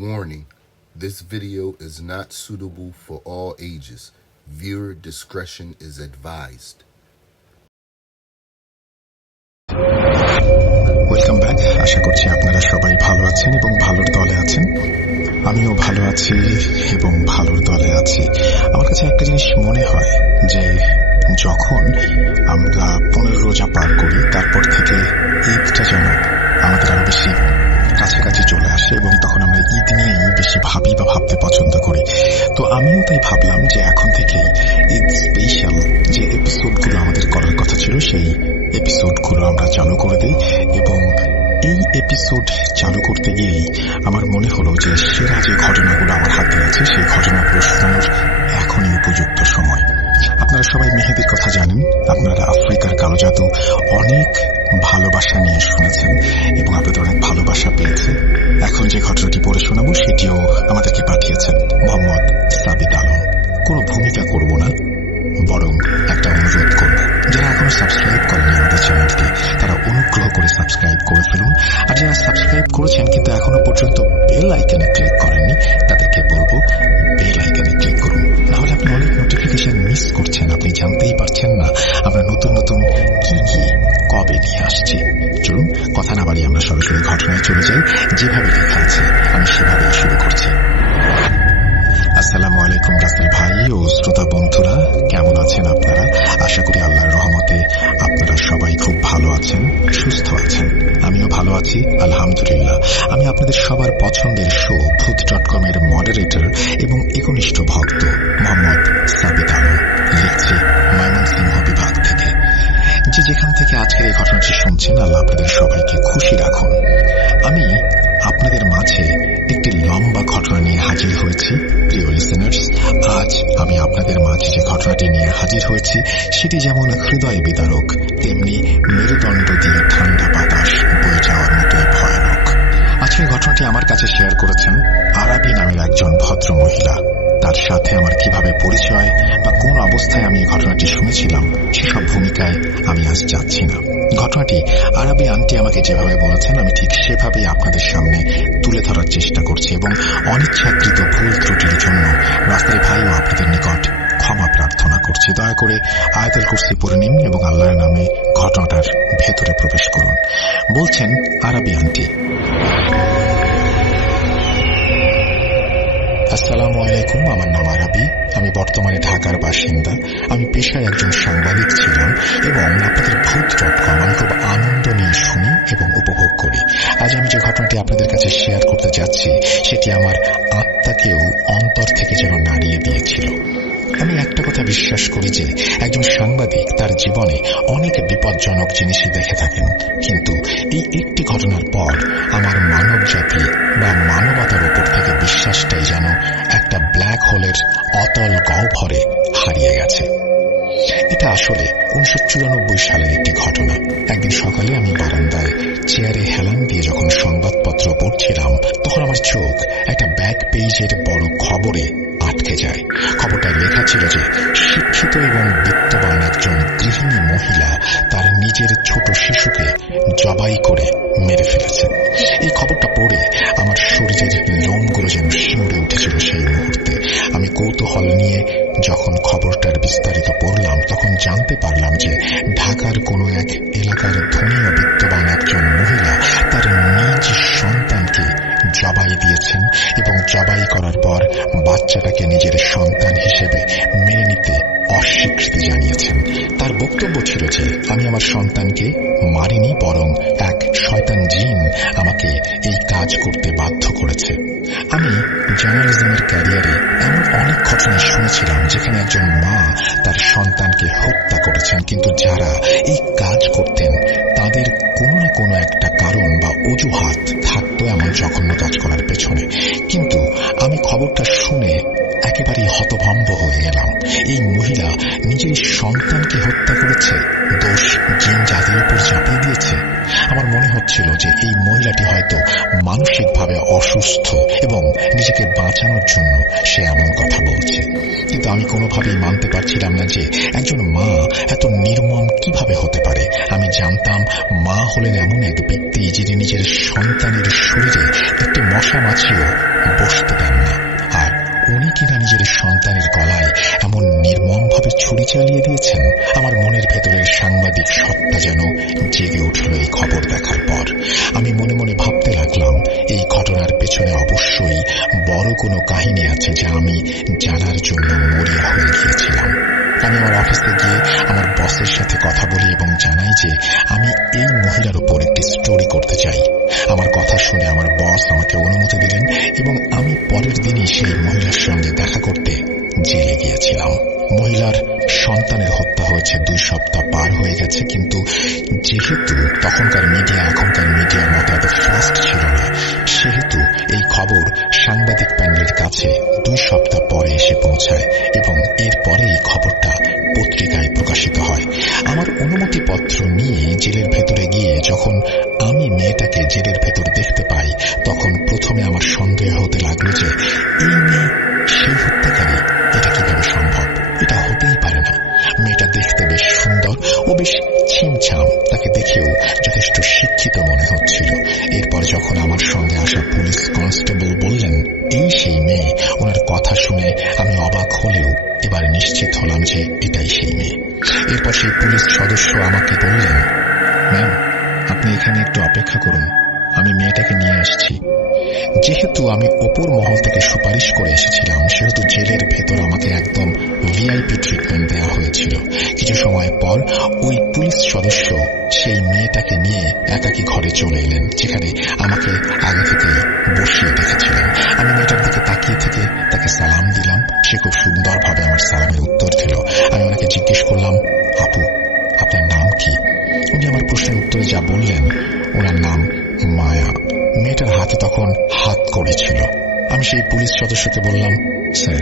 Warning, this video is not suitable for all ages. Viewer discretion is advised. Welcome back. আশা করছি আপনারা সবাই ভালো আছেন এবং ভালোর দলে আছেন। আমিও ভালো আছি এবং ভালোর দলে আছি। আমার কাছে একটা জিনিস মনে হয় যে যখন আমরা 15 রোজা পার করি তারপর থেকে ঈদটা যেন আমাদের আরো বেশি কাছাকাছি চলে আসে এবং তখন আমরা ঈদ নিয়েই বেশি ভাবি বা ভাবতে পছন্দ করি। তো আমিও তাই ভাবলাম যে এখন থেকেই ঈদ স্পেশাল যে এপিসোডগুলো আমাদের করার কথা ছিল সেই এপিসোডগুলো আমরা চালু করে দিই। এবং এই এপিসোড চালু করতে গিয়েই আমার মনে হলো যে সেরা যে ঘটনাগুলো আমার হাতে আছে সেই ঘটনাগুলো শোনানোর এখনই উপযুক্ত সময়। আপনারা সবাই মেহেদির কথা জানেন, আপনারা আফ্রিকার কালো জাদু অনেক ভালোবাসা নিয়ে শুনেছেন এবং আপনাদের অনেক ভালোবাসা পেয়েছে। এখন যে ঘটনাটি পড়ে শোনাবো সেটিও আমাদেরকে পাঠিয়েছেন মোহাম্মদ সাবিত আলম। কোনো ভূমিকা করব না, বরং একটা অনুরোধ করব, যারা এখনো সাবস্ক্রাইব করেনি আমাদের চ্যানেলটি তারা অনুগ্রহ করে সাবস্ক্রাইব করে ফেলুন। আর যারা সাবস্ক্রাইব করেছেন কিন্তু এখনো পর্যন্ত বেল আইকনে ক্লিক করেননি তাদেরকে বলবো বেল আইকনে ক্লিক করুন, নাহলে আপনি অনেক নোটিফিকেশন মিস করছেন। আপনি জানতেই পারছেন না আমরা নতুন নতুন কি কবে নিয়ে আসছি। চলুন কথা না বাড়িয়ে আমরা সরাসরি ঘটনায় চলে যাই। যেভাবে লেখা আছে আমি সেভাবেই শুরু করছি। আসসালামু আলাইকুম রাসেল ভাই ও শ্রোতা বন্ধুরা, কেমন আছেন আপনারা? আশা করি আল্লাহর রহমতে আপনারা সবাই খুব ভালো আছেন, সুস্থ আছেন। আমিও ভালো আছি আলহামদুলিল্লাহ। আমি আপনাদের সবার পছন্দের শো ভূত.com এর মডারেটর এবং একনিষ্ঠ ভক্ত মোহাম্মদ সাবিত আলম, লিখছি ময়মনসিংহ বিভাগ থেকে। যেখান থেকে আজকের এই ঘটনাটি শুনছেন আল্লাহ আপনাদের সবাইকে খুশি রাখুন। আমি আপনাদের মাঝে একটি লম্বা ঘটনা নিয়ে হাজির হয়েছি। প্রিয় লিসেনার্স, আজ আমি আপনাদের মাঝে যে ঘটনাটি নিয়ে হাজির হয়েছি সেটি যেমন হৃদয় বিদারক তেমনি মেরুদণ্ড দিয়ে ঠান্ডা বাতাস বয়ে যাওয়ার মতোই ভয়ানক। আজকের ঘটনাটি আমার কাছে শেয়ার করেছেন আরাবি নামের একজন ভদ্র মহিলা। তার সাথে আমার কিভাবে পরিচয় বা কোন অবস্থায় আমি এই ঘটনাটি শুনেছিলাম সেসব ভূমিকায় আমি আজ যাচ্ছি না। ঘটনাটি আরাবি আন্টি আমাকে যেভাবে বলেছেন আমি ঠিক সেভাবেই আপনাদের সামনে তুলে ধরার চেষ্টা করছি এবং অনিচ্ছাকৃত ভুল ত্রুটির জন্য রাস্তায় ভাইও আপনাদের নিকট ক্ষমা প্রার্থনা করছি। দয়া করে আয়াতুল কুরসি পড়ে নিন এবং আল্লাহর নামে ঘটনাটার ভেতরে প্রবেশ করুন। বলছেন আরাবি আন্টি। আসসালামু আলাইকুম, আমার নাম আরাবি। আমি বর্তমানে ঢাকার বাসিন্দা। আমি পেশায় একজন সাংবাদিক ছিলাম এবং আপনাদের ভূত.com আমি খুব আনন্দ নিয়ে শুনি এবং উপভোগ করি। আজ আমি যে ঘটনাটি আপনাদের কাছে শেয়ার করতে যাচ্ছি সেটি আমার আত্মাকেও অন্তর থেকে যেন নাড়িয়ে দিয়েছিল। আমি একটা কথা বিশ্বাস করি যে একজন সাংবাদিক তার জীবনে অনেক বিপজ্জনক জিনিসই দেখে থাকেন, কিন্তু এই একটি ঘটনার পর আমার মানব জাতি বা মানবতার উপর থেকে বিশ্বাসটাই যেন একটা ব্ল্যাক হোলের অতল গহ্বরে হারিয়ে গেছে। এটা আসলে 1994 সালের একটি ঘটনা। একদিন সকালে আমি বারান্দায় চেয়ারে হেলান দিয়ে যখন সংবাদপত্র পড়ছিলাম তখন আমার চোখ একটা ব্যাক পেজের বড় খবরে আটকে যায়। খবরটায় লেখা ছিল যে শিক্ষিত এবং বিত্তবান একজন গৃহিণী মহিলা তার নিজের ছোট শিশুকে জবাই করে মেরে ফেলেছেন। এই খবরটা পড়ে আমার শরীরের লোমগুলো যেন শিউরে উঠেছিল সেই মুহূর্তে। আমি কৌতূহল নিয়ে যখন খবরটার বিস্তারিত পড়লাম তখন জানতে পারলাম যে ঢাকার কোনো এক এলাকার ধনী ও বিত্তবান একজন মহিলা তার নিজ সন্তানকে জবাই দিয়েছেন এবং জবাই করার পর বাচ্চাটাকে নিজের সন্তান হিসেবে মেনে নিতে অস্বীকৃতি জানিয়েছেন। তার বক্তব্য ছিল যে আমি আমার সন্তানকে মারিনি, বরং এক শয়তান জিন আমাকে এই কাজ করতে বাধ্য করেছে। আমি জার্নালিজমের ক্যারিয়ারে এমন অনেক ঘটনা শুনেছিলাম যেখানে একজন মা তার সন্তানকে হত্যা করেছেন, কিন্তু যারা এই কাজ করতেন তাদের কোনো না কোনো একটা কারণ বা অজুহাত থাকতো এমন জঘন্য কাজ করার পেছনে। কিন্তু আমি খবরটা শুনে একেবারেই হতভম্ব হয়ে গেলাম। এই মহিলা নিজের সন্তানকে হত্যা করেছে, দোষ জিন জাতির উপর চাপিয়ে দিয়েছে। আমার মনে হচ্ছিল যে এই মহিলাটি হয়তো মানসিকভাবে অসুস্থ এবং নিজেকে বাঁচানোর জন্য সে এমন কথা বলছে। কিন্তু আমি কোনোভাবেই মানতে পারছিলাম না যে একজন মা এত নির্মম কিভাবে হতে পারে। আমি জানতাম মা হলেন এমন এক ব্যক্তি যিনি নিজের সন্তানের শরীরে একটি মশা মাছিও বসতে দেন না। আর উনি কিনা নিজের সন্তানের গলায় এমন নির্মমভাবে ছুরি চালিয়ে দিয়েছেন, আমার মনের ভেতরের সাংবাদিক সত্তা যেন জেগে উঠল এই খবর দেখার পর। আমি মনে মনে ভাবতে লাগলাম, এই ঘটনার পেছনে অবশ্যই বড় কোনো কাহিনী আছে যা আমি জানার জন্য মরিয়া হয়ে গিয়েছিলাম। আমি আমার অফিসে গিয়ে আমার বসের সাথে কথা বলি এবং জানাই যে আমি এই মহিলার উপর একটি স্টোরি করতে চাই। আমার কথা শুনে আমার বস আমাকে অনুমতি দিলেন এবং আমি পরের দিনই সেই মহিলার সঙ্গে দেখা করতে জেলে গিয়েছিলাম। মহিলার সন্তানের হত্যা হয়েছে 2 সপ্তাহ পার হয়ে গেছে, কিন্তু যেহেতু তখনকার মিডিয়া এখনকার মিডিয়ার মতো এত ফাস্ট ছিল না, সেহেতু এই খবর সাংবাদিক প্যানেলের কাছে 2 সপ্তাহ পরে এসে পৌঁছায় এবং এরপরে এই খবরটা পত্রিকায় প্রকাশিত হয়। আমার অনুমতিপত্র নিয়ে জেলের ভেতরে গিয়ে যখন আমি মেয়েটাকে জেলের ভেতর দেখতে পাই, তখন প্রথমে আমার সন্দেহ হতে লাগলো যে এই মেয়ে সেই হত্যাকারী। এটা কিভাবে সম্ভব? এটা হতেই পারে না। মেয়েটা দেখতে বেশ সুন্দর ও বেশ ছিমছাম, তাকে দেখেও যথেষ্ট শিক্ষিত মনে হচ্ছিল। এরপর যখন আমার সঙ্গে আসা পুলিশ কনস্টেবল বললেন এই সেই মেয়ে, ওনার কথা শুনে আমি অবাক হলেও এবার নিশ্চিত হলাম যে এটাই সেই মেয়ে। এরপর সেই পুলিশ সদস্য আমাকে বললেন, ম্যাম, আপনি এখানে একটু অপেক্ষা করুন, আমি মেয়েটাকে নিয়ে আসছি। যেহেতু আমি ওপর মহল থেকে সুপারিশ করে এসেছিলাম, সেহেতু জেলের ভেতর আমাকে একদম ভিআইপি ট্রিটমেন্ট দেওয়া হয়েছিল। কিছু সময় পর ওই পুলিশ সদস্য সেই মেয়েটাকে নিয়ে একাকী ঘরে চলে এলেন, যেখানে আমাকে আগে থেকেই বসিয়ে রেখেছিলেন। আমি মেয়েটার দিকে তাকিয়ে থেকে তাকে সালাম দিলাম। সে খুব সুন্দরভাবে আমার সালামের উত্তর দিল। আমি ওনাকে জিজ্ঞেস করলাম, আপু, আপনার নাম কি? উনি আমার প্রশ্নের উত্তরে যা বললেন, ওনার নাম মায়া। মেয়েটার হাতে তখন হাত করেছিল। আমি সেই পুলিশ সদস্যকে বললাম, স্যার,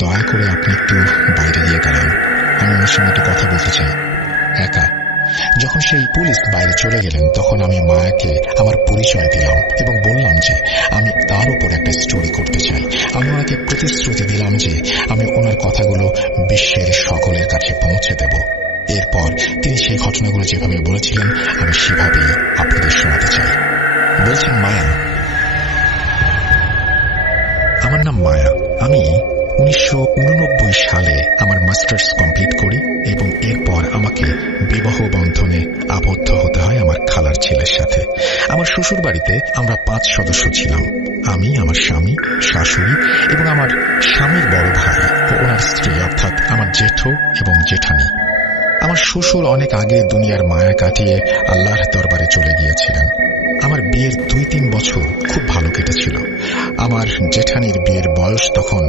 দয়া করে আপনি একটু বাইরে গিয়ে দাঁড়ান, আমি ওনার সঙ্গে একটু কথা বলতে চাই, একা। যখন সেই পুলিশ বাইরে চলে গেলেন, তখন আমি মায়াকে আমার পরিচয় দিলাম এবং বললাম যে আমি তার উপর একটা স্টোরি করতে চাই। আমি ওনাকে প্রতিশ্রুতি দিলাম যে আমি ওনার কথাগুলো বিশ্বের সকলের কাছে পৌঁছে দেব। এরপর তিনি সেই ঘটনাগুলো যেভাবে বলেছিলেন আমি সেভাবেই আপনাদের শোনাতে চাই। বলছেন, মায়া, আমার নাম মায়া। আমি 1989 সালে আমার মাস্টার্স কমপ্লিট করি এবং এরপর আমাকে বিবাহ বন্ধনে আবদ্ধ হতে হয় আমার খালার ছেলের সাথে। আমার শ্বশুর বাড়িতে আমরা 5 সদস্য ছিলাম, আমি, আমার স্বামী, শাশুড়ি এবং আমার স্বামীর বড় ভাই ও ওনার স্ত্রী, অর্থাৎ আমার জেঠো এবং জেঠানি। আমার শ্বশুর অনেক আগে দুনিয়ার মায়া কাটিয়ে আল্লাহর দরবারে চলে গিয়েছিলেন। আমার বিয়ের 2-3 বছর খুব ভালো কেটেছিল। আমার জেঠানির বিয়ের বয়স তখন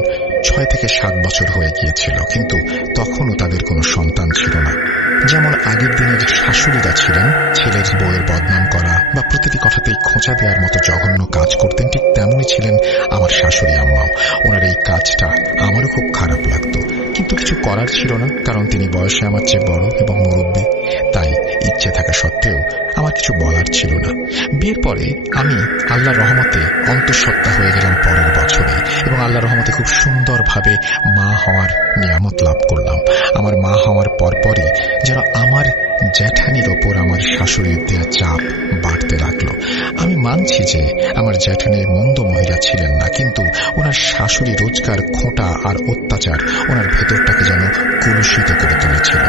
6 থেকে 7 বছর হয়ে গিয়েছিল, কিন্তু তখনও তাদের কোনো সন্তান ছিল না। যেমন আগের দিনের শাশুড়িরা ছিলেন ছেলের বউয়ের বদনাম করা বা প্রতিটি কথাতেই খোঁচা দেওয়ার মতো জঘন্য কাজ করতেন, ঠিক তেমনই ছিলেন আমার শাশুড়ি আম্মাও। ওনার এই কাজটা আমারও খুব খারাপ লাগতো, কিন্তু কিছু করার ছিল না, কারণ তিনি বয়সে আমার চেয়ে বড় এবং মুরব্বী। তাই ইচ্ছে থাকা সত্ত্বেও আমার কিছু বলার ছিল না। বিয়ের পরে আমি আল্লাহর রহমতে অন্তঃসত্ত্বা হয়ে গেলাম পরের বছরে এবং আল্লাহর রহমতে খুব সুন্দরভাবে মা হওয়ার নিয়ামত লাভ করলাম। আমার মা হওয়ার পরপরই যেন আমার জ্যাঠানির ওপর আমার শাশুড়ির দেয়া চাপ বাড়তে লাগলো। আমি মানছি যে আমার জ্যাঠানি মন্দ মহিলা ছিলেন না, কিন্তু ওনার শাশুড়ি রোজকার খোঁটা আর অত্যাচার ওনার ভেতরটাকে যেন কলুষিত করে তুলেছিল।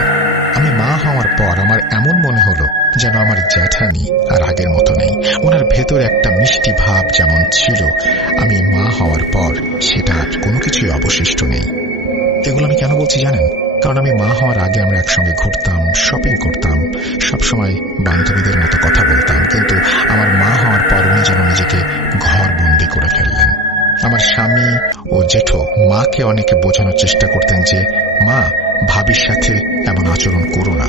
আমি মা হওয়ার পর আমার এমন মনে হলো যেন আমার জ্যাঠানি আর আগের মতো নেই। ওনার ভেতর একটা মিষ্টি ভাব যেমন ছিল, আমি মা হওয়ার পর সেটা আর কোনো কিছুই অবশিষ্ট নেই। এগুলো আমি কেন বলছি জানেন? কারণ আমি মা হওয়ার আগে আমরা একসঙ্গে ঘুরতাম, শপিং করতাম, সবসময় বান্ধবীদের মতো কথা বলতাম, কিন্তু আমার মা হওয়ার পর উনি যেন নিজেকে ঘর বন্দি করে ফেললেন। আমার স্বামী ও জেঠো মাকে অনেকে বোঝানোর চেষ্টা করতেন যে মা, ভাবির সাথে এমন আচরণ করো না।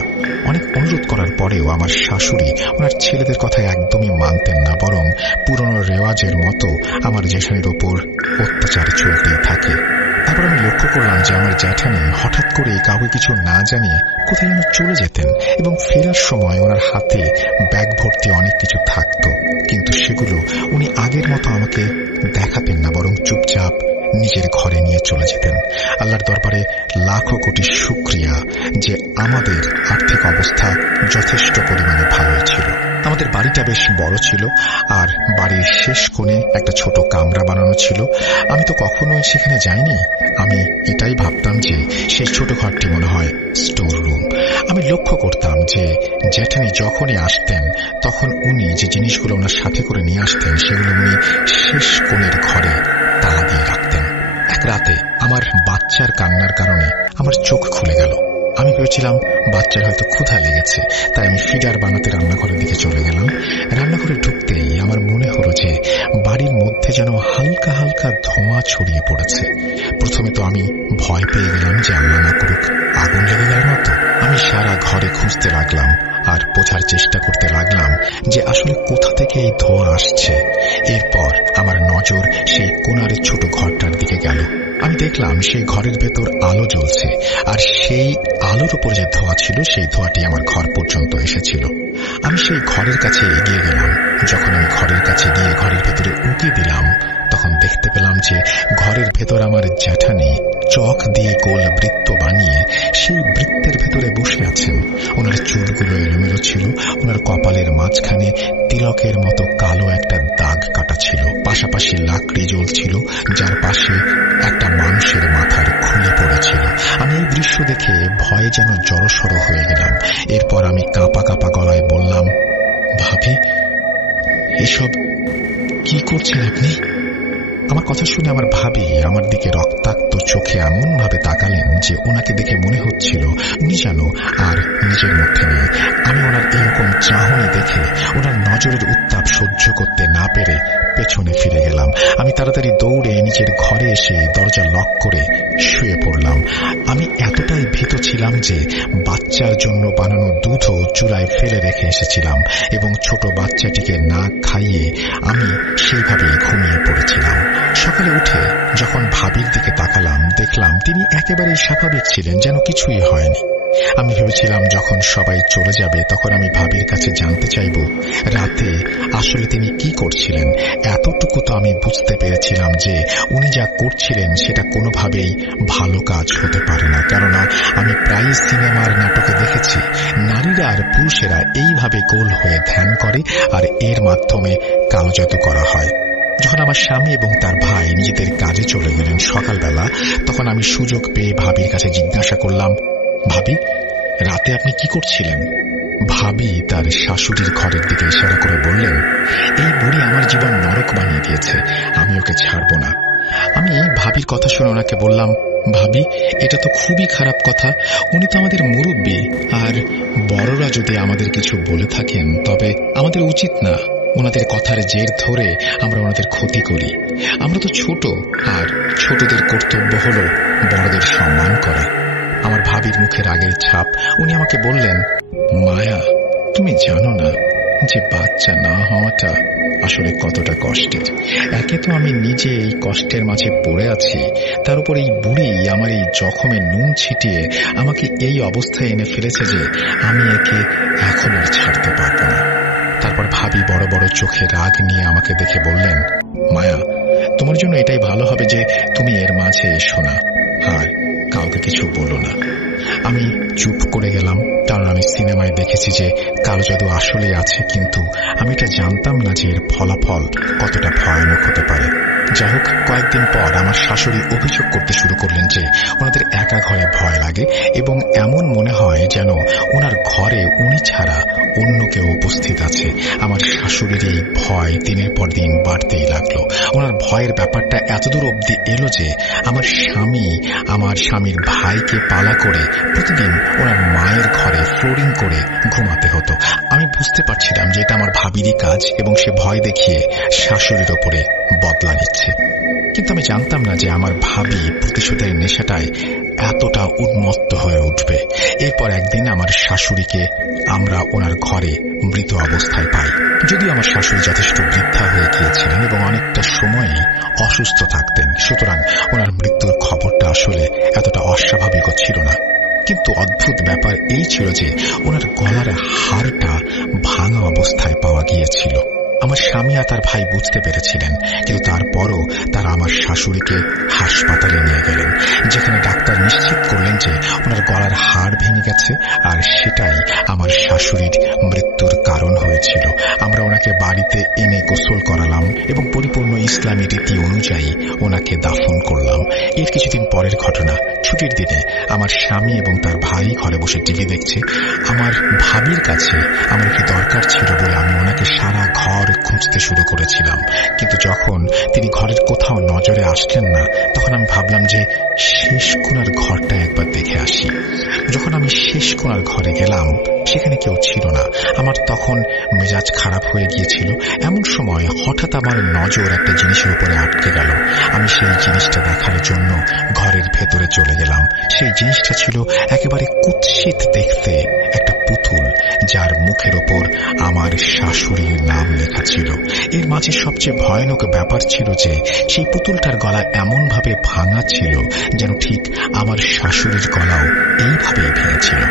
অনেক অনুরোধ করার পরেও আমার শাশুড়ি ওনার ছেলেদের কথা একদমই মানতেন না, বরং পুরনো রেওয়াজের মতো আমার জ্যাঠানির ওপর অত্যাচার চলতেই থাকে। তারপর আমি লক্ষ্য করলাম যে আমার জ্যাঠানি হঠাৎ করে কাউকে কিছু না জানিয়ে কোথায় যেন চলে যেতেন এবং ফেরার সময় ওনার হাতে ব্যাগ ভর্তি অনেক কিছু থাকতো, কিন্তু সেগুলো উনি আগের মতো আমাকে দেখাতেন না, বরং চুপচাপ নিজের ঘরে নিয়ে চলে যেতেন। আল্লাহর দরবারে লাখো কোটি শুকরিয়া যে আমাদের আর্থিক অবস্থা যথেষ্ট পরিমাণে ভালো ছিল। আমাদের বাড়িটা বেশ বড় ছিল, আর বাড়ির শেষ কোণে একটা ছোট কামরা বানানো ছিল। আমি তো কখনোই সেখানে যাইনি। আমি এটাই ভাবতাম যে সেই ছোট ঘরটি মনে হয় স্টোর রুম। আমি লক্ষ্য করতাম যে জ্যাঠানি যখনই আসতেন তখন উনি যে জিনিসগুলো ওনার সাথে করে নিয়ে আসতেন সেগুলো উনি শেষ কোণের ঘরে তালা দিয়ে রাখতেন। এক রাতে আমার বাচ্চার কান্নার কারণে আমার চোখ খুলে গেল। আমি ভেবেছিলাম বাচ্চার হয়তো ক্ষুধা লেগেছে, তাই আমি ফিডার বানাতে রান্নাঘরের দিকে চলে গেলাম। রান্নাঘরে ঢুকতেই আমার মনে হলো যে বাড়ির মধ্যে যেন হালকা হালকা ধোঁয়া ছড়িয়ে পড়েছে। প্রথমে তো আমি ভয় পেয়ে গেলাম যে আল্লাহ না করুক আগুন লেগে গেল না তো। আমি সারা ঘরে খুঁজতে লাগলাম আর বোঝার চেষ্টা করতে লাগলাম যে আসলে কোথা থেকে এই ধোঁয়া আসছে। এরপর আমার নজর সেই কোণার ছোট ঘরটার দিকে গেল। আমি দেখলাম সেই ঘরের ভেতর আলো জ্বলছে, আর সেই আলোর উপর যে ধোঁয়া ছিল সেই ধোঁয়াটি আমার ঘর পর্যন্ত এসেছিল। আমি সেই ঘরের কাছে এগিয়ে গেলাম। যখন আমি ঘরের কাছে গিয়ে ঘরের ভেতরে উঁকি দিলাম তখন দেখতে পেলাম যে ঘরের ভেতর আমার জ্যাঠানি চক দিয়ে গোল বৃত্ত বানিয়ে সেই বৃত্তের ভেতরে বসে আছেন। ওনার চুলগুলো এলোমেলো ছিল, ওনার কপালের মাঝখানে তিলকের মতো কালো একটা দাগ কাটা ছিল। পাশাপাশি লাকড়ি জ্বলছিল, যার পাশে একটা মানুষের মাথার খুলে পড়েছিল। আমি এই দৃশ্য দেখে ভয়ে যেন জড়সড় হয়ে গেলাম। এরপর আমি কাঁপা কাঁপা গলায় বললাম, ভাবি, এসব কি করছেন আপনি? আমার কথা শুনে আমার ভাবি আমার দিকে রক্তাক্ত চোখে এমন ভাবে তাকালেন যে ওনাকে দেখে মনে হচ্ছিল উনি যেন আর নিজের মধ্যে নেই। আমি ওনার এরকম চাহনি দেখে ওনার নজরের উত্তাপ সহ্য করতে না পেরে পেছনে ফিরে গেলাম। আমি তাড়াতাড়ি দৌড়ে নিজের ঘরে এসে দরজা লক করে শুয়ে পড়লাম। আমি এতটাই ভীত ছিলাম যে বাচ্চার জন্য বানানো দুধও চুলায় ফেলে রেখে এসেছিলাম এবং ছোট বাচ্চাটিকে না খাইয়ে আমি সেইভাবেই ঘুমিয়ে পড়েছিলাম। সকালে উঠে যখন ভাবির দিকে তাকালাম দেখলাম তিনি একেবারেই স্বাভাবিক ছিলেন, যেন কিছুই হয়নি। আমি ভেবেছিলাম যখন সবাই চলে যাবে তখন আমি ভাবির কাছে জানতে চাইব রাতে আসলে তিনি কি করছিলেন। এতটুকু তো আমি বুঝতে পেরেছিলাম যে উনি যা করছিলেন সেটা কোনোভাবেই ভালো কাজ হতে পারে না, কেননা আমি প্রায় সিনেমার নাটকে দেখেছি নারীরা আর পুরুষেরা এইভাবে গোল হয়ে ধ্যান করে আর এর মাধ্যমে কালো জাদু করা হয়। যখন আমার স্বামী এবং তার ভাই নিজেদের কাজে চলে গেলেন সকালবেলা, তখন আমি সুযোগ পেয়ে ভাবির কাছে জিজ্ঞাসা করলাম, ভাবি, রাতে আপনি কি করছিলেন? ভাবি তার শাশুড়ির ঘরের দিকে ইশারা করে বললেন, এই বুড়ি আমার জীবন নরক বানিয়ে দিয়েছে, আমি ওকে ছাড়বো না। আমি ভাবির কথা শুনে ওনাকে বললাম, ভাবি, এটা তো খুবই খারাপ কথা। উনি তো আমাদের মুরব্বী, আর বড়রা যদি আমাদের কিছু বলে থাকেন তবে আমাদের উচিত না ওনাদের কথার জের ধরে আমরা ওনাদের ক্ষতি করি। আমরা তো ছোট, আর ছোটদের কর্তব্য হলো বড়দের সম্মান করা। আমার ভাবির মুখে রাগের ছাপ। উনি আমাকে বললেন, মায়া, তুমি জানো না যে বাচ্চা না হওয়াটা আসলে কতটা কষ্টের। একে তো আমি নিজে এই কষ্টের মাঝে পড়ে আছি, তার উপর এই বুড়ি আমার এই জখমে নুন ছিটিয়ে আমাকে এই অবস্থায় এনে ফেলেছে যে আমি একে এখন আর ছাড়তে পারবো না। তারপর ভাবি বড় বড় চোখে রাগ নিয়ে আমাকে দেখে বললেন, মায়া, তোমার জন্য এটাই ভালো হবে যে তুমি এর মাঝে এসো না, আর কাউকে কিছু বলো না। আমি চুপ করে গেলাম, কারণ আমি সিনেমায় দেখেছি যে কালো জাদু আসলে আছে, কিন্তু আমি এটা জানতাম না যে এর ফলাফল কতটা ভয়ানক হতে পারে। যাই হোক, কয়েকদিন পর আমার শাশুড়ি অভিযোগ করতে শুরু করলেন যে ওনাদের একা ঘরে ভয় লাগে এবং এমন মনে হয় যেন ওনার ঘরে উনি ছাড়া অন্য কেউ উপস্থিত আছে। আমার শাশুড়ির এই ভয় দিনের পর দিন বাড়তেই লাগলো। ওনার ভয়ের ব্যাপারটা এতদূর অবধি এলো যে আমার স্বামীর ভাইকে পালা করে প্রতিদিন ওনার মায়ের ঘরে ফ্লোরিং করে ঘুমাতে হতো। আমি বুঝতে পারছিলাম যে এটা আমার ভাবিরই কাজ এবং সে ভয় দেখিয়ে শাশুড়ির ওপরে বদলা নিচ্ছে। কিন্তু আমি জানতাম না যে আমার ভাবি প্রতিশোধের নেশাটায় এতটা উন্মত্ত হয়ে উঠবে। এরপর একদিন আমার শাশুড়িকে আমরা ওনার ঘরে মৃত অবস্থায় পাই। যদিও আমার শাশুড়ি যথেষ্ট বৃদ্ধা হয়ে গিয়েছিলেন এবং অনেকটা সময়ই অসুস্থ থাকতেন, সুতরাং ওনার মৃত্যুর খবরটা আসলে এতটা অস্বাভাবিকও ছিল না। কিন্তু অদ্ভুত ব্যাপার এই ছিল যে ওনার গলার হাড়টা ভাঙা অবস্থায় পাওয়া গিয়েছিল। আমার স্বামী আর তার ভাই বুঝতে পেরেছিলেন, কিন্তু তারপরও তারা আমার শাশুড়িকে হাসপাতালে নিয়ে গেলেন, যেখানে ডাক্তার নিশ্চিত করলেন যে ওনার গলার হাড় ভেঙে গেছে, আর সেটাই আমার শাশুড়ির মৃত্যুর কারণ হয়েছিল। আমরা ওনাকে বাড়িতে এনে গোসল করালাম এবং পরিপূর্ণ ইসলামী রীতি অনুযায়ী ওনাকে দাফন করলাম। এর কিছুদিন পরের ঘটনা, ছুটির দিনে আমার স্বামী এবং তার ভাই ঘরে বসে টিভি দেখছে। আমার ভাবির কাছে আমার কি দরকার ছিল বলে আমি ওনাকে সারা ঘর খুঁজতে শুরু করেছিলাম, কিন্তু যখন তিনি ঘরের কোথাও নজরে আসলেন না, তখন আমি ভাবলাম যে শেষ কোণার ঘরটা একবার দেখে আসি। যখন আমি শেষ কোণার ঘরে গেলাম, সেখানে কেউ ছিল না। আমার তখন মেজাজ খারাপ হয়ে গিয়েছিল। এমন সময় হঠাৎ আমার নজর একটা জিনিসের উপরে আটকে গেল। আমি সেই জিনিসটা দেখার জন্য ঘরের ভেতরে চলে গেলাম। সেই জিনিসটা ছিল একেবারে কুৎসিত দেখতে একটা পুতুল, যার মুখের ওপর আমার শাশুড়ির নাম লেখা ছিল। এর মাঝে সবচেয়ে ভয়ানক ব্যাপার ছিল যে সেই পুতুলটার গলা এমনভাবে ভাঙা ছিল যেন ঠিক আমার শাশুড়ির গলাও এইভাবেই ভেঙেছিল।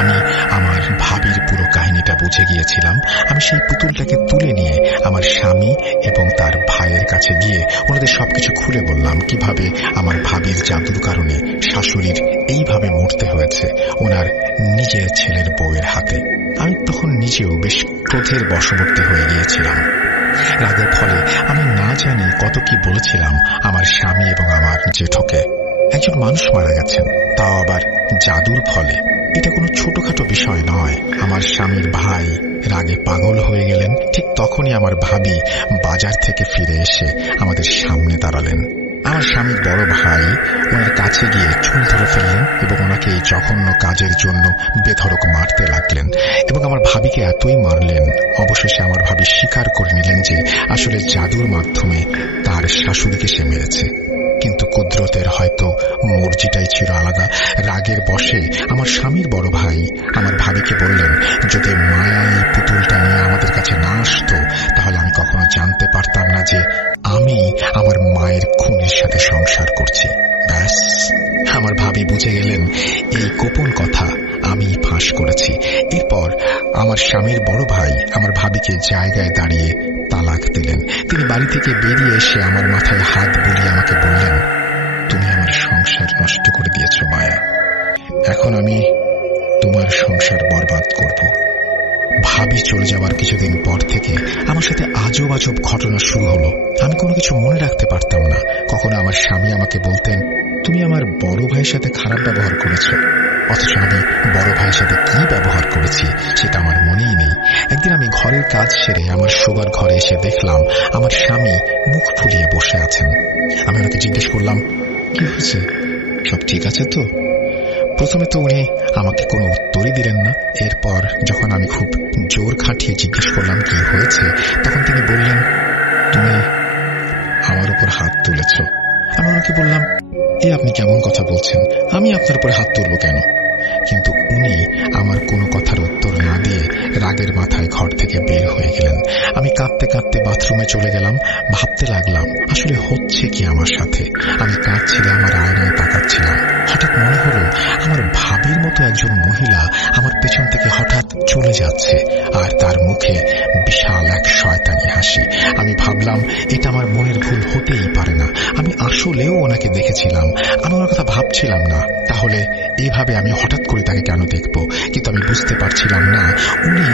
আমি আমার ভাবির পুরো কাহিনীটা বুঝে গিয়েছিলাম। আমি সেই পুতুলটাকে তুলে নিয়ে আমার স্বামী এবং তার ভাইয়ের কাছে গিয়ে ওনাদের সবকিছু খুলে বললাম, কিভাবে আমার ভাবির জাদুর কারণে শাশুড়ির এইভাবে মরতে হয়েছে ওনার নিজের ছেলের বউয়ের হাতে। আমি তখন নিজেও বেশ ক্রোধের বশবর্তী হয়ে গিয়েছিলাম। রাগের ফলে আমি না জানি কত কি বলেছিলাম আমার স্বামী এবং আমার জেঠোকে। একজন মানুষ মারা গেছেন, তাও আবার জাদুর ফলে। এটা কোনো ছোটখাটো বিষয় নয়। আমার স্বামীর ভাই রাগে পাগল হয়ে গেলেন। ঠিক তখনই আমার ভাবি বাজার থেকে ফিরে এসে আমাদের সামনে দাঁড়ালেন। আমার স্বামীর বড় ভাই ওনার কাছে গিয়ে চুল ধরে ফেললেন এবং ওনাকে এই জঘন্য কাজের জন্য বেধড়ক মারতে লাগলেন এবং আমার ভাবিকে এতই মারলেন, অবশেষে আমার ভাবি স্বীকার করে নিলেন যে আসলে জাদুর মাধ্যমে তার শাশুড়িকে সে মেরেছে। কিন্তু কুদরতের হয়তো মর্জিটাই ছিল আলাদা। রাগের বশে আমার স্বামীর বড় ভাই আমার ভাবিকে বললেন, যদি মায়া এই পুতুলটা নিয়ে আমাদের কাছে না আসতো, তাহলে আমি কখনো জানতে পারতাম না যে আমি আমার মায়ের খুনের সাথে সংসার করছি। ব্যাস, আমার ভাবি বুঝে গেলেন এই গোপন কথা আমি ফাঁস করেছি। এরপর আমার স্বামীর বড় ভাই আমার ভাবিকে জায়গায় দাঁড়িয়ে তালাক দিলেন। তিনি বাড়ি থেকে বেরিয়ে এসে আমার মাথায় হাত বুলিয়ে আমাকে বললেন, তুমি আমার সংসার নষ্ট করে দিয়েছ মায়া, এখন আমি তোমার সংসার বরবাদ করব। ভাবি চলে যাওয়ার কিছুদিন পর থেকে আমার সাথে আজব আজব ঘটনা শুরু হলো। আমি কোনো কিছু মনে রাখতে পারতাম না। কখনো আমার স্বামী আমাকে বলতেন, তুমি আমার বড় ভাইয়ের সাথে খারাপ ব্যবহার করেছো, অথচ আমি বড় ভাইয়ের সাথে কি ব্যবহার করেছি সেটা আমার মনেই নেই। একদিন আমি ঘরের কাজ সেরে আমার শোবার ঘরে এসে দেখলাম আমার স্বামী মুখ ফুলিয়ে বসে আছেন। আমি ওনাকে জিজ্ঞেস করলাম, কি হয়েছে, সব ঠিক আছে তো? প্রথমে তো উনি আমাকে কোনো উত্তরই দিলেন না। এরপর যখন আমি খুব জোর খাটিয়ে জিজ্ঞেস করলাম কি হয়েছে, তখন তিনি বললেন, তুমি আমার উপর হাত তুলেছ। আমি ওনাকে বললাম, আপনি কেমন কথা বলছেন, আমি আপনার উপরে হাত তুলব কেন? কিন্তু উনি আমার কোনো কথার উত্তর না দিয়ে রাগের মাথায় ঘর থেকে বের হয়ে গেলেন। আমি কাঁদতে কাঁদতে বাথরুমে চলে গেলাম। ভাবতে লাগলাম আসলে হচ্ছে কি আমার সাথে। আমি কাঁদছিলাম আর আয়নায় তাকাচ্ছিলাম। হঠাৎ মনে হলো আমার ভাবির মতো একজন মহিলা আমার পেছন থেকে হঠাৎ চলে যাচ্ছে, আর তার মুখে বিশাল এক শয়তানি হাসি। আমি ভাবলাম এটা আমার মনের ভুল হতেই পারে না, আমি আসলেও ওনাকে দেখেছিলাম। আমি ওনার কথা ভাবছিলাম না, তাহলে এইভাবে আমি হঠাৎ করে তাকে কেন দেখব? কিন্তু আমি বুঝতে পারছিলাম না উনি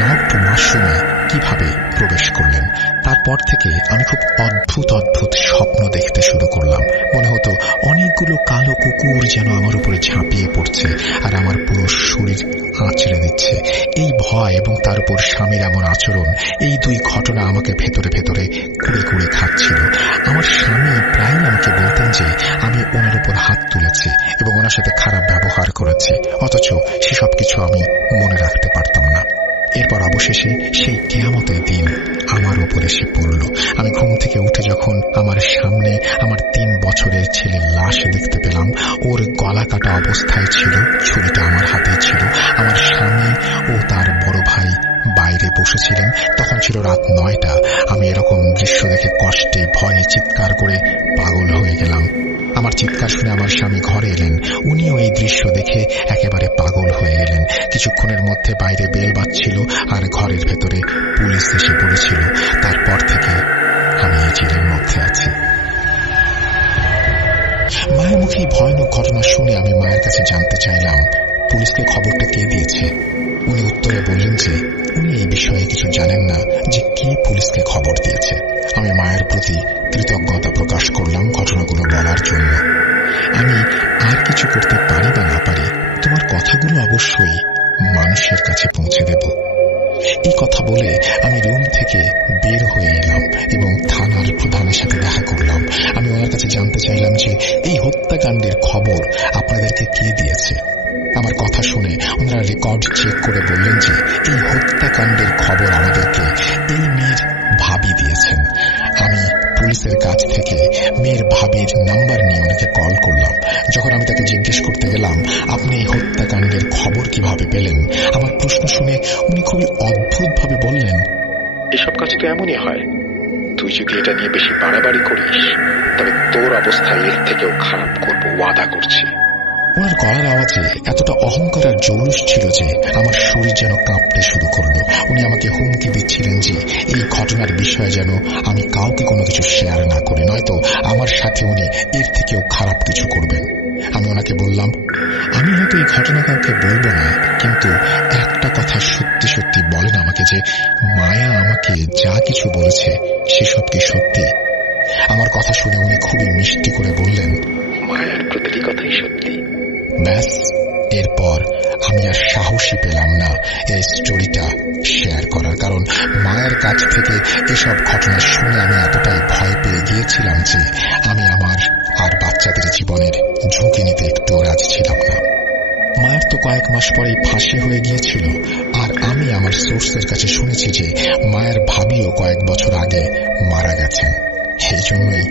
লকড ওয়াশরুমে কিভাবে প্রবেশ করলেন। তারপর থেকে আমি খুব অদ্ভুত অদ্ভুত স্বপ্ন দেখতে শুরু করলাম। মনে হতো অনেকগুলো কালো কুকুর যেন আমার উপরে ঝাঁপিয়ে পড়ছে আর আমার পুরো শরীর আঁচড়ে দিচ্ছে। এই ভয় এবং তার উপর স্বামীর এমন আচরণ, এই দুই ঘটনা আমাকে ভেতরে ভেতরে কুড়ে কুড়ে খাচ্ছিল। আমার স্বামী প্রায় আমাকে বলতেন যে আমি ওনার উপর হাত তুলেছি এবং ওনার সাথে খারাপ ব্যবহার করেছি, অথচ সেসব কিছু আমি মনে রাখতে পারতাম না। এরপর অবশেষে সেই কিয়ামতের দিন আমার উপর এসে পড়ল। আমি ঘুম থেকে উঠে যখন আমার সামনে আমার 3 বছরের ছেলের লাশ দেখতে পেলাম, ওর গলা কাটা অবস্থায় ছিল, ছুরিটা আমার হাতে ছিল। আমার স্বামী ও তার বড় ভাই বাইরে বসেছিলেন। তখন ছিল রাত 9টা। আমি এরকম দৃশ্য দেখে কষ্টে ভয়ে চিৎকার করে পাগল হয়ে গেলাম। আমার চিৎকার শুনে আমার স্বামী ঘরে এলেন। উনিও এই দৃশ্য দেখে একেবারে পাগল হয়ে গেলেন। কিছুক্ষণের মধ্যে বাইরে বেল বাজছিল আর ঘরের ভেতরে পুলিশ এসে পড়েছিল। তারপর থেকে আমি এই জেলের মধ্যে আছি। মায়ের মুখে এই ভয়ানক ঘটনা শুনে আমি মায়ের কাছে জানতে চাইলাম পুলিশকে খবরটা কে দিয়েছে। উনি উত্তরে বললেন যে উনি এই বিষয়ে কিছু জানেন না যে কে পুলিশকে খবর দিয়েছে। আমি মায়ের প্রতি কৃতজ্ঞতা প্রকাশ করলাম ঘটনাগুলো বলার জন্য। আমি আর কিছু করতে পারি বা না পারি, তোমার কথাগুলো অবশ্যই মানুষের কাছে পৌঁছে দেব। এই কথা বলে আমি রুম থেকে বের হয়ে এলাম এবং থানার প্রধানের সাথে দেখা করলাম। আমি ওনার কাছে জানতে চাইলাম যে এই হত্যাকাণ্ডের খবর আপনাদেরকে কে দিয়েছে। আমার কথা শুনে ওনারা রেকর্ড চেক করে বললেন যে এই হত্যাকাণ্ডের খবর আমাদেরকে এই মেয়ের ভাবি দিয়েছেন। আমি পুলিশের কাছ থেকে মেয়ের ভাবির নাম্বার নিয়ে ওনাকে কল করলাম। যখন আমি তাকে জিজ্ঞেস করতে গেলাম আপনি এই হত্যাকাণ্ডের খবর কিভাবে পেলেন, আমার প্রশ্ন শুনে উনি খুবই অদ্ভুতভাবে বললেন, এসব কাজ তো এমনই হয়, তুই যদি এটা নিয়ে বেশি বাড়াবাড়ি করিস তবে তোর অবস্থা এর থেকেও খারাপ করবো, ওয়াদা করছি। ওনার গলার আওয়াজে এতটা অহংকার আর জৌলুস ছিল যে আমার শরীর যেন কাঁপতে শুরু করলো। উনি আমাকে হুমকি দিচ্ছিলেন যে এই ঘটনার বিষয়ে যেন আমি কাউকে কোনো কিছু শেয়ার না করি, নয়তো আমার সাথে উনি এর থেকেও খারাপ কিছু করবেন। আমি ওনাকে বললাম আমি হয়তো এই ঘটনা কাউকে বলবো না, কিন্তু একটা কথা সত্যি সত্যি বলেন আমাকে যে মায়া আমাকে যা কিছু বলেছে সেসব কি সত্যি। আমার কথা শুনে উনি খুবই মিষ্টি করে বললেন, মায়ার প্রতিটি কথাই সত্যি। ব্যাস, এরপর আমি আর সাহসী পেলাম না এই স্টোরিটা শেয়ার করার, কারণ মায়ের কাছ থেকে এসব ঘটনা শুনে আমি এতটাই ভয় পেয়ে গিয়েছিলাম যে আমি আমার আর বাচ্চাদের জীবনের ঝুঁকি নিতে একটু রাজি ছিলাম না। মায়ের তো কয়েক মাস পরেই ফাঁসি হয়ে গিয়েছিল, আর আমি আমার সোর্সের কাছে শুনেছি যে মায়ের ভাবিও কয়েক বছর আগে মারা গেছেন। সেই জন্যই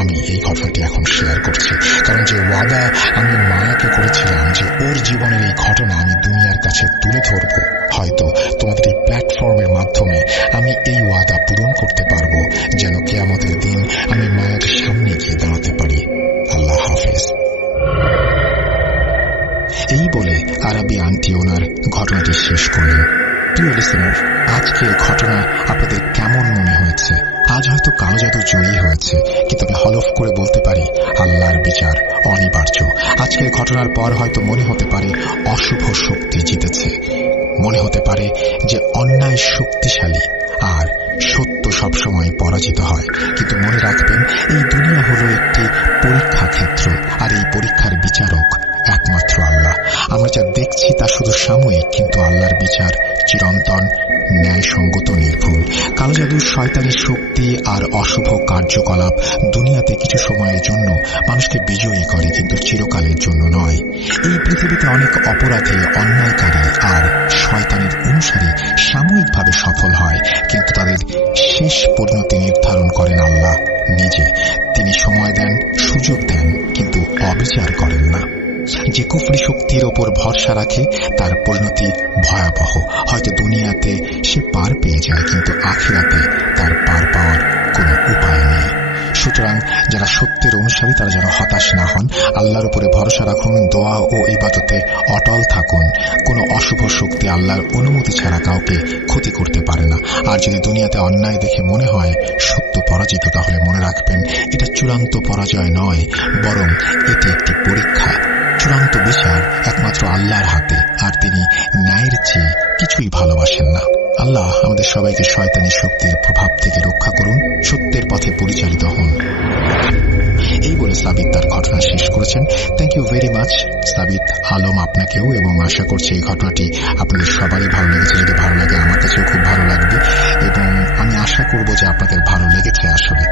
আমি এই ঘটনাটি এখন শেয়ার করছি, কারণ যে ওয়াদা আমি মায়াকে করেছিলাম যে ওর জীবনের এই ঘটনা আমি দুনিয়ার কাছে তুলে ধরব, হয়তো তোমাদের এই প্ল্যাটফর্মের মাধ্যমে আমি এই ওয়াদা পূরণ করতে পারবো, যেন কিয়ামতের দিন আমি মায়ের সামনে গিয়ে দাঁড়াতে পারি। আল্লাহ হাফেজ। এই বলে আরবি আন্টি ওনার ঘটনাটি শেষ করলেন। প্রিয় লিসেনার, আজকের ঘটনা আপনাদের কেমন মনে হয়েছে? আজ হয়তো কালো জাদু জয়ী হয়েছে, কিন্তু আমি হলফ করে বলতে পারি আল্লাহর বিচার অনিবার্য। আজকের ঘটনার পর হয়তো মনে হতে পারে অশুভ শক্তি জিতেছে, মনে হতে পারে যে অন্যায় শক্তিশালী আর সত্য সবসময় পরাজিত হয়। কিন্তু মনে রাখবেন এই দুনিয়া হলো একটি পরীক্ষা ক্ষেত্র, আর এই পরীক্ষার বিচারক একমাত্র আল্লাহ। আমরা যা দেখছি তা শুধু সাময়িক, কিন্তু আল্লাহর বিচার চিরন্তন, ন্যায়সঙ্গত, নির্ভুল। কালো জাদুর শয়তানি শক্তি আর অশুভ কার্যকলাপ দুনিয়াতে কিছু সময়ের জন্য মানুষকে বিজয়ী করে, কিন্তু চিরকালের জন্য নয়। এই পৃথিবীতে অনেক অপরাধী, অন্যায়কারী আর শয়তানের অনুসারী সাময়িকভাবে সফল হয়, কিন্তু তাদের শেষ পরিণতি নির্ধারণ করেন আল্লাহ নিজে। তিনি সময় দেন, সুযোগ দেন, কিন্তু অবিচার করেন না। যে কুফরি শক্তির ওপর ভরসা রাখে তার পরিণতি ভয়াবহ। হয়তো দুনিয়াতে সে পার পেয়ে যায়, কিন্তু আখিরাতে তার পার পাওয়ার কোনো উপায় নেই। সুতরাং যারা সত্যের অনুসারী তারা যেন হতাশ না হন। আল্লাহর উপরে ভরসা রাখুন, দোয়া ও ইবাদতে অটল থাকুন। কোনো অশুভ শক্তি আল্লাহর অনুমতি ছাড়া কাউকে ক্ষতি করতে পারে না। আর যদি দুনিয়াতে অন্যায় দেখে মনে হয় সত্য পরাজিত, তাহলে মনে রাখবেন এটা চূড়ান্ত পরাজয় নয়, বরং এটি একটি পরীক্ষা। চূড়ান্ত বিচার একমাত্র আল্লাহর হাতে, আর তিনি ন্যায়ের চেয়ে কিছুই ভালোবাসেন না। আল্লাহ আমাদের সবাইকে শয়তানি শক্তির প্রভাব থেকে রক্ষা করুন, সত্যের পথে পরিচালিত হন। এই বলে সাবিত তার ঘটনা শেষ করেছেন। থ্যাংক ইউ ভেরি মাচ সাবিত আলম আপনাকেও, এবং আশা করছি এই ঘটনাটি আপনাদের সবারই ভালো লেগেছে। যদি ভালো লাগে আমার কাছেও খুব ভালো লাগবে, এবং আমি আশা করব যে আপনাদের ভালো লেগেছে আসলে।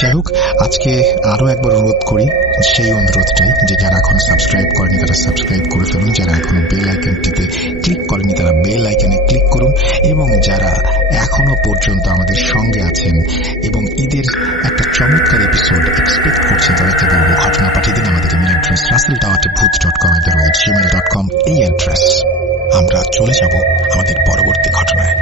যাই হোক, আজকে আরো একবার অনুরোধ করি, সেই অনুরোধটাই যে যারা এখনো সাবস্ক্রাইব করেনি তারা সাবস্ক্রাইব করে ফেলুন, যারা এখনো বেল আইকনটিতে ক্লিক করেনি তারা বেল আইকনে ক্লিক করুন, এবং যারা এখনো পর্যন্ত আমাদের সঙ্গে আছেন এবং ঈদের একটা চমৎকার এপিসোড এক্সপেক্ট করছেন তাদেরকে বলবো ঘটনা পাঠিয়ে দিন আমাদের ইমেল অ্যাড্রেস russell.booth.com এই অ্যাড্রেস। আমরা চলে যাব আমাদের পরবর্তী ঘটনায়।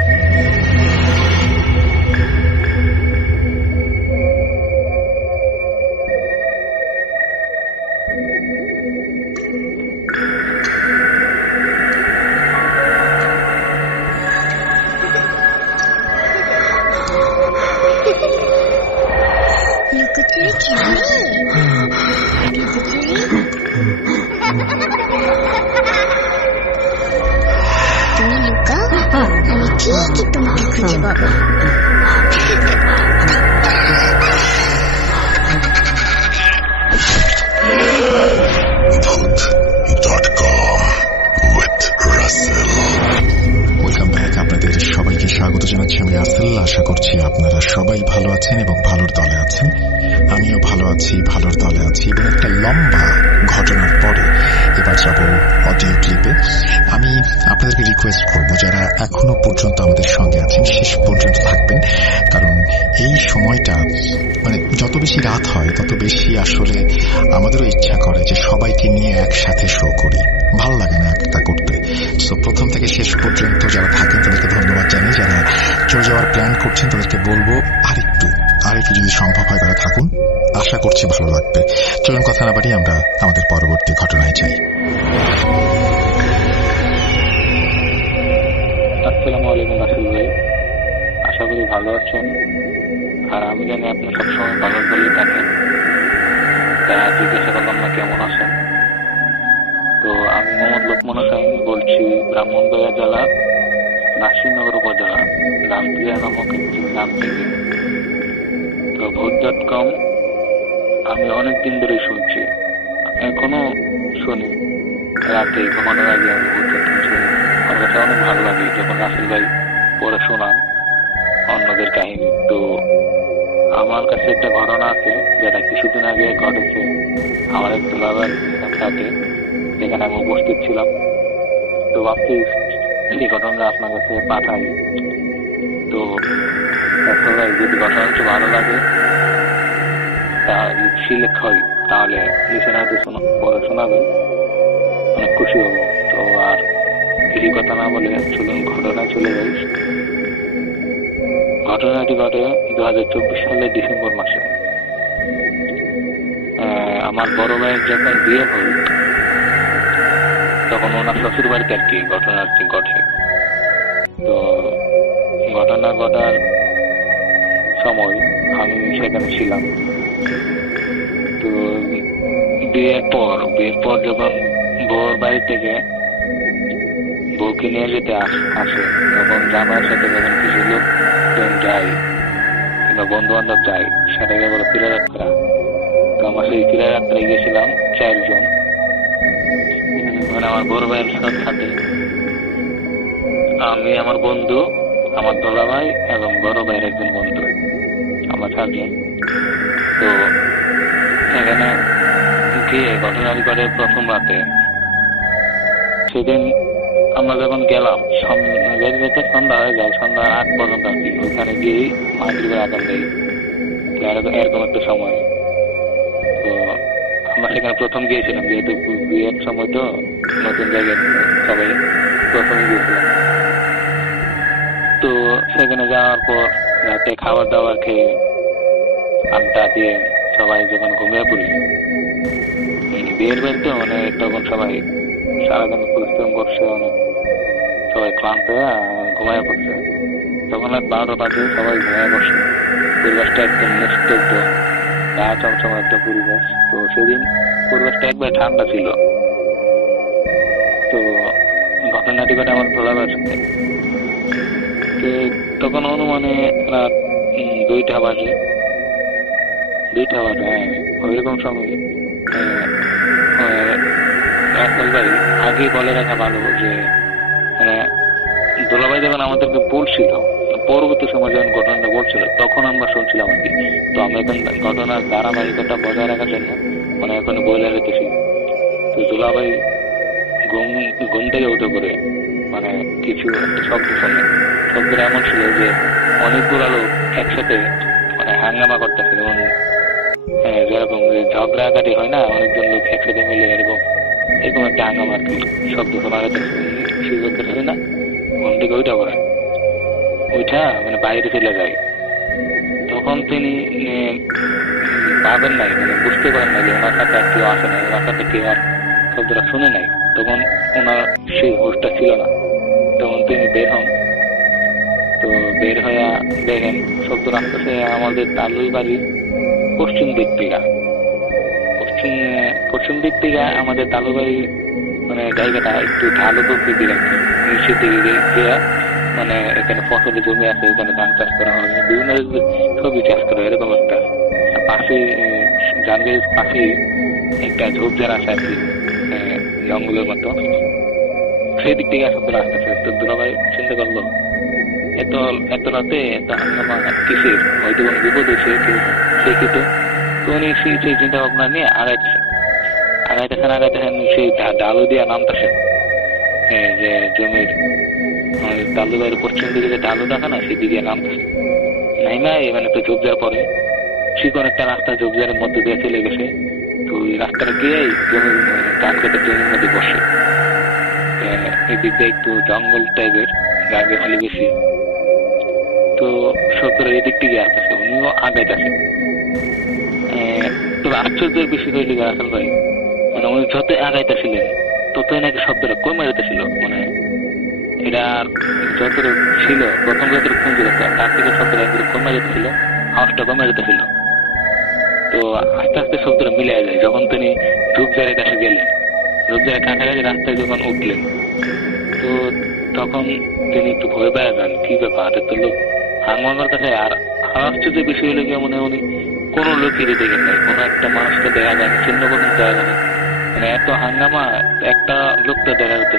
খুঁজে পাবো। Welcome back. আপনাদের সবাইকে স্বাগত জানাচ্ছি আমি রাসেল। আশা করছি আপনারা সবাই ভালো আছেন এবং ভালোর দলে আছেন। আমিও ভালো আছি, ভালোর দলে আছি। এবং একটা লম্বা ঘটনার পরে এবার যাব অডিও ক্লিপে। আমি আপনাদেরকে রিকোয়েস্ট করব, যারা এখনো পর্যন্ত আমাদের সঙ্গে আছেন শেষ পর্যন্ত থাকবেন, কারণ এই সময়টা যত বেশি রাত হয় তত বেশি আসলে আমাদেরও ইচ্ছা করে যে সবাইকে নিয়ে একসাথে শো করি। ভালো লাগে না একটা করতে। সো প্রথম থেকে শেষ পর্যন্ত যারা থাকেন তাদেরকে ধন্যবাদ জানাই। যারা চলে যাওয়ার প্ল্যান করছেন তাদেরকে বলবো আরেকটু যদি সম্ভব হয় তারা থাকুন। আশা করছি ভালো লাগবে। চলুন কথা না বাড়িয়ে আমরা আমাদের পরবর্তী ঘটনায় যাই। আসসালামু আলাইকুম রাসেল ভাই, আশা করি ভালো আছেন। আর আমি জানি আপনি সবসময় ভালো বলেই থাকেন, তা জিজ্ঞাসা করলাম না কেমন আছেন। তো আমি মোহাম্মদ লোকমান হোসেন বলছি, ব্রাহ্মণবাড়িয়া জেলা নাসিরনগর উপজেলা রামপুরিয়া নামক একটি গ্রাম থেকে। তো ভোট.com আমি অনেকদিন ধরেই শুনছি, এখনো শুনি। রাতে ঘুমানোর আগে আমি ভোট.com শুনি। আমার কাছে অনেক ভালো লাগে যখন রাসেল ভাই পড়ে শোনান অন্যদের কাহিনী। তো আমার কাছে একটা ঘটনা আছে যেটা কিছুদিন আগে ঘটেছে আমার এক দুলাভাইয়ের সাথে, যেখানে আমি উপস্থিত ছিলাম। তো ভাবছি এই ঘটনাটা আপনার কাছে পাঠাই। তো ভাই যদি ঘটনাটা ভালো লাগে, তা সিলেক্ট হয় তাহলে লিসেনারদের পরে শোনাবেন, অনেক খুশি হবো। তো আর কিছু কথা না বলে চলুন ঘটনায় চলে যাই। ঘটনাটি ঘটে 2024 সালের ডিসেম্বর মাসে। আমার বড় ভাইয়ের যখন বিয়ে হয় তখন ওনার শ্বশুর বাড়িতে আর কি ঘটনাটি ঘটে। তো ঘটনা ঘটার সময় আমি সেখানে ছিলাম। তো বিয়ের পর যখন বউর বাড়ি থেকে বউকে নিয়ে যেতে আসে, তখন জামাইয়ের সাথে যখন কিছু লোক যায় কিংবা বন্ধু বান্ধব যায়, সেটাকে বলে ফিরে যাত্রা। তো আমরা সেই ফিরে যাত্রায় গেছিলাম 4 জন, আমার বড় ভাইয়ের সাথে আমি, আমার বন্ধু, আমার দোলা ভাই এবং বড় ভাইয়ের একজন বন্ধু, আমরা 4 জন। তো এখানে গিয়ে ঘটনাটি ঘটে প্রথম রাতে। সেদিন আমরা যখন গেলাম যেতে সন্ধ্যা হয়ে যায়, সন্ধ্যার 8 পর্যন্ত আর কি। ওইখানে গিয়েই মাগরিবের আজান দেয়, এরকম একটা সময়। তো আমরা সেখানে প্রথম গিয়েছিলাম, যেহেতু বিয়ের সময় তো নতুন জায়গায় সবাই প্রথমে গিয়েছিলাম। তো সেখানে যাওয়ার পর রাতে খাবার দাবার খেয়ে আড্ডা দিয়ে সবাই যখন ঘুমিয়ে পড়ি, বিয়ের বাড়িতে তখন সবাই সারাদিন পরিশ্রম করছে, অনেক সবাই ক্লান্ত হয়ে ঘুমায় পড়ছে। তখন আর 12টা বাজে, সবাই ঘুমায় পড়ছে। পরিবেশটা একদম নিস্তব্ধ, গা চমচম একটা পরিবেশ। তো সেদিন পরিবেশটা একবার ঠান্ডা ছিল। তো ঘটনাটি ঘটে আমার দোলাভাইয়ের সাথে। তখন অনুমানে রাত 2টা বাজে। হ্যাঁ, ওইরকম সময় রাসেল ভাই আগেই বলে রাখা ভালো যে দোলাভাই যখন আমাদেরকে বলছিল, পরবর্তী সময় যখন ঘটনাটা বলছিল, তখন আমরা শুনছিলাম আর কি। তো আমি এখন ঘটনার ধারাবাহিকতা বজায় রাখার জন্য এখন বলে রেখেছি। তো দোলাভাই ঘুম থেকে উঠে করে কিছু একটা শব্দ শুনে। শব্দটা এমন ছিল যে অনেকগুলো লোক একসাথে হাঙ্গামা করতেছে, যেরকম ঝগড়াঘাটি হয় না, অনেকজন লোক একসাথে মিলে এরকম একটা হাঙ্গামা আর কি শব্দ শোনা যাচ্ছে। সুযোগ করছে না, ঘুম থেকে ওইটা বাইরে চলে যায়। তখন তিনি পাবেন নাই, বুঝতে পারেন না যে ওনার সাথে আর কেউ আসে না, ওনার সাথে কেউ আর শব্দটা শুনে নাই। তখন ওনার সেই হোশটা ছিল না। তখন তিনি বের হন। তো বের হয়ে দেখেন শব্দ আসতেছে আমাদের তালুই বাড়ির পশ্চিম দিক থেকে। আমাদের তালুবাড়ির জায়গাটা একটু ঢালু প্রকৃতির, নিচের দিকে গিয়ে মানে এখানে ফসলের জমি আছে, এখানে ধান চাষ করা হয়, বিভিন্ন সবজি চাষ করা হয়, এরকম একটা পাশে জানগের পাশে একটা ঝোপঝাড় আছে আর কি, জঙ্গলের মতো। সেই দিক থেকে আসতে আসতেছে। তো দুলাভাই চিন্তা করলো এত এত রাতে এত হাঙ্গামা কিসের, হয়তো কোনো বিপদ হয়েছে সে কিন্তু। তো উনি সেই চিন্তা ভাবনা নিয়ে আগাইতেছেন সেই ডালু দিয়া নামতেছেন, যে জমির তালুবাইয়ের পশ্চিম দিকে যে ডালু দেখা না সেদিকে নামতেছে। নাইমা মানে তো ঝোপঝাড় পরে চিকন একটা রাস্তা ঝোপঝাড়ের মধ্যে দিয়ে চলে গেছে। তো ওই রাস্তাটা গিয়ে জমির ধান খেতের জমির মধ্যে বসে। এই দিক দিয়ে একটু জঙ্গল টাইপের, গাছ গাছালি বেশি। তো সরকারের এই দিক থেকে আসতেছে, উনিও আগাইতেছে। তবে আশ্চর্যের বিষয় হইলে আসল ভাই, মানে উনি যত আগাইতেছিলেন ততই নাকি শব্দটা কমে যেতেছিল। মানে এটা যতটা ছিল প্রথম যতটা কমে যেত তার থেকে শব্দটা একদম কমে যেতেছিল, আওয়াজটা কমে যেতেছিল। তো আস্তে আস্তে শব্দটা মিলে যায়। যখন তিনি ঝোপঝাড়ের কাছে গেলেন, ঝোপঝাড়ের কাছাকাছি রাস্তায় যখন উঠলেন, তো তখন তিনি একটু ভয় পেয়ে যান, কি ব্যাপার এত লোক হাঙ্গামা করতেছে। আর আশ্চর্য বিষয় হলো গিয়ে মনে উনি কোনো লোকেরই দেখেন নাই, কোনো একটা মানুষকে দেখা যায় না, চিহ্ন পর্যন্ত দেখা যায় না। মানে এত হাঙ্গামা একটা লোকটা দেখা যেত,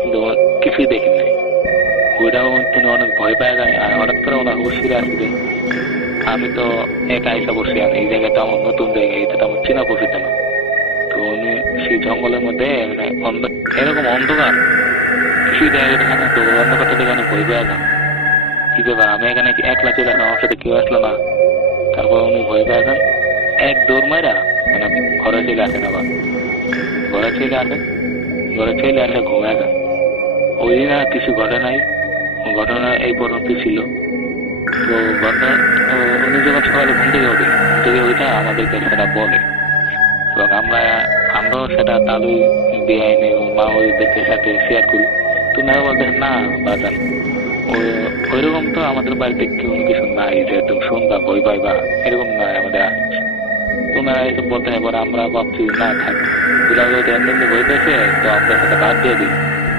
কিন্তু কিছুই দেখেন নাই। ওইটাও তিনি অনেক ভয় পেয়ে যায়। আর হঠাৎ করে ওনার হুশ ফিরে আসবে, আমি তো একা এসে বসে আনি, এই জায়গাটা আমার নতুন জায়গা, এটা তো আমার চেনা পরিচিত না। তো উনি সেই জঙ্গলের মধ্যে মানে এরকম অন্ধকার কিছুই দেখা যেত না। তো অন্ধকারটা দেখে অনেক ভয় পেয়ে যান, কি ব্যাপার আমি এখানে একলা চলে আসলাম, আমার সাথে কেউ আসলো না। তারপর উনি ভয় পেয়ে যান, এক দৌড় মাইরা মানে ঘরে চলে আসেন। আবার ঘরে চলে আসে ঘুমায় যান। ওই দিন আর কিছু ঘটে নাই, ঘটনা এই পর্যন্ত ছিল। তো ঘটনা উনি যখন সকালে ঘুম থেকে ওইটা আমাদেরকে সেটা বলে, এবং আমরাও সেটা তালু বেআইনে মা ওদেরকে সাথে শেয়ার করি। তো না বলতে না বাজান ওইরকম তো আমাদের বাড়িতে কোনো কিছু নাই যে তুমি শুনবা ভয় পাইবা, এরকম নয় আমাদের আসছে। তোমরা এসব বলতে হয়। পরে আমরা ভাবছি না থাক, এমনি ভয় পেয়েছে তো আমরা সেটা বাদ দিয়ে দিই,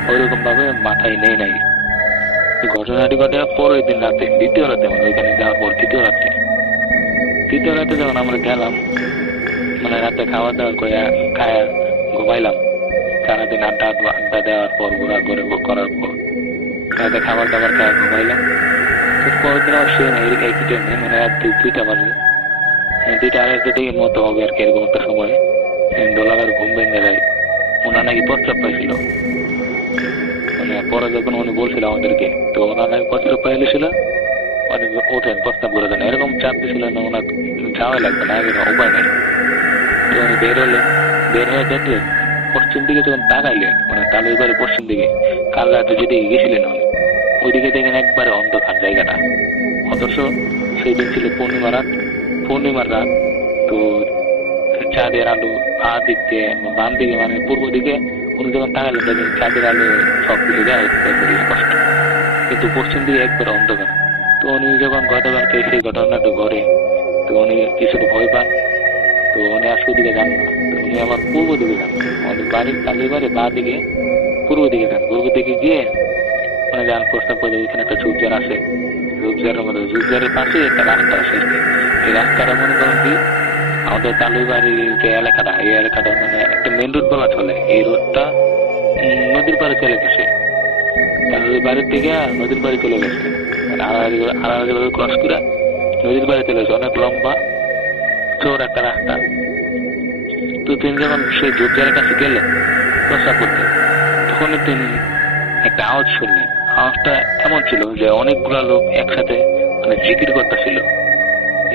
ওইরকম ভাবে মাথায় নেই নাই। ঘটনাটি ঘটে পরের দিন রাতে, দ্বিতীয় রাতে, মানে ওইখানে যাওয়ার পর দ্বিতীয় রাতে যখন আমরা গেলাম, মানে রাতে খাওয়া দাওয়া করে খায়া ঘুমাইলাম। সারাদিন আড্ডা দেওয়ার পর ঘোরাঘুরি করার পর রাতে খাবার দাবার খায় ঘুমাইলাম। তো পরের দিন আমার সেম একই টাইমে, মানে রাত 2টা বাজে, 2:30 মতো হবে আর কি, এরকম একটা সময় দোলার ঘুম ভেঙে যায়। ওনার নাকি প্রস্তাব পাইছিল, মানে পরে যখন উনি বলছিল আমাদেরকে, তো ওনার নাকি প্রস্তাব পাইছিল অনেক ওঠেন প্রস্তাব করে দেন, এরকম চাপ দিছিল না ওনার যাওয়াই লাগবে না, উপায় নেই। তো উনি বের হয়ে দেখলেন পশ্চিম দিকে, যখন তাকাইলেন মানে তালুর বাড়ি পশ্চিম দিকে, কাল রাতে যেদিকে গেছিলেন উনি ওইদিকে দেখেন একবারে অন্ধকার জায়গাটা। অথচ সেই দিন ছিল পূর্ণিমার রাত। তো চাঁদের আলো দিক দিয়ে বাম দিকে মানে পূর্ব দিকে উনি যখন তাকালেন দেখেন চাঁদের আলো সবকিছু দেওয়া হচ্ছে স্পষ্ট, কিন্তু পশ্চিম দিকে একবারে অন্ধকার। তো উনি যখন গতকালকে সেই ঘটনাটা ঘটে, তো উনি কিছুটা ভয় পান। তো উনি আর সেদিকে যান না, তো উনি আবার পূর্ব দিকে যান, আমাদের বাড়ির তালের বাড়ি বা দিকে পূর্ব দিকে যান। পূর্ব দিকে গিয়ে মানে যান প্রস্তাব করে, ওইখানে একটা ঝোপঝাড় আছে, ঝোপঝাড়ের পাশে একটা রাস্তা আছে। এই রাস্তাটা মনে করেন কি আমাদের তালুই বাড়ির যে এলাকাটা, এই এলাকাটা মানে একটা মেন রোড বলা চলে। এই রোডটা নদীর পাড়ে চলে গেছে, তালুই বাড়ির থেকে নদীর পাড়ে চলে গেছে, মানে আড়াআড়ি ক্রস করে নদীর পাড়ে চলে গেছে। অনেক লম্বা চোর একটা রাস্তা। তো তিনি যখন সেই ঝোপঝাড়ের কাছে গেলেন প্রস্তাব করতে, তখন তিনি একটা আওয়াজ শুনলেন। আওয়াজটা এমন ছিল যে অনেকগুলা লোক একসাথে মানে জিকির করতেছিল,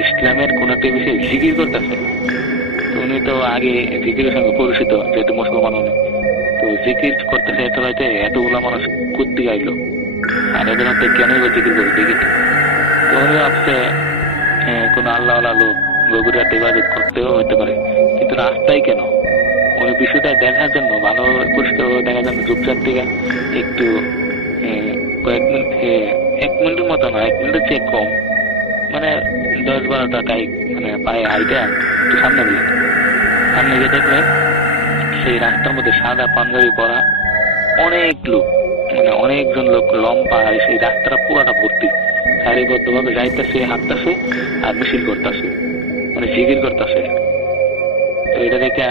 ইসলামের কোন একটা বিষয়ে জিকির করতেছে। তো উনি তো আগে জিকিরের সঙ্গে পরিচিত, যেহেতু মুসলমান উনি, তো জিকির করতেছে এত রাইতে এতগুলা মানুষ কুত্তি গাইলো, আর এদের মধ্যে কেন জিকির করে দেখি। তো উনি ভাবছে কোন আল্লাহ লোক গভীর রাতে ইবাদত করতেও হতে পারে, কিন্তু রাস্তায় কেন? উনি বিষয়টা দেখার জন্য, ভালো পরিষ্কার দেখার জন্য ঝোপঝাড় থেকে একটু কয়েক মিনিট, 1 মিনিটের মতো না, 1 মিনিটের চেয়ে কম, মানে 10-12টা কাইক মানে পায়ে হাইটা একটু সামনে গিয়ে দেখলেন সেই রাস্তার মধ্যে সাদা পাঞ্জাবি পরা অনেক লোক মানে অনেকজন লোক লম্বা, সেই রাস্তাটা পুরাটা ভর্তি, সারিবদ্ধ ভাবে যাইতেছে, হাঁটতেছে আর মিছিল করতেছে, মানে জিকির করতেছে। তো এটা দেখে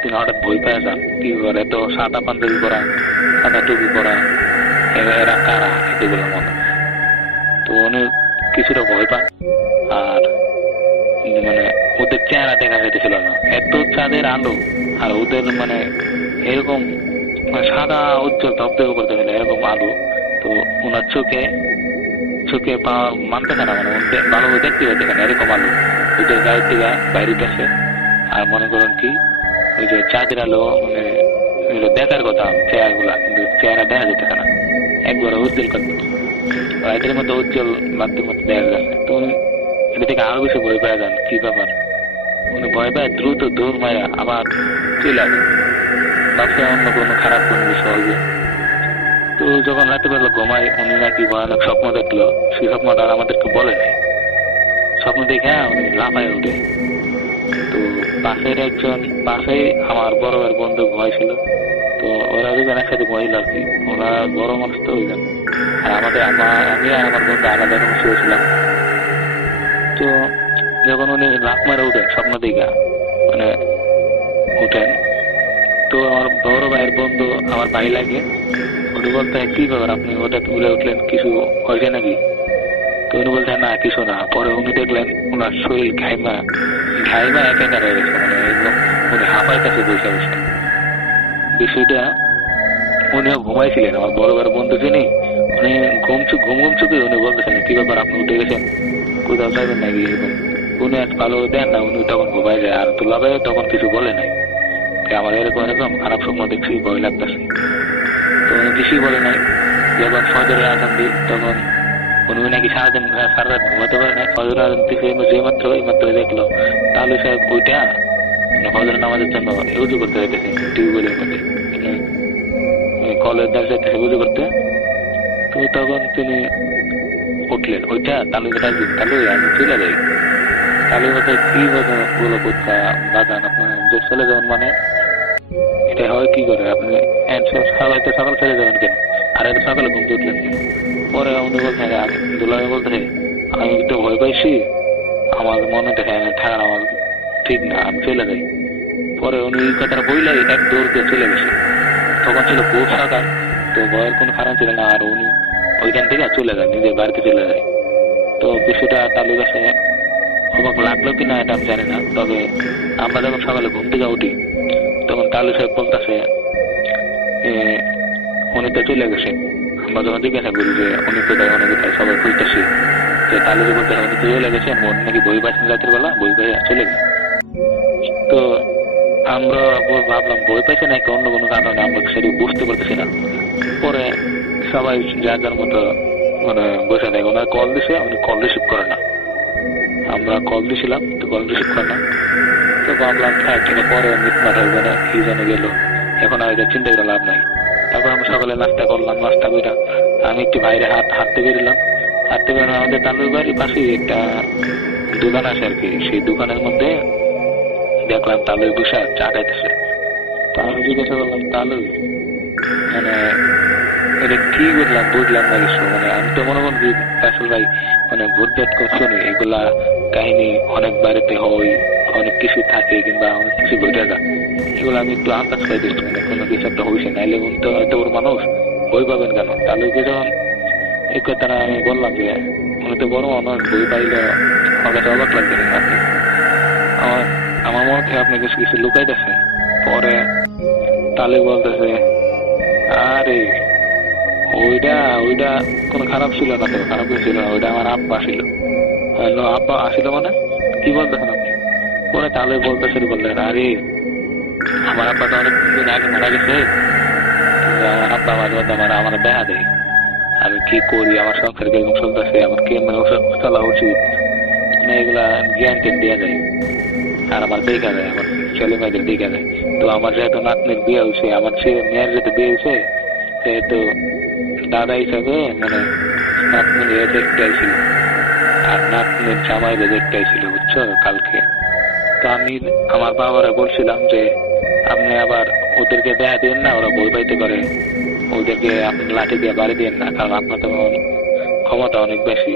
তিনি হঠাৎ ভয় পেয়ে যান, কি করে এত সাদা পাঞ্জাবি পরা, সাদা টুপি পরা, এরা কারা এগুলো মনে। তো উনি কিছুটা ভয় পান, আর মানে ওদের চেহারা দেখা যাইতেছিল না, এত চাঁদের আলো আর ওদের মানে এরকম সাদা উজ্জ্বল ধপধপে করতেছিল এরকম আলো। তো ওনার চোখে মানতেছে না, মানে ভালো দেখতে পাচ্ছে না এরকম আলো ওদের গায়ের থেকে বাইরেতেছে। আর মনে করেন কি ওই যে চাঁদের আলো মানে দেখার কথা চেহারাগুলা, কিন্তু চেহারা দেখা যেতেছে না, একবারে উজ্জ্বল করতে রাতের মধ্যে উজ্জ্বল বাদ্যের মধ্যে দেখা যাচ্ছে। তো উনি এটা থেকে আরো বেশি ভয় পেয়ে যান, কি ব্যাপার। উনি ভয় পেয়ে দ্রুত দৌড় মারা আবার চলে আসেন, ভাবছে অন্য কোনো খারাপ কোনো বিষয় হবে। তো যখন রাতে বেলা ঘুমায়, উনি নাকি ভয়ানক স্বপ্ন দেখলো, সেই স্বপ্নটা আমাদেরকে বলে নাই। স্বপ্ন দেখে উনি লাফায় উঠে। তো পাশে আমার বড় ভাইয়ের বন্ধু ঘুমাইছিল। তো ওরা দুজন একসাথে ঘুমাইল আর কি, ওরা বড় মানুষ তো হইলেন, আর আমি আর আমার বন্ধু আলাদা রকম শুয়েছিলাম। তো যখন উনি লাফ মারে উঠে স্বপ্ন দিকে মানে উঠেন, তো আমার বড় ভাইয়ের বন্ধু আমার ভাই লাগে, উনি বলতে কি ব্যাপার আপনি ওটা তুলে উঠলেন, কিছু হয়েছে নাকি? তো উনি বলতে না কিছু না। পরে উনি দেখলেন ওনার শরীর ঘাইমা একাকার হয়ে গেছে, মানে একদম উনি হাঁপার কাছে বসে বসে। বিষয়টা উনিও ঘুমাইছিলেন, আমার বড় ভাইয়ের বন্ধু যিনি, উনি ঘুম চুকে উনি বলতেছেন কি ব্যাপার আপনি উঠে গেছেন, কোথাও যাবেন নাকি এরকম। উনি আজ ভালো দেন না, উনি তখন ঘুমাই যায়। আর তোলা ভাই তখন কিছু বলে নাই, আমার এরকম খারাপ স্বপ্ন দেখছি, ভয় লাগতেছে। তো উনি কিছুই বলে নাই। যখন ফজরের আজান দিই তখন উনি নাকি সারা রাত ঘুমাতে পারে নাই। ফজরের আজান থেকে যে মাত্র দেখলো তাহলে সাহেব ওইটা ফজরের নামাজের জন্য উজু করতে যেতেছে টিউবওয়েলের মধ্যে, কলের দ্বার যেতেছে উজু করতে। তো তখন তিনি উঠলেন, ওইটা তালু আমি চলে যাই। তালুর মধ্যে কি বলো বাজান আপনার যে চলে যাবেন, মানে এটা হয় কি করে আপনি সকাল চলে যাবেন কেন, আর এত সকালে ঘুমতে উঠলেন কেন? পরে উনি বলছেন, আমি দুলাভাই বলতেছে আমি একটু ভয় পাইছি, আমার মনে দেখে থাকার আমার ঠিক না, আমি চলে যাই। পরে উনি এই কথাটা বইলাই এক দৌড় দিয়ে চলে গেছে। তখন ছিল খুব সকাল, তো ভয়ের কোনো কারণ ছিল না, আর উনি ওইখান থেকে চলে যায়, নিজের বাড়িতে চলে যায়। তো বিষয়টা তালুর কাছে অবাক লাগলো কিনা এটা আমি জানি না, তবে আমরা যখন সকালে ঘুম থেকে উঠি তখন তালু সাহেব বলতেছে উনি তো চলে গেছে। আমরা যখন জিজ্ঞাসা করি যে উনি কোথায় সবাই খুঁজতেছি, যে তালু যে বলতে উনি তো চলে গেছে, মন নাকি বই পাইছেন রাতের বেলা, বই পাই চলে গেছে। তো আমরা ভাবলাম বই পাইছে নাকি অন্য কোনো কারণে, আমরা সেটা বুঝতে পারতেছি না। পরে সবাই যার যার মতো মানে বসে থাকে, ওনার কল দিছে, উনি কল রিসিভ করে না। আমরা কল দিছিলাম, তো কল রিসিভ করে না। তো ভাবলাম পরে মিটমাট হইবে না, কি জানে গেল, এখন আর এটা চিন্তা করে লাভ নাই। তারপর আমরা সকালে নাস্তা করলাম, নাস্তা করে আমি একটু বাইরে হাঁটতে বেরোলাম। হাঁটতে বেরোনো আমাদের তালুর বাড়ির পাশে একটা দোকান আছে আর কি, সেই দোকানের মধ্যে দেখলাম তালুর বসে চা খাইতেছে। তো আমি জিজ্ঞাসা করলাম তালু মানে এটা কি করলাম, বুঝলাম না কিছু। মানে আমি তো মনে করি আসল ভাই মানে ভূত পেট শুনি, এগুলা কাহিনী অনেক বাড়িতে হয়, অনেক কিছু থাকে কিংবা অনেক কিছু ঘটে যায়, এগুলো আমি একটু আন্দাজ পাই দিচ্ছি, মানে কোনো কিছু একটা হয়েছে, নাইলে উনি তো এত বড় মানুষ বই পাবেন কেন? তাহলে যখন এই কথাটা আমি বললাম যে উনি তো বড় মানুষ, বই পাইলে আমার কাছে অবাক লাগবে না, আপনি আমার মনে হয় আপনি কিছু কিছু লুকাইতেছেন। পরে তাহলে বলতেছে আরে ওইটা কোনো খারাপ ছিল না, তো খারাপ ছিল না, ওইটা আমার আব্বা ছিল। আব্বা আসিল মানে কি বলতেছেন আপনি? পরে তাহলে বলতে শুরু করলেন, আরে আমার আব্বা তো অনেকদিন আগে মারা গেছে, আমার আব্বা আমার দেখা দেয় আমি কি করি, আমার সংসার কিরকম চলতেছে, আমার কি মানে চলা উচিত, মানে এগুলা জ্ঞান টেন দেওয়া যায়, আর আমার দেখা যায়, আমার ছেলে মেয়েদের দেখা যায়। তো আমার যেহেতু নাতনির বিয়ে হয়েছে, আমার মেয়ের যেহেতু বিয়ে হয়েছে, সেহেতু দাদা হিসাবে মানে নাতনির একটাই ছিল, আর নাতনির জামাইদের একটাই ছিল, বুঝছো কালকে। তো আমি আমার বাবারা বলছিলাম যে আপনি আবার ওদেরকে দেখা দিন না, ওরা বই পাইতে পারে, ওদেরকে আপনি লাঠি দিয়ে বাড়ি দেন না, কারণ আপনার তো ক্ষমতা অনেক বেশি।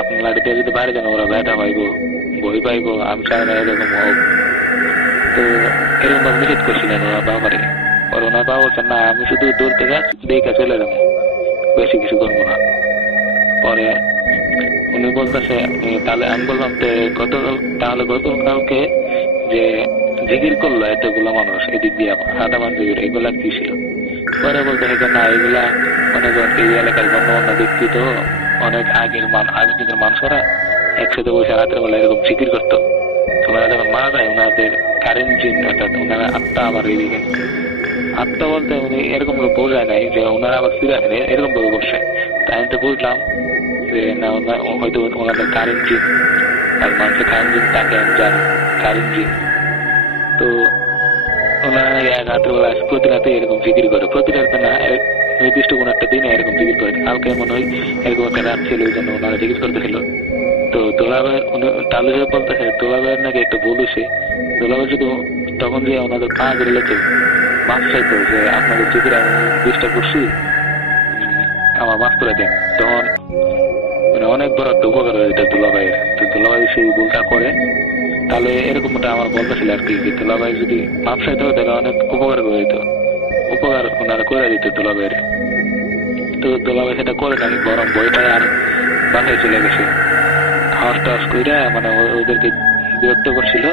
আপনি লাঠি দিয়ে যদি বাড়ি দেন ওরা ব্যথা পাইবো, বই পাইবো, আমি চাই না এরকম হোক। তো এরকম ভাবে নিষেধ করছিলেন ওরা বাবারে। আর ওনার বাবা বলছেন না, আমি শুধু দূর থেকে দেখে চলে যাবো, বেশি কিছু করবো না। পরে উনি বলতেছে, তাহলে আমি বললাম তাহলে গতকালকে যে জিকির করলো এতগুলো মানুষ এদিক দিয়ে হাদামান জিকির, এগুলা কি ছিল? পরে বলতেছে না, এগুলা অনেক এই এলাকার গণ্যমান্য ব্যক্তি, তো অনেক আগের যুগের মানুষরা একসাথে বসে রাতের বেলা এরকম জিকির করতো। ওনারা যখন মারা যায় ওনাদের কারেন্ট জিন, অর্থাৎ ওনারা আত্মা আবার এইদিকে, আত্মা বলতে উনি এরকম বোঝায় নাই যে ওনারা আবার ফিরে আসেন, এরকম ভাবে বলছে। তাই আমি তো বুঝলাম যে না, হয়তো ওনাদের কারেন্ট জিন, আর মানুষের কারেন্ট জিন তাকে আমি জানি কারেন্ট জিন। তো ওনারা রাতের বেলা প্রতি রাতে এরকম জিকির করে, প্রতি রাতে না, নির্দিষ্ট কোন একটা দিনে এরকম জিকির করে। কালকে মনে হয় এরকম একটা রাত ছিল, ওই জন্য ওনারা জিকির করতেছিল। তো দোলাভাই টালু সাহেব বলতেছে দোলাভাইয়ের নাকি একটা ভুল হয়েছে। দোলাভাই শুধু তখন যে ওনাদের পা গেলে তো মাছ চাইতো যে আপনাদের জিকির আমি চেষ্টা করছি, আমার মাফ করে দেন। তখন মানে অনেক বড় একটা উপকার হয়ে যেত দোলাভাইয়ের। তো দোলাভাই সেই ভুলটা করে, তাহলে এরকমটা আমার বলতেছিল আর কি, যে দোলাভাই যদি মাপ চাইতে হয় তাহলে অনেক উপকার করে দিত, উপকার ওনারা করে দিত দোলাভাইয়ের। তো দোলাভাই সেটা করে না, বরং বই পায় আর বাসায় চলে গেছে। হাউস টাউস করে মানে ওদেরকে বিরক্ত করছিল,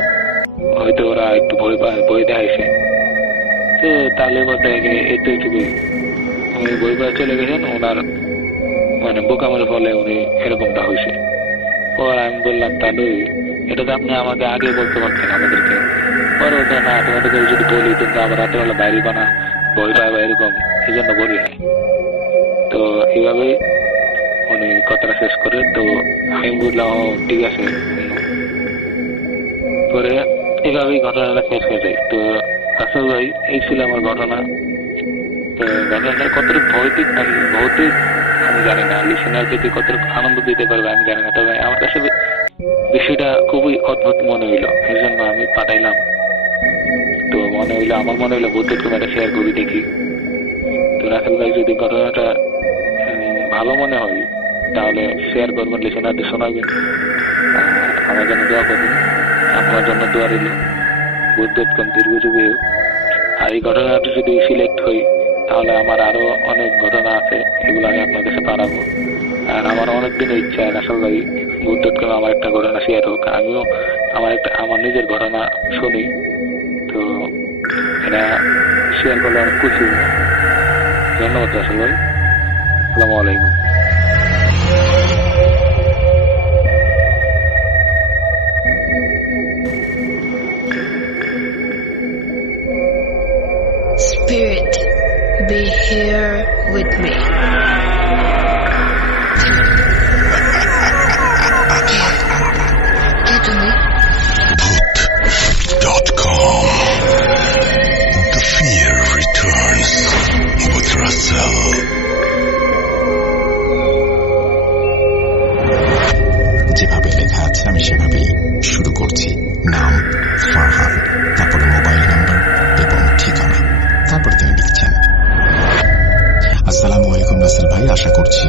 হয়তো ওরা একটু বই দেখাইছে। তো তাহলে বলতে এতটুকুই, উনি বই পায় চলে গেছেন, ওনার মানে বোকামের ফলে উনি এরকমটা হয়েছে। পর আমি বললাম তাহলে এটা তো আপনি আমাকে আগে বলতে পারতেন আমাদেরকে। পরে তো না, তোমাদেরকে যদি বলি তোমরা আবার রাতের বেলা বাইরে বানা বই পাইবা এরকম, এই জন্য বলি নাই। তো এইভাবেই উনি কথাটা শেষ করে। তো আমি বুঝলাম ঠিক আছে। পরে এইভাবেই ঘটনাটা শেষ হয়ে যায়। তো আসল ভাই এই ছিল আমার ঘটনা। তো ঘটনাটা কতটুকু ভৌতিক আমি জানি না, লিসেনার যদি কতটুকু আনন্দ দিতে পারবে আমি জানি না, তবে আমার কাছে বিষয়টা খুবই অদ্ভুত মনে হইলো, এই জন্য আমি পাঠাইলাম। তো আমার মনে হইলো বুদ্ধ তুমি একটা শেয়ার করি দেখি। তো রাসেল ভাই যদি ঘটনাটা ভালো মনে হয় তাহলে শেয়ার করবেন, লিসেনারদের শোনাবেন, আমার জন্য দোয়া করবেন। আপনার জন্য দোয়া রইল, বুদ্ধোৎকম দীর্ঘজীবী হোক। আর এই ঘটনাটা যদি সিলেক্ট হই তাহলে আমার আরো অনেক ঘটনা আছে, এগুলো আমি আপনার কাছে পাঠাবো। আর আমার অনেকদিনের ইচ্ছা রাসেল ভাই বুদ্ধোৎকমে আমার একটা ঘটনা শেয়ার হোক, আমিও আমার নিজের ঘটনা শুনি। তো এটা শেয়ার করলে অনেক খুশি। ধন্যবাদ রাসেল ভাই, আসসালামু আলাইকুম। Spirit, be here with me. কে তুমি? Bhoot.com. The fear returns with Russell. যেভাবে লেখা আছে আমি সেভাবেই শুরু করছি। নাম ফারহান, তারপরে মোবাইল নাম্বার এবং ঠিকানা, তারপর তিনি লিখছেন, আসসালামু আলাইকুম রাসেল ভাই, আশা করছি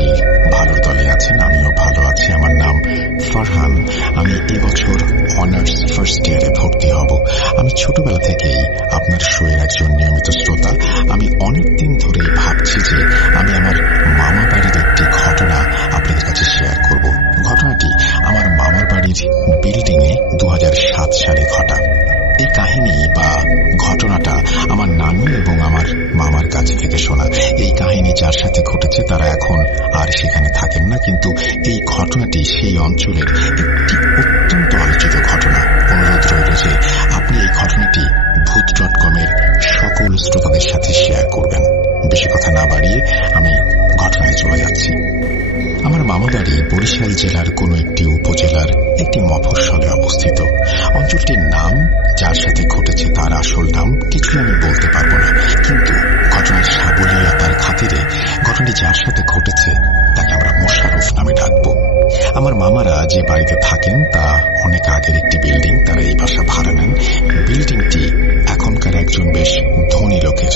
ভালো দলে আছেন। আমিও ভালো আছি। আমার নাম ফারহান, আমি এবছর অনার্স ফার্স্ট ইয়ারে ভর্তি হব। আমি ছোটবেলা থেকেই আপনার শোয়ের একজন নিয়মিত শ্রোতা। আমি অনেকদিন ধরেই ভাবছি যে আমি আমার মামা বাড়ির একটি ঘটনা আপনাদের কাছে শেয়ার করব। ঘটনাটি আমার মামার বাড়ির বিল্ডিং এ 2007 সালে ঘটা। এই কাহিনী বা ঘটনাটা আমার নানু এবং আমার মামার কাছ থেকে শোনা। এই কাহিনী যার সাথে ঘটেছে তারা এখন আর সেখানে থাকেন না, কিন্তু এই ঘটনাটি সেই অঞ্চলের একটি অত্যন্ত আলোচিত ঘটনা। অনুরোধ রইল যে আপনি এই ঘটনাটি ভূত.com-এর সকল শ্রোতাদের সাথে শেয়ার করবেন। বেশি কথা না বাড়িয়ে আমি ঘটনায় চলে যাচ্ছি। আমার মামা বাড়ি বরিশাল জেলার কোন একটি উপজেলার একটি মফস্বলে অবস্থিত। অঞ্চলটির নাম, যার সাথে ঘটেছে তার আসল নাম কিছুই আমি বলতে পারবো না, কিন্তু ঘটনার সাবলীলতার খাতিরে ঘটনাটি যার সাথে ঘটেছে তাকে আমরা মোশাররফ নামে ডাকবো। আমার মামারা যে বাড়িতে থাকেন তা অনেক আগের একটি বিল্ডিং, তারা এই বাসা ভাড়া নেন। বিল্ডিংটি এখনকার একজন বেশ ধনী লোকের।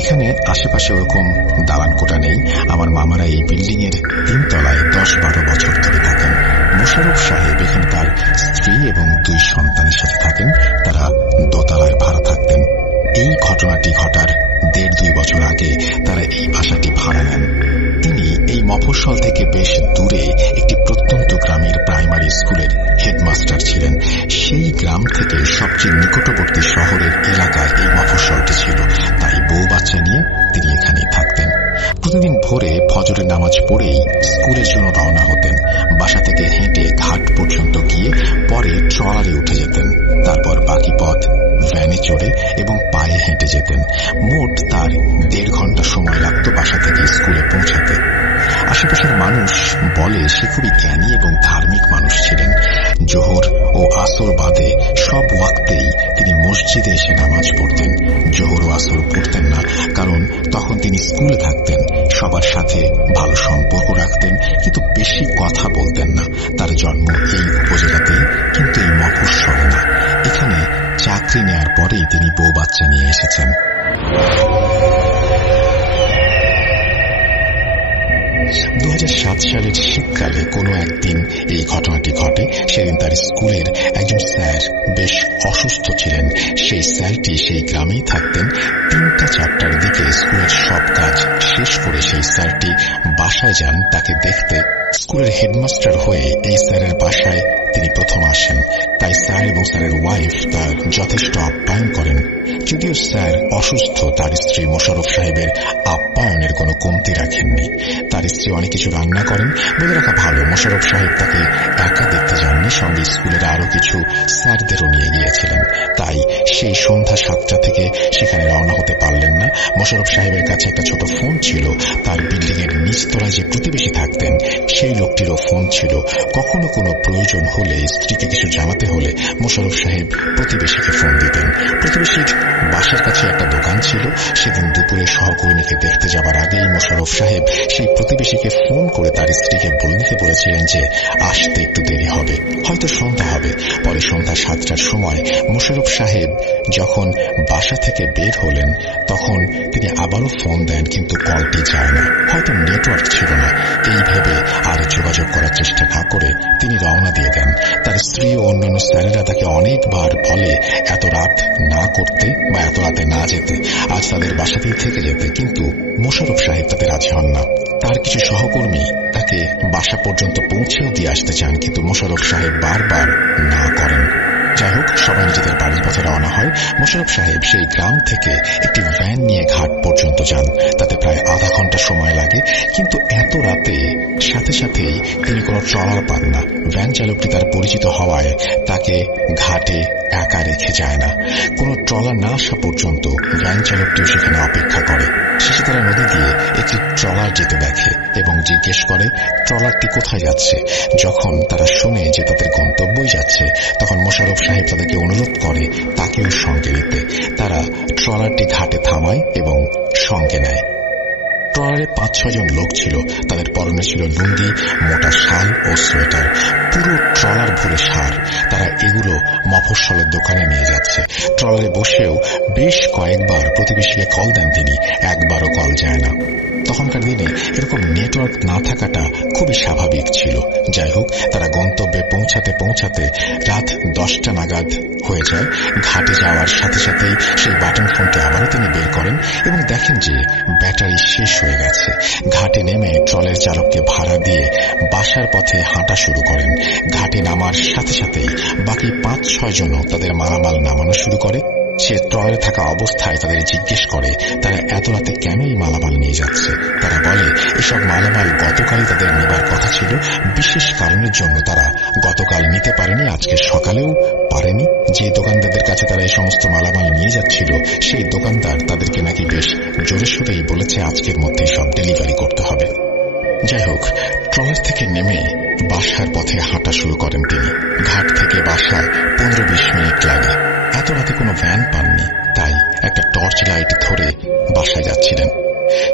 এখানে আশেপাশে আশেপাশে ওরকম দালান কোঠা নেই। আমার মামারা এই বিল্ডিং এর 3 তলায় 10-12 বছর ধরে থাকেন। মোশাররফ সাহেব এখানে তার স্ত্রী এবং 2 সন্তানের সাথে থাকেন। তারা দোতলায় ভাড়া থাকতেন। এই ঘটনাটি ঘটার 1.5-2 বছর আগে তারা এই বাসাটি ভাড়া নেন। তিনি এই মফস্বল থেকে বেশ দূরে একটি প্রত্যন্ত গ্রামের প্রাইমারি স্কুলের হেডমাস্টার ছিলেন। সেই গ্রাম থেকে সবচেয়ে নিকটবর্তী শহরের এলাকায় এই মফস্বলটি ছিল। তাই বউ বাচ্চা নিয়ে তিনি এখানেই থাকতেন। প্রতিদিন ভোরে ফজরের নামাজ পড়েই স্কুলের জন্য রওনা হতেন। বাসা থেকে হেঁটে ঘাট পর্যন্ত গিয়ে পরে ট্রলারে উঠে যেতেন। তারপর বাকি পথ ভ্যানে চড়ে এবং পায়ে হেঁটে যেতেন। মোট তার 1.5 ঘন্টা সময় লাগত বাসা থেকে স্কুলে পৌঁছাতে। আশেপাশের মানুষ বলে সে খুবই জ্ঞানী এবং ধার্মিক মানুষ ছিলেন। জোহর ও আসর বাদে সব ওয়াক্তেই তিনি মসজিদে এসে নামাজ পড়তেন। জোহর ও আসর পড়তেন না, কারণ তখন তিনি স্কুলে থাকতেন। সবার সাথে ভালো সম্পর্ক রাখতেন, কিন্তু বেশি কথা বলতেন না। তার জন্ম এই উপজেলাতেই, কিন্তু এই মফস্বলে না। এখানে চাকরি নেয়ার পরেই তিনি বউ বাচ্চা নিয়ে এসেছেন। 2007 সালের শীতকালে কোনো একদিন এই ঘটনাটি ঘটে। সেদিন তার স্কুলের একজন স্যার বেশ অসুস্থ ছিলেন। সেই স্যারটি সেই গ্রামেই থাকতেন। 3টা-4টার দিকে স্কুলের সব কাজ শেষ করে সেই স্যারটি বাসায় যান তাকে দেখতে। স্কুলের হেডমাস্টার হয়ে এই স্যারের বাসায় তিনি প্রথম আসেন। তাই স্যার এবং স্যারের ওয়াইফ তার যথেষ্ট আপ্যায়ন করেন। যদিও স্যার অসুস্থ, তার স্ত্রী মোশাররফ সাহেবের আপ্যায়নের কোনো কমতি রাখেননি। তার স্ত্রী অনেক কিছু রান্না করেন। বলে রাখা ভালো, মোশাররফ সাহেব তাকে একা দেখতে যাননি, সঙ্গে স্কুলের আরো কিছু স্যারদেরও নিয়ে গিয়েছিলেন। তাই সেই সন্ধ্যা 7টা থেকে সেখানে রওনা হতে পারলেন না। মোশাররফ সাহেবের কাছে একটা ছোট ফোন ছিল। তার বিল্ডিং এর নিচতলায় যে প্রতিবেশী থাকতেন সেই লোকটিরও ফোন ছিল। কখনো কোনো প্রয়োজন হলে, স্ত্রীকে কিছু জানাতে হলে মোশাররফ সাহেব প্রতিবেশীকে ফোন দিতেন। প্রতিবেশীর বাসার কাছে একটা দোকান ছিল। সেদিন দুপুরে সহকর্মীকে দেখতে যাবার আগেই মোশাররফ সাহেব সেই প্রতিবেশীকে ফোন করে তার স্ত্রীকে বলে দিতে বলেছিলেন যে আসতে একটু দেরি হবে, হয়তো সন্ধ্যা হবে। পরে সন্ধ্যা 7টার সময় মোশাররফ সাহেব যখন বাসা থেকে বের হলেন তখন তিনি আবারও ফোন দেন, কিন্তু কলটি যায় না, হয়তো নেটওয়ার্ক ছিল না। এই ভেবে আর যোগাযোগ করার চেষ্টা না করে তিনি রওনা দিয়ে দেন। তার স্ত্রী ও অন্যান্য স্যারেরা তাকে অনেকবার বলে এত রাত না করতে বা এত রাতে না যেতে, আজ তাদের বাসাতেই থেকে যেতে, কিন্তু মোশাররফ সাহেব তাতে রাজি হন না। তার কিছু সহকর্মী তাকে বাসা পর্যন্ত পৌঁছেও দিয়ে আসতে চান, কিন্তু মোশাররফ সাহেব বারবার না করেন। যাই হোক, সবাই নিজেদের বাড়ির পথে রওনা হয়। মোশাররফ সাহেব সেই গ্রাম থেকে একটি ভ্যান নিয়ে ঘাট পর্যন্ত যান। তাতে প্রায় আধা ঘন্টা সময় লাগে, কিন্তু এত রাতে সাথে সাথেই তিনি কোনো ট্রলার পান না। ভ্যান চালকটি তার পরিচিত হওয়ায় তাকে ঘাটে একা রেখে যায় না। কোনো ট্রলার না আসা পর্যন্ত ভ্যান চালকটিও সেখানে অপেক্ষা করে। শেষে তারা নদী দিয়ে একটি ট্রলার যেতে দেখে এবং জিজ্ঞেস করে ট্রলারটি কোথায় যাচ্ছে। যখন তারা শুনে যে তাদের গন্তব্যই যাচ্ছে, তখন মোশাররফ সাহেব তাদেরকে অনুরোধ করে তাকেও সঙ্গে নিতে। তারা ট্রলারটি ঘাটে থামায় এবং সঙ্গে নেয়। ট্রলারে 5-6 জন লোক ছিল। তাদের পরনে ছিল লুঙ্গি, মোটা শাল ও সোয়েটার। পুরো ট্রলার ভরে সার। তারা এগুলো মফস্বলের দোকানে নিয়ে যাচ্ছে। ট্রলারে বসেও বেশ কয়েকবার প্রতিবেশীকে কল দেন তিনি, একবারও কল যায় না। তখনকার দিনে এরকম নেটওয়ার্ক না থাকাটা খুবই স্বাভাবিক ছিল। যাই হোক, তারা গন্তব্যে পৌঁছাতে পৌঁছাতে রাত 10টা নাগাদ হয়ে যায়। ঘাটে যাওয়ার সাথে সাথেই সেই বাটন ফোনটি আবারও তিনি বের করেন এবং দেখেন যে ব্যাটারি শেষ হয়ে গেছে। ঘাটে নেমে ট্রলার চালককে ভাড়া দিয়ে বাসার পথে হাঁটা শুরু করেন। ঘাটে নামার সাথে সাথেই বাকি 5-6 জনও তাদের মালামাল নামানো শুরু করে। সে ট্রলারে থাকা অবস্থায় তাদের জিজ্ঞেস করে তারা এত রাতে কেন এই মালামাল নিয়ে যাচ্ছে। তারা বলে এসব মালামাল গতকালই তাদের নেবার কথা ছিল, বিশেষ কারণের জন্য তারা গতকাল নিতে পারেনি, আজকে সকালেও পারেনি। যে দোকানদারদের কাছে তারা এই সমস্ত মালামাল নিয়ে যাচ্ছিল সেই দোকানদার তাদেরকে নাকি বেশ জোরে সোরেই বলেছে আজকের মধ্যেই সব ডেলিভারি করতে হবে। যাই হোক, ট্রলার থেকে নেমে বাসার পথে হাঁটা শুরু করেন তিনি। ঘাট থেকে বাসায় 15-20 মিনিট লাগে। এত রাতে কোনো ভ্যান পাননি, তাই একটা টর্চ লাইট ধরে বাসায় যাচ্ছিলেন।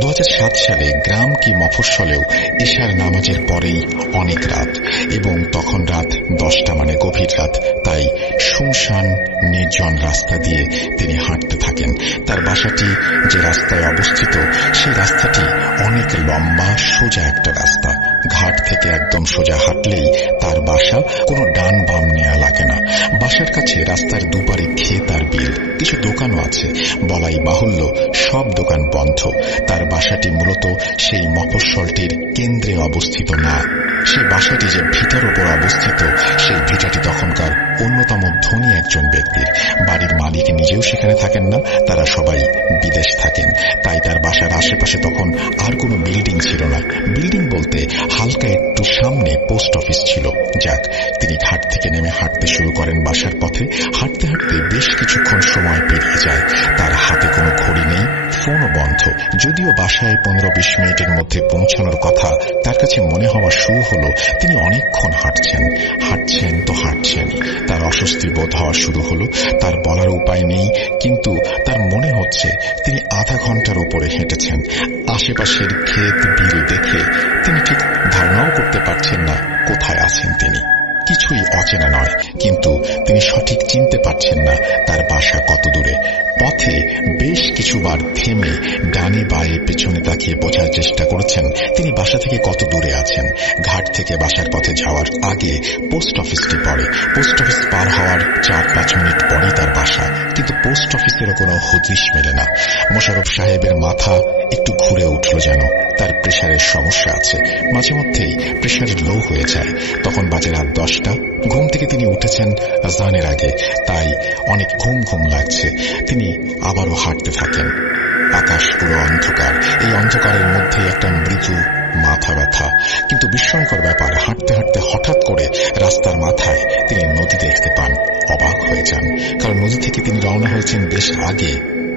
2007 সালে গ্রাম কি মফস্বলেও ইশার নামাজের পরেই অনেক রাত, এবং তখন রাত 10টা মানে গভীর রাত। তাই শুনশান নির্জন রাস্তা দিয়ে তিনি হাঁটতে থাকেন। তার তার বাসাটি যে রাস্তায় অবস্থিত সেই রাস্তাটি অনেক লম্বা সোজা একটা রাস্তা। ঘাট থেকে একদম সোজা হাঁটলেই তার বাসা, কোনো ডান বাম নেওয়া লাগে না। বাসার কাছে রাস্তার দুপারে ক্ষেত আর বিল, কিছু দোকানও আছে। বলাই বাহুল্য সব দোকান বন্ধ। তার বাসাটি মূলত সেই মফস্বলটির কেন্দ্রে অবস্থিত না। সেই বাসাটি যে ভিটার উপর অবস্থিত, সেই ভিটাটি তখনকার অন্যতম ধনী একজন ব্যক্তির। বাড়ির মালিক নিজেও সেখানে থাকেন না, তারা সবাই বিদেশ থাকেন। তাই তার বাসার আশেপাশে তখন আর কোনো বিল্ডিং ছিল না। বিল্ডিং বলতে হালকা একটু সামনে পোস্ট অফিস ছিল। যাক, তিনি ঘাট থেকে নেমে হাঁটতে শুরু করেন বাসার পথে। হাঁটতে হাঁটতে বেশ কিছুক্ষণ সময় পেরিয়ে যায়। তার হাতে কোনো ঘড়ি নেই, ফোনও বন্ধ। যদিও বাসায় 15-20 মিনিটের মধ্যে পৌঁছানোর কথা, তার কাছে মনে হওয়া শুরু হলো তিনি অনেকক্ষণ হাঁটছেন। হাঁটছেন তো হাঁটছেন, তার অস্বস্তি বোধ হওয়া শুরু হলো। তার বলার উপায় নেই, কিন্তু তার মনে হচ্ছে তিনি আধা ঘন্টার উপরে হেঁটেছেন। আশেপাশের ক্ষেত বিল দেখে তিনি ঠিক ধারণাও করতে পারছেন না কোথায় আছেন তিনি। কিছুই অচেনা নয়, কিন্তু তিনি সঠিক চিনতে পারছেন না তার বাসা কত দূরে। পথে বেশ কিছুবার থেমে ডানে বায়ে পেছনে তাকিয়ে বোঝার চেষ্টা করেছেন তিনি বাসা থেকে কত দূরে আছেন। ঘাট থেকে বাসার পথে যাওয়ার আগে পোস্ট অফিসটি পড়ে। পোস্ট অফিস পার হওয়ার 4-5 মিনিট পরেই তার বাসা, কিন্তু পোস্ট অফিসেরও কোনো হদিশ মেলে না। মোশাররফ সাহেবের মাথা একটু ঘুরে উঠল, যেন তার প্রেশারের সমস্যা আছে। মাঝে মধ্যেই প্রেশার লো হয়ে যায়। তখন বাজে রাত 10টা। ঘুম থেকে তিনি উঠেছেন আযানের আগে, তাই অনেক ঘুম ঘুম লাগছে। তিনি আবারও হাঁটতে থাকেন। আকাশ পুরো অন্ধকার। এই অন্ধকারের মধ্যে একটা মৃদু মাথা ব্যথা। কিন্তু বিস্ময়কর ব্যাপার, হাঁটতে হাঁটতে হঠাৎ করে রাস্তার মাথায় তিনি নদী দেখতে পান। অবাক হয়ে যান, কারণ নদী থেকে তিনি রওনা হয়েছেন বেশ আগে।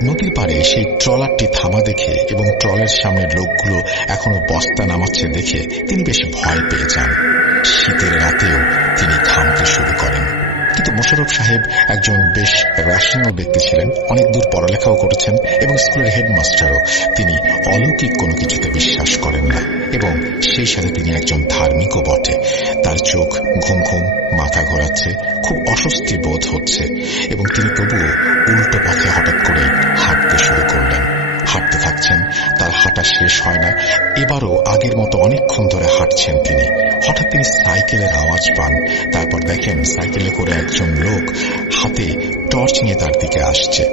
নদীর পাড়ে সেই ট্রলারটি থামা দেখে এবং ট্রলারের সামনের লোকগুলো এখনো বস্তা নামাচ্ছে দেখে তিনি বেশ ভয় পেয়ে যান। শীতের রাতেও তিনি ঘামতে শুরু করেন। কিন্তু মোশাররফ সাহেব একজন বেশ রেশনাল ব্যক্তি ছিলেন, অনেক দূর পড়ালেখাও করেছেন এবং স্কুলের হেডমাস্টারও। তিনি অলৌকিক কোনো কিছুতে বিশ্বাস করেন না এবং সেই সাথে তিনি একজন ধার্মিকও বটে। তার চোখ ঘুম ঘুম, মাথা ঘোরাচ্ছে, খুব অস্বস্তি বোধ হচ্ছে এবং তিনি তবুও উল্টো পথে হঠাৎ করে হাঁটতে শুরু করলেন। হাঁটতে থাকছেন, তার হাঁটা শেষ হয় না। এবারও আগের মতো অনেকক্ষণ ধরে হাঁটছেন তিনি। হঠাৎ তিনি সাইকেলের আওয়াজ পান। তারপর দেখেন সাইকেলে করে একজন লোক হাতে টর্চ নিয়ে তার দিকে আসছে।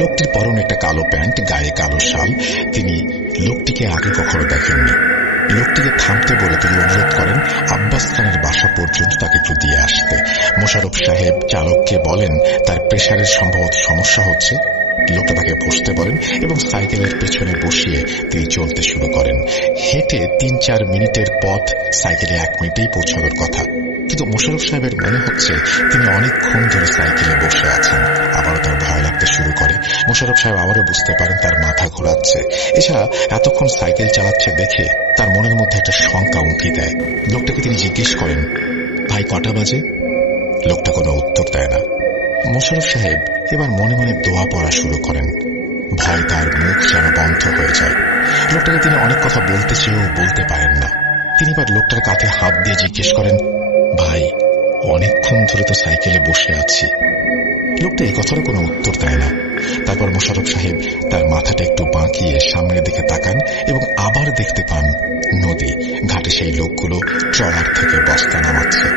লোকটির পরনে একটা কালো প্যান্ট, গায়ে কালো শাল। তিনি লোকটিকে আগে কখনো দেখেননি। লোকটিকে থামতে বলে তিনি অনুরোধ করেন আব্বাস খানের বাসা পর্যন্ত তাকে একটু দিয়ে আসতে। মোশাররফ সাহেব চালককে বলেন তার প্রেশারের সম্ভবত সমস্যা হচ্ছে। লোকটা তাকে বসতে বলেন এবং সাইকেলের পেছনে বসিয়ে তিনি চলতে শুরু করেন। হেঁটে 3-4 মিনিটের পথ সাইকেলে 1 মিনিটেই পৌঁছানোর কথা, কিন্তু মোশাররফ সাহেবের মনে হচ্ছে তিনি অনেকক্ষণ ধরে সাইকেলে বসে আছেন। আবারও তার ভয় লাগতে শুরু করে। মোশাররফ সাহেব আবারও বুঝতে পারেন তার মাথা ঘোরাচ্ছে। এছাড়া এতক্ষণ সাইকেল চালাচ্ছে দেখে তার মনের মধ্যে একটা শঙ্কা উঁকি দেয়। লোকটাকে তিনি জিজ্ঞেস করেন, ভাই কটা বাজে? লোকটা কোনো উত্তর দেয় না। মোশাররফ সাহেব এবার মনে মনে দোয়া পড়া শুরু করেন। ভয় তার মুখ যেন বন্ধ হয়ে যায়। লোকটাকে তিনি অনেক কথা বলতে চেয়েও বলতে পারেন না। তিনি এবার লোকটার কাঁধে হাত দিয়ে জিজ্ঞেস করেন, ভাই অনেকক্ষণ ধরে তো সাইকেলে বসে আছি। লোকটা এই কথারও কোনো উত্তর দেয় না। তারপর মোশাররফ সাহেব তার মাথাটা একটু বাঁকিয়ে সামনের দিকে তাকান এবং আবার দেখতে পান নদী। ঘাটে সেই লোকগুলো ট্রলার থেকে বস্তা নামাচ্ছে।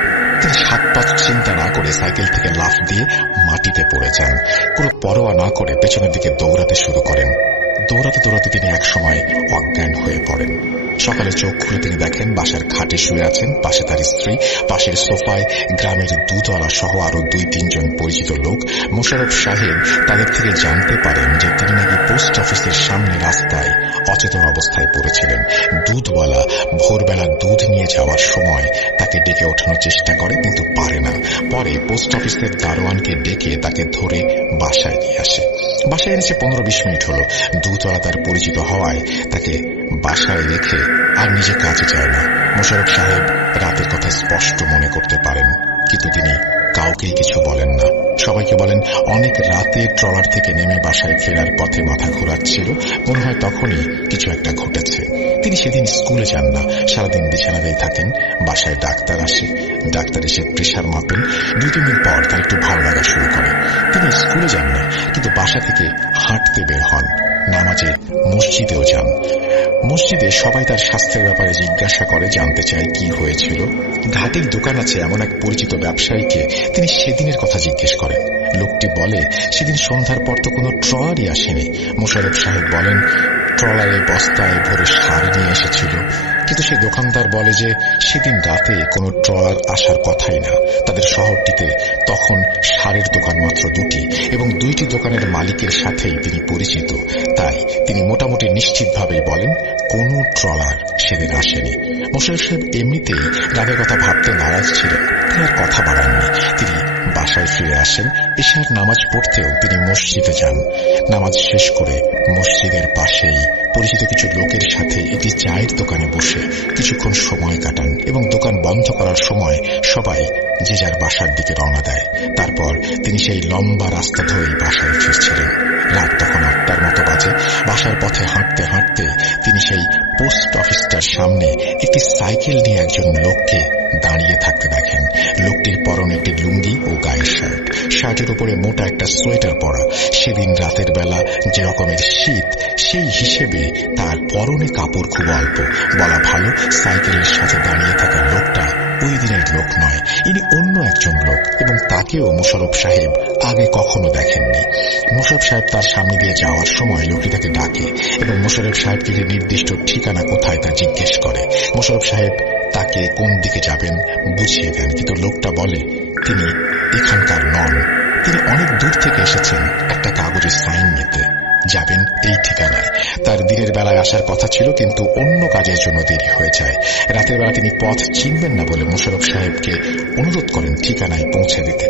তিনি 7-5 চিন্তা না করে সাইকেল থেকে লাফ দিয়ে মাটিতে পড়ে যান। কোনো পরোয়া না করে পেছনের দিকে দৌড়াতে শুরু করেন। দৌড়াতে দৌড়াতে তিনি একসময় অজ্ঞান হয়ে পড়েন। সকালে চোখ খুলে তিনি দেখেন বাসার খাটে শুয়ে আছেন, পাশে তার স্ত্রী, পাশের সোফায় গ্রামের দুধওয়ালা সহ আরো 2-3 জন পরিচিত লোক। মোশাররফ সাহেব তাদের থেকে জানতে পারেন যে তিনি নাকি পোস্ট অফিসের সামনে রাস্তায় অচেতন অবস্থায় পড়েছিলেন। দুধওয়ালা ভোরবেলা দুধ নিয়ে যাওয়ার সময় তাকে ডেকে ওঠানোর চেষ্টা করে, কিন্তু পারে না। পরে পোস্ট অফিসের দারোয়ানকে ডেকে তাকে ধরে বাসায় নিয়ে আসে। বাসায় এনেছে 15-20 মিনিট হলো। দুধওয়ালা তার পরিচিত হওয়ায় তাকে বাসায় রেখে আর নিজে কাজে যায় না। মোশাররফ সাহেব রাতের কথা স্পষ্ট মনে করতে পারেন, কিন্তু তিনি কাউকেই কিছু বলেন না। সবাইকে বলেন অনেক রাতে ট্রলার থেকে নেমে বাসায় ফেরার পথে মাথা ঘোরাচ্ছিল, মনে হয় তখনই কিছু একটা ঘটেছে। তিনি সেদিন স্কুলে যান না, সারাদিন বিছানাতেই থাকেন। বাসায় ডাক্তার আসে, ডাক্তার এসে প্রেশার মাপেন। 2-3 দিন পর তার একটু ভালো লাগা শুরু করে। তিনি স্কুলে যান না, কিন্তু বাসা থেকে হাঁটতে বের হন, নামাজে মসজিদেও যান। মসজিদে সবাই তার স্বাস্থ্যের ব্যাপারে জিজ্ঞাসা করে, জানতে চায় কি হয়েছিল। ঘাটের দোকান আছে এমন এক পরিচিত ব্যবসায়ীকে তিনি সেদিনের কথা জিজ্ঞেস করেন। লোকটি বলে, সেদিন সন্ধ্যার পর তো কোনো ট্রলারই আসেনি। মোশাররফ সাহেব বলেন, ট্রলারে বস্তায় ভরে সার নিয়ে এসেছিল। কিন্তু সে দোকানদার বলে যে সেদিন রাতে কোনো ট্রলার আসার কথাই না। তাদের শহরটিতে তখন সারের দোকান মাত্র দুটি, এবং দুইটি দোকানের মালিকের সাথেই তিনি পরিচিত। তাই তিনি মোটামুটি নিশ্চিতভাবেই বলেন কোনো ট্রলার সেদিন আসেনি। মোশাররফ সাহেব এমনিতেই রাগের কথা ভাবতে নারাজ ছিলেন, তিনি আর কথা বাড়াননি। তিনি বাসায় ফিরে আসেন। ইশার নামাজ পড়তেও তিনি মসজিদে যান। নামাজ শেষ করে মসজিদের পাশেই পরিচিত কিছু লোকের সাথে একটি চায়ের দোকানে বসে কিছুক্ষণ সময় কাটান, এবং দোকান বন্ধ করার সময় সবাই যে যার বাসার দিকে রওনা দেয়। তারপর তিনি সেই লম্বা রাস্তা ধরেই বাসায় ফিরছিলেন। রাত তখন 8টার মতো বাজে। বাসার পথে হাঁটতে হাঁটতে তিনি সেই পোস্ট অফিসটার সামনে একটি সাইকেল নিয়ে একজন লোককে দাঁড়িয়ে থাকতে দেখেন। লোকটির পরনে একটি লুঙ্গি ও গায়ের শার্ট, শার্টের উপরে মোটা একটা সোয়েটার পরা। সেদিন রাতের বেলা যে রকমের শীত, সেই হিসেবে তার পরনে কাপড় খুব অল্প। বলা ভালো, সাইকেলের সাথে দাঁড়িয়ে থাকা লোকটা ওই দিনের লোক নয়, ইনি অন্য একজন লোক, এবং তাকেও মোশাররফ সাহেব আগে কখনো দেখেননি। মোশাররফ সাহেব তার সামনে দিয়ে যাওয়ার সময় লোকটি তাকে ডাকে এবং মোশাররফ সাহেবকে নির্দিষ্ট ঠিকানা কোথায় তা জিজ্ঞেস করে। মোশাররফ সাহেব তাকে কোন দিকে যাবেন বুঝিয়ে দেন, কিন্তু লোকটা বলে তিনি এখানকার নন। তিনি অনেক দূর থেকে এসেছেন একটা কাগজের সাইন নিতে, যাবেন এই ঠিকানায়। তার দিনের বেলায় আসার কথা ছিল, কিন্তু অন্য কাজের জন্য দেরি হয়ে যায়। রাতের বেলা তিনি পথ চিনবেন না বলে মোশাররফ সাহেবকে অনুরোধ করেন ঠিকানায় পৌঁছে দিতে।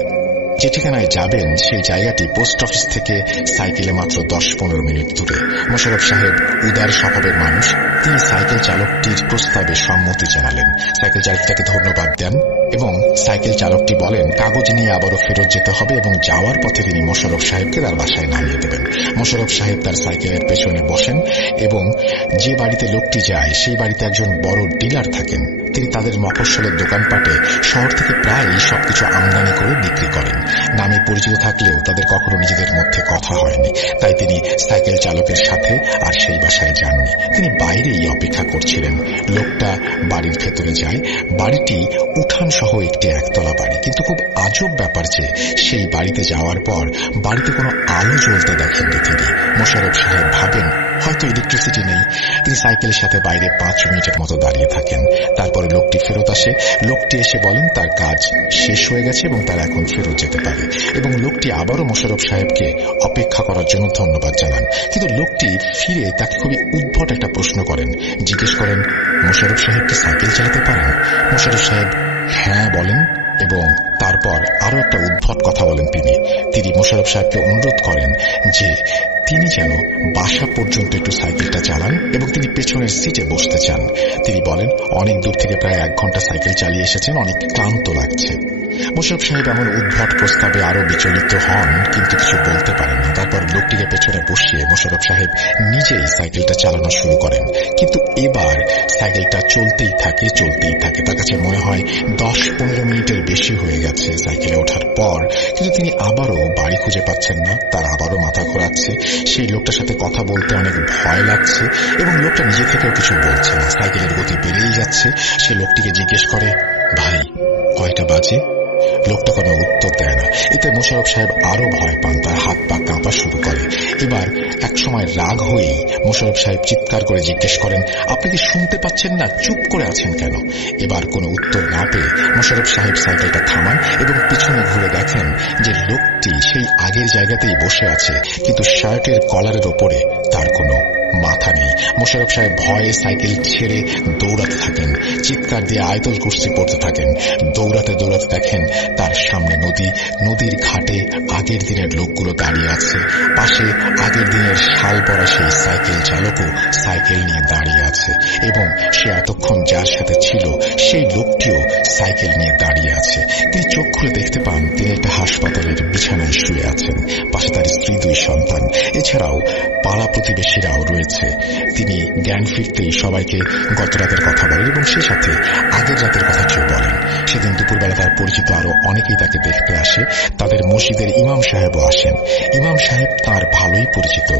যে ঠিকানায় যাবেন সেই জায়গাটি পোস্ট অফিস থেকে সাইকেলে মাত্র 10-15 মিনিট দূরে। মোশাররফ সাহেব উদার স্বভাবের মানুষ। তিনি সাইকেল চালকটির প্রস্তাবে সম্মতি জানালেন। সাইকেল চালকটাকে ধন্যবাদ দেন এবং সাইকেল চালকটি বলেন কাগজ নিয়ে আবারও ফেরত যেতে হবে, এবং যাওয়ার পথে তিনি মোশাররফ সাহেবকে তার বাসায় নামিয়ে দেবেন। মোশাররফ সাহেব তার সাইকেলের পেছনে বসেন, এবং যে বাড়িতে লোকটি যায় সেই বাড়িতে একজন বড় ডিলার থাকেন। তিনি তাদের মফস্বলের দোকানপাটে শহর থেকে প্রায়ই সবকিছু আমদানি করে বিক্রি করেন। নামে পরিচিত থাকলেও তাদের কখনো নিজেদের মধ্যে কথা হয়নি, তাই তিনি সাইকেল চালকের সাথে আর সেই বাসায় যাননি। তিনি বাইরেই অপেক্ষা করছিলেন। লোকটা বাড়ির ভেতরে যায়। বাড়িটি উঠান সহ একটি একতলা বাড়ি, কিন্তু খুব আজব ব্যাপার যে সেই বাড়িতে যাওয়ার পর বাড়িতে কোনো আলো জ্বলতে দেখেননি তিনি। মোশাররফ সাহেব ভাবেন হয়তো ইলেকট্রিসিটি নেই। তিনি সাইকেলের সাথে বাইরে 5 মিনিটের মতো দাঁড়িয়ে থাকেন। তারপরে লোকটি ফেরত আসে। লোকটি এসে বলেন তার কাজ শেষ হয়ে গেছে এবং তারা এখন ফেরত যেতে পারে, এবং লোকটি আবারও মোশাররফ সাহেবকে অপেক্ষা করার জন্য ধন্যবাদ জানান। কিন্তু লোকটি ফিরে তাকে খুবই উদ্ভট একটা প্রশ্ন করেন। জিজ্ঞেস করেন, মোশাররফ সাহেব কি সাইকেল চালাতে পারেন? মোশাররফ সাহেব হ্যাঁ বলেন, এবং তারপর আরো একটা উদ্ভট কথা বলেন। তিনি মোশাররফ সাহেবকে অনুরোধ করেন যে তিনি যেন বাসা পর্যন্ত একটু সাইকেলটা চালান, এবং তিনি পেছনের সিটে বসতে চান। তিনি বলেন অনেক দূর থেকে প্রায় 1 ঘন্টা সাইকেল চালিয়ে এসেছেন, অনেক ক্লান্ত লাগছে। মোশাররফ সাহেব এমন উদ্ভট প্রস্তাবে আরো বিচলিত হন, কিন্তু কিছু বলতে পারেন না। তারপর লোকটিকে পেছনে বসিয়ে মোশাররফ সাহেব নিজেই সাইকেলটা চালানো শুরু করেন, কিন্তু এবার সাইকেলটা চলতেই থাকে। তার কাছে মনে হয় 10-15 মিনিটের বেশি হয়ে গেছে সাইকেলে ওঠার পর, কিন্তু তিনি আবারও বাড়ি খুঁজে পাচ্ছেন না। তার আবারও মাথা ঘোরাচ্ছে। সেই লোকটার সাথে কথা বলতে অনেক ভয় লাগছে, এবং লোকটা নিজে থেকেও কিছু বলছে না। সাইকেলের গতি বেড়েই যাচ্ছে। সে লোকটিকে জিজ্ঞেস করে, ভাই কয়টা বাজে? লোকটা কোনো উত্তর দেয় না। এতে মোশাররফ সাহেব আরো ভয় পান, তার হাত পা কাঁপা শুরু করে। এবার এক সময় রাগ হয়েই মোশাররফ সাহেব চিৎকার করে জিজ্ঞেস করেন, আপনি কি শুনতে পাচ্ছেন না? চুপ করে আছেন কেন? এবার কোনো উত্তর না পেয়ে মোশাররফ সাহেব সাইকেলটা থামান এবং পিছনে ঘুরে দেখেন যে লোকটি সেই আগের জায়গাতেই বসে আছে, কিন্তু শার্টের কলারের ওপরে তার কোনো মাথা নেই। মোশাররফ সাহেব ভয়ে সাইকেল ছেড়ে দৌড়াতে থাকেন, চিৎকার দিয়ে আয়তল কুস্তি পড়তে থাকেন। দৌড়াতে দৌড়াতে দেখেন তার সামনে নদীর ঘাটে আগের দিনের লোকগুলো দাঁড়িয়ে আছে। পাশে আগের দিনের শাল পরা সেই সাইকেল চালকও সাইকেল নিয়ে দাঁড়িয়ে আছে, এবং সে এতক্ষণ যার সাথে ছিল সেই লোকটিও সাইকেল নিয়ে দাঁড়িয়ে আছে। তিনি চোখ খুলে দেখতে পান তিনি একটা হাসপাতালের বিছানায় শুয়ে আছেন। পাশে তার স্ত্রী, 2 সন্তান, এছাড়াও পাড়া প্রতিবেশীরাও রয়েছে হয়েছে। তিনি জ্ঞান ফিরতেই সবাইকে গত রাতের কথা বলেন এবং সে সাথে আগের রাতের কথাটিও বলেন। সেদিন দুপুরবেলা তার পরিচিত আরো অনেকেই তাকে দেখতে আসে। তাদের মসজিদের ইমাম সাহেবও আসেন। ইমাম সাহেব তার ভালোই পরিচিত।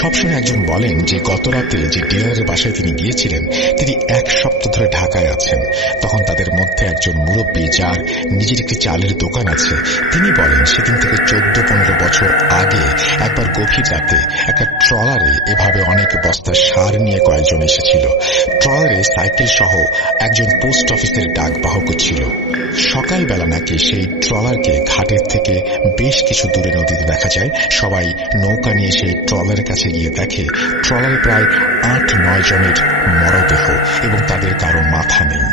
সবসময় একজন বলেন যে গত রাতে যে ডিলারের বাসায় তিনি গিয়েছিলেন তিনি 1 সপ্তাহ ধরে ঢাকায় আছেন। তখন তাদের মধ্যে একজন মুরব্বী, যার নিজের একটি চালের দোকান আছে, তিনি বলেন সেদিন থেকে 14-15 বছর আগে একবার গভীর রাতে একটা ট্রলারে এভাবে অনেক বস্তা সার নিয়ে কয়েকজন এসেছিল। ট্রলারে সাইকেল সহ একজন পোস্ট অফিসের ডাকবাহকও ছিল। সকালবেলা নাকি সেই ট্রলারকে ঘাটের থেকে বেশ কিছু দূরে নদীতে দেখা যায়। সবাই নৌকা নিয়ে সেই ট্রলারের কাছে গিয়ে দেখে ট্রলারে প্রায় 8-9 জনের মরদেহ এবং তাদের কারো মাথা নেই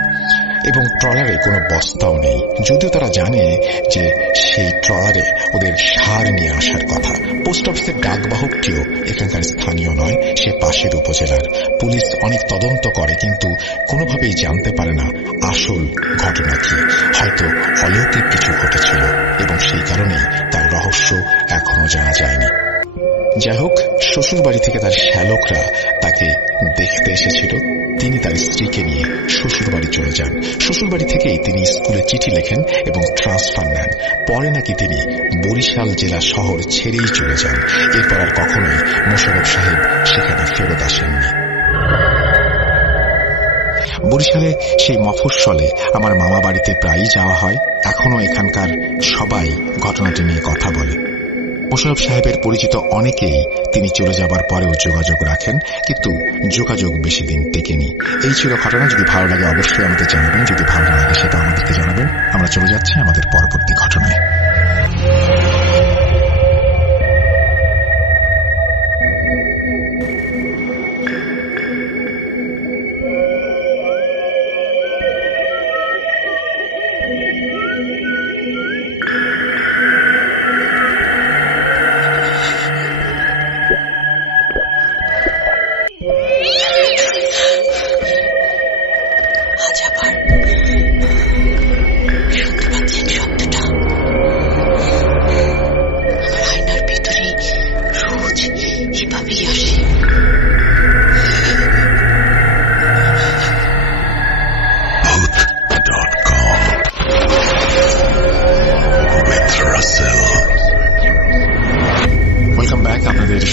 এবং ট্রলারে কোনো বস্তাও নেই, যদিও তারা জানে যে সেই ট্রলারে ওদের সার নিয়ে আসার কথা। পোস্ট অফিসের ডাকবাহকটিও এখানকার স্থানীয় নয়, সে পাশের উপজেলার। পুলিশ অনেক তদন্ত করে কিন্তু কোনোভাবেই জানতে পারে না আসল ঘটনা কি। হয়তো অলৌকিক কিছু ঘটেছিল এবং সেই কারণেই তার রহস্য এখনো জানা যায়নি। যাই হোক, শ্বশুর বাড়ি থেকে তার শ্যালকরা তাকে দেখতে এসেছিল। তিনি তার স্ত্রীকে নিয়ে শ্বশুর বাড়ি চলে যান। শ্বশুর বাড়ি থেকেই তিনি স্কুলে চিঠি লেখেন এবং ট্রান্সফার নেন। পরে নাকি তিনি বরিশাল জেলা শহর ছেড়েই চলে যান। এরপর আর কখনোই মোশাররফ সাহেব সেখানে ফেরত আসেননি। বরিশালে সেই মফস্বলে আমার মামা বাড়িতে প্রায়ই যাওয়া হয়। এখনো এখানকার সবাই ঘটনাটি নিয়ে কথা বলে। মোশাররফ সাহেবের পরিচিত অনেকেই তিনি চলে যাবার পরেও যোগাযোগ রাখেন, কিন্তু যোগাযোগ বেশি দিন টেকেনি। এই ছিল ঘটনা। যদি ভালো লাগে অবশ্যই আমাদের জানাবেন, যদি ভালো না লাগে সেটা আমাদেরকে জানাবেন। আমরা চলে যাচ্ছি আমাদের পরবর্তী ঘটনায়।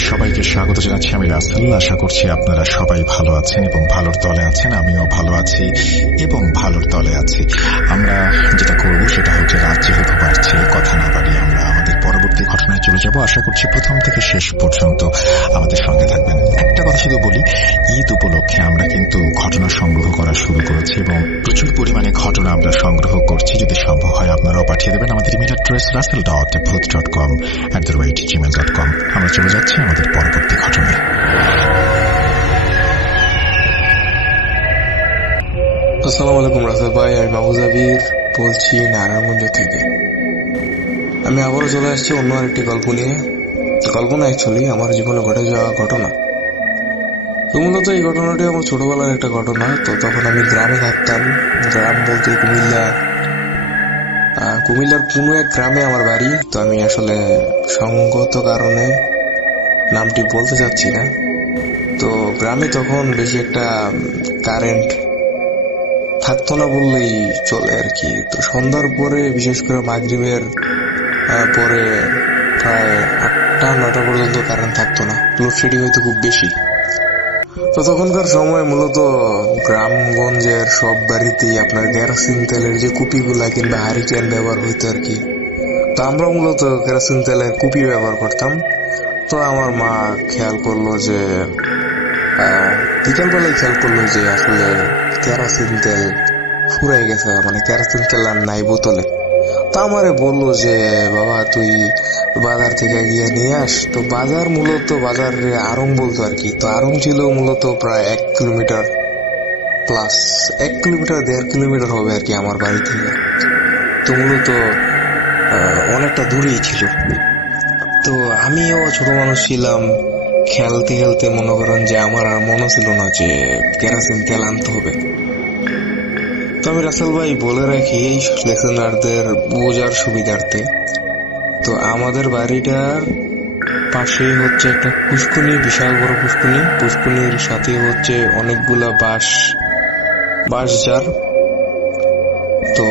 সবাইকে স্বাগত জানাচ্ছি। আমি রাসেল। আশা করছি আপনারা সবাই ভালো আছেন এবং ভালোর তলে আছেন। আমিও ভালো আছি এবং ভালোর তলে আছি। আমরা যেটা করব সেটা হচ্ছে, রাত যেহেতু বাড়ছে, কথা না বাড়িয়ে আমরা আমাদের পরবর্তী ঘটনায় চলে যাব। আশা করছি প্রথম থেকে শেষ পর্যন্ত আমাদের সঙ্গে থাকবেন। একটা কথা শুধু বলি, ঈদ উপলক্ষে আমরা কিন্তু ঘটনা সংগ্রহ করা শুরু করেছি এবং প্রচুর পরিমাণে ঘটনা আমরা সংগ্রহ করছি। যদি সম্ভব হয় আপনারাও পাঠিয়ে দেবেন আমাদের ইমেল অ্যাড্রেস russell.booth.com@gmail.com। আমরা চলে যাচ্ছি আমাদের পরবর্তী ঘটনায়। আসসালামু আলাইকুম রাসেল ভাই, আমি মাহফুজ আবির বলছি নারায়ণগঞ্জ থেকে। আমি আবারও চলে আসছি অন্য আরেকটি গল্প নিয়ে। কল্পনা অ্যাকচুয়ালি আমার জীবনে ঘটে যাওয়া ঘটনা। তো মূলত এই ঘটনাটি আমার ছোটবেলার একটা ঘটনা। তো তখন আমি গ্রামে থাকতাম। গ্রাম বলতে কুমিল্লার কোনো এক গ্রামে আমার বাড়ি। তো আমি আসলে সঙ্গত কারণে নামটি বলতে চাচ্ছি না। তো গ্রামে তখন বেশি একটা কারেন্ট থাকতো না বললেই চলে আর কি। তো সন্ধ্যার পরে, বিশেষ করে মাগরিবের পরে প্রায় 8টা-9টা পর্যন্ত কারেন্ট থাকতো না। লোডশেডিং হয়তো খুব বেশি। তো তখনকার সময় মূলত গ্রামগঞ্জের সব বাড়িতেই আপনার কেরোসিন তেলের যে কুপিগুলা কিংবা হারিকেন ব্যবহার হইতো আর কি। তো আমরা মূলত কেরোসিন তেলের কুপি ব্যবহার করতাম। তো আমার মা বিকালবেলায় খেয়াল করলো যে আসলে কেরোসিন তেল ফুরাই গেছে, মানে কেরোসিন তেল আর নাই বোতলে। তো আমারে বললো যে বাবা তুই বাজার থেকে গিয়ে নিয়ে আস। তো বাজার মূলত বাজারে আড়ং বলতো আর কি। তো আড়ং ছিল মূলত প্রায় 1 কিলোমিটার প্লাস, 1 কিলোমিটার 1.5 কিলোমিটার হবে আর কি আমার বাড়ি থেকে। তো মূলত অনেকটা দূরেই ছিল। তো আমিও ছোট মানুষ ছিলাম, খেলতে খেলতে মনে করেন যে আমার আর মনে ছিল না যে কেরোসিন তেল আনতে হবে। তো আমি রাসেল ভাই বলে রাখি এই লিসেনারদের বোঝার সুবিধার্থে, তো আমাদের বাড়িটার পাশেই হচ্ছে একটা পুষ্কুনি, বিশাল বড় পুষ্কুনি। পুষ্কুনির সাথে হচ্ছে অনেকগুলা বাঁশঝাড়। তো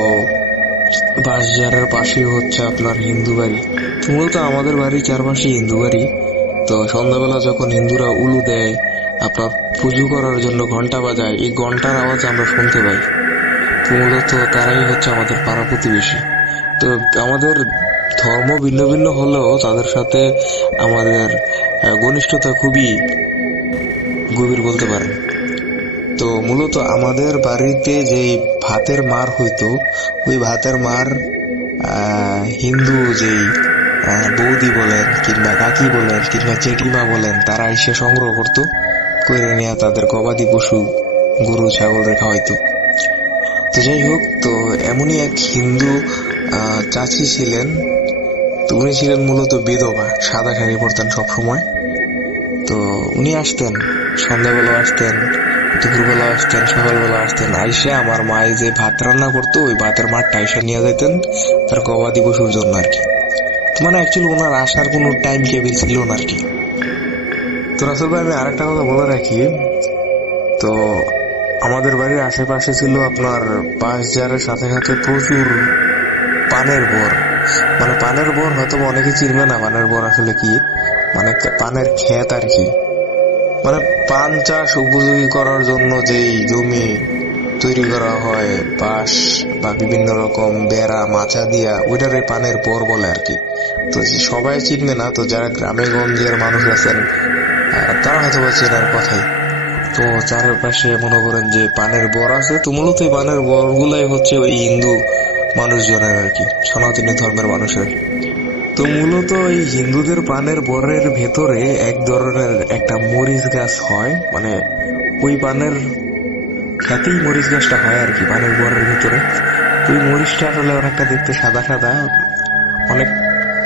বাঁশঝাড়ের পাশে হচ্ছে আপনার হিন্দু বাড়ি। মূলত আমাদের বাড়ির চারপাশে হিন্দু বাড়ি। তো সন্ধ্যাবেলা যখন হিন্দুরা উলু দেয়, আপনার পুজো করার জন্য ঘন্টা বাজায়, এই ঘন্টার আওয়াজ আমরা শুনতে পাই। তো মূলত তারাই হচ্ছে আমাদের পাড়া প্রতিবেশী। তো আমাদের ধর্ম ভিন্ন ভিন্ন হলেও তাদের সাথে আমাদের ঘনিষ্ঠতা খুবই গভীর বলতে পারেন। তো মূলত আমাদের বাড়িতে যে ভাতের মার হইতো, ওই ভাতের মার হিন্দু যেই বৌদি বলেন কিংবা কাকি বলেন কিংবা জেঠিমা বলেন, তারা এসে সংগ্রহ করতো, করে নিয়ে তাদের গবাদি পশু গরু ছাগল রেখা হইতো। তো যাই হোক, তো এমনই এক হিন্দু চাচি ছিলেন। তো উনি ছিলেন মূলত বিধবা, সাদা শাড়ি পরতেন সবসময়। তো উনি আসতেন, সন্ধ্যাবেলা আসতেন, দুপুরবেলা আসতেন, সকালবেলা আসতেন। আইসা আমার মায়ে যে ভাত রান্না করতো, ওই ভাতের মাঠটা আইসা নিয়ে যেতেন তার গবাদি পশুর জন্য আর কি। মানে অ্যাকচুয়ালি ওনার আসার কোনো টাইম টেবিল ছিল না আর কি। তো রাসেল ভাই, আমি আরেকটা কথা বলে রাখি। তো আমাদের বাড়ির আশেপাশে ছিল আপনার বাঁশঝাড়ের সাথে সাথে প্রচুর পানের বর। মানে পানের বর হয়তো অনেকে চিনবে না। পানের বর আসলে কি, মানে পানের ক্ষেত আর কি। মানে পান চাষ উপযোগী করার জন্য যেই জমি তৈরি করা হয় বাঁশ বা বিভিন্ন রকম বেড়া মাচা দিয়া, ওইটারে পানের বর বলে আর কি। তো সবাই চিনবে না, তো যারা গ্রামে গঞ্জের মানুষ আছেন তারা হয়তো বা চেনার কথাই। তো চারপাশে মনে করেন যে পানের বর আছে। তো মূলত এই পানের বর গুলাই হচ্ছে ওই হিন্দু মানুষজনের আর কি, সনাতনী ধর্মের মানুষের। তো মূলত এই হিন্দুদের পানের বরের ভেতরে এক ধরনের একটা মরিচ গাছ হয়, মানে ওই পানের খেতেই মরিচ গাছটা হয় আর কি, পানের বরের ভেতরে। তো ওই মরিচটা আসলে অনেকটা দেখতে সাদা সাদা, অনেক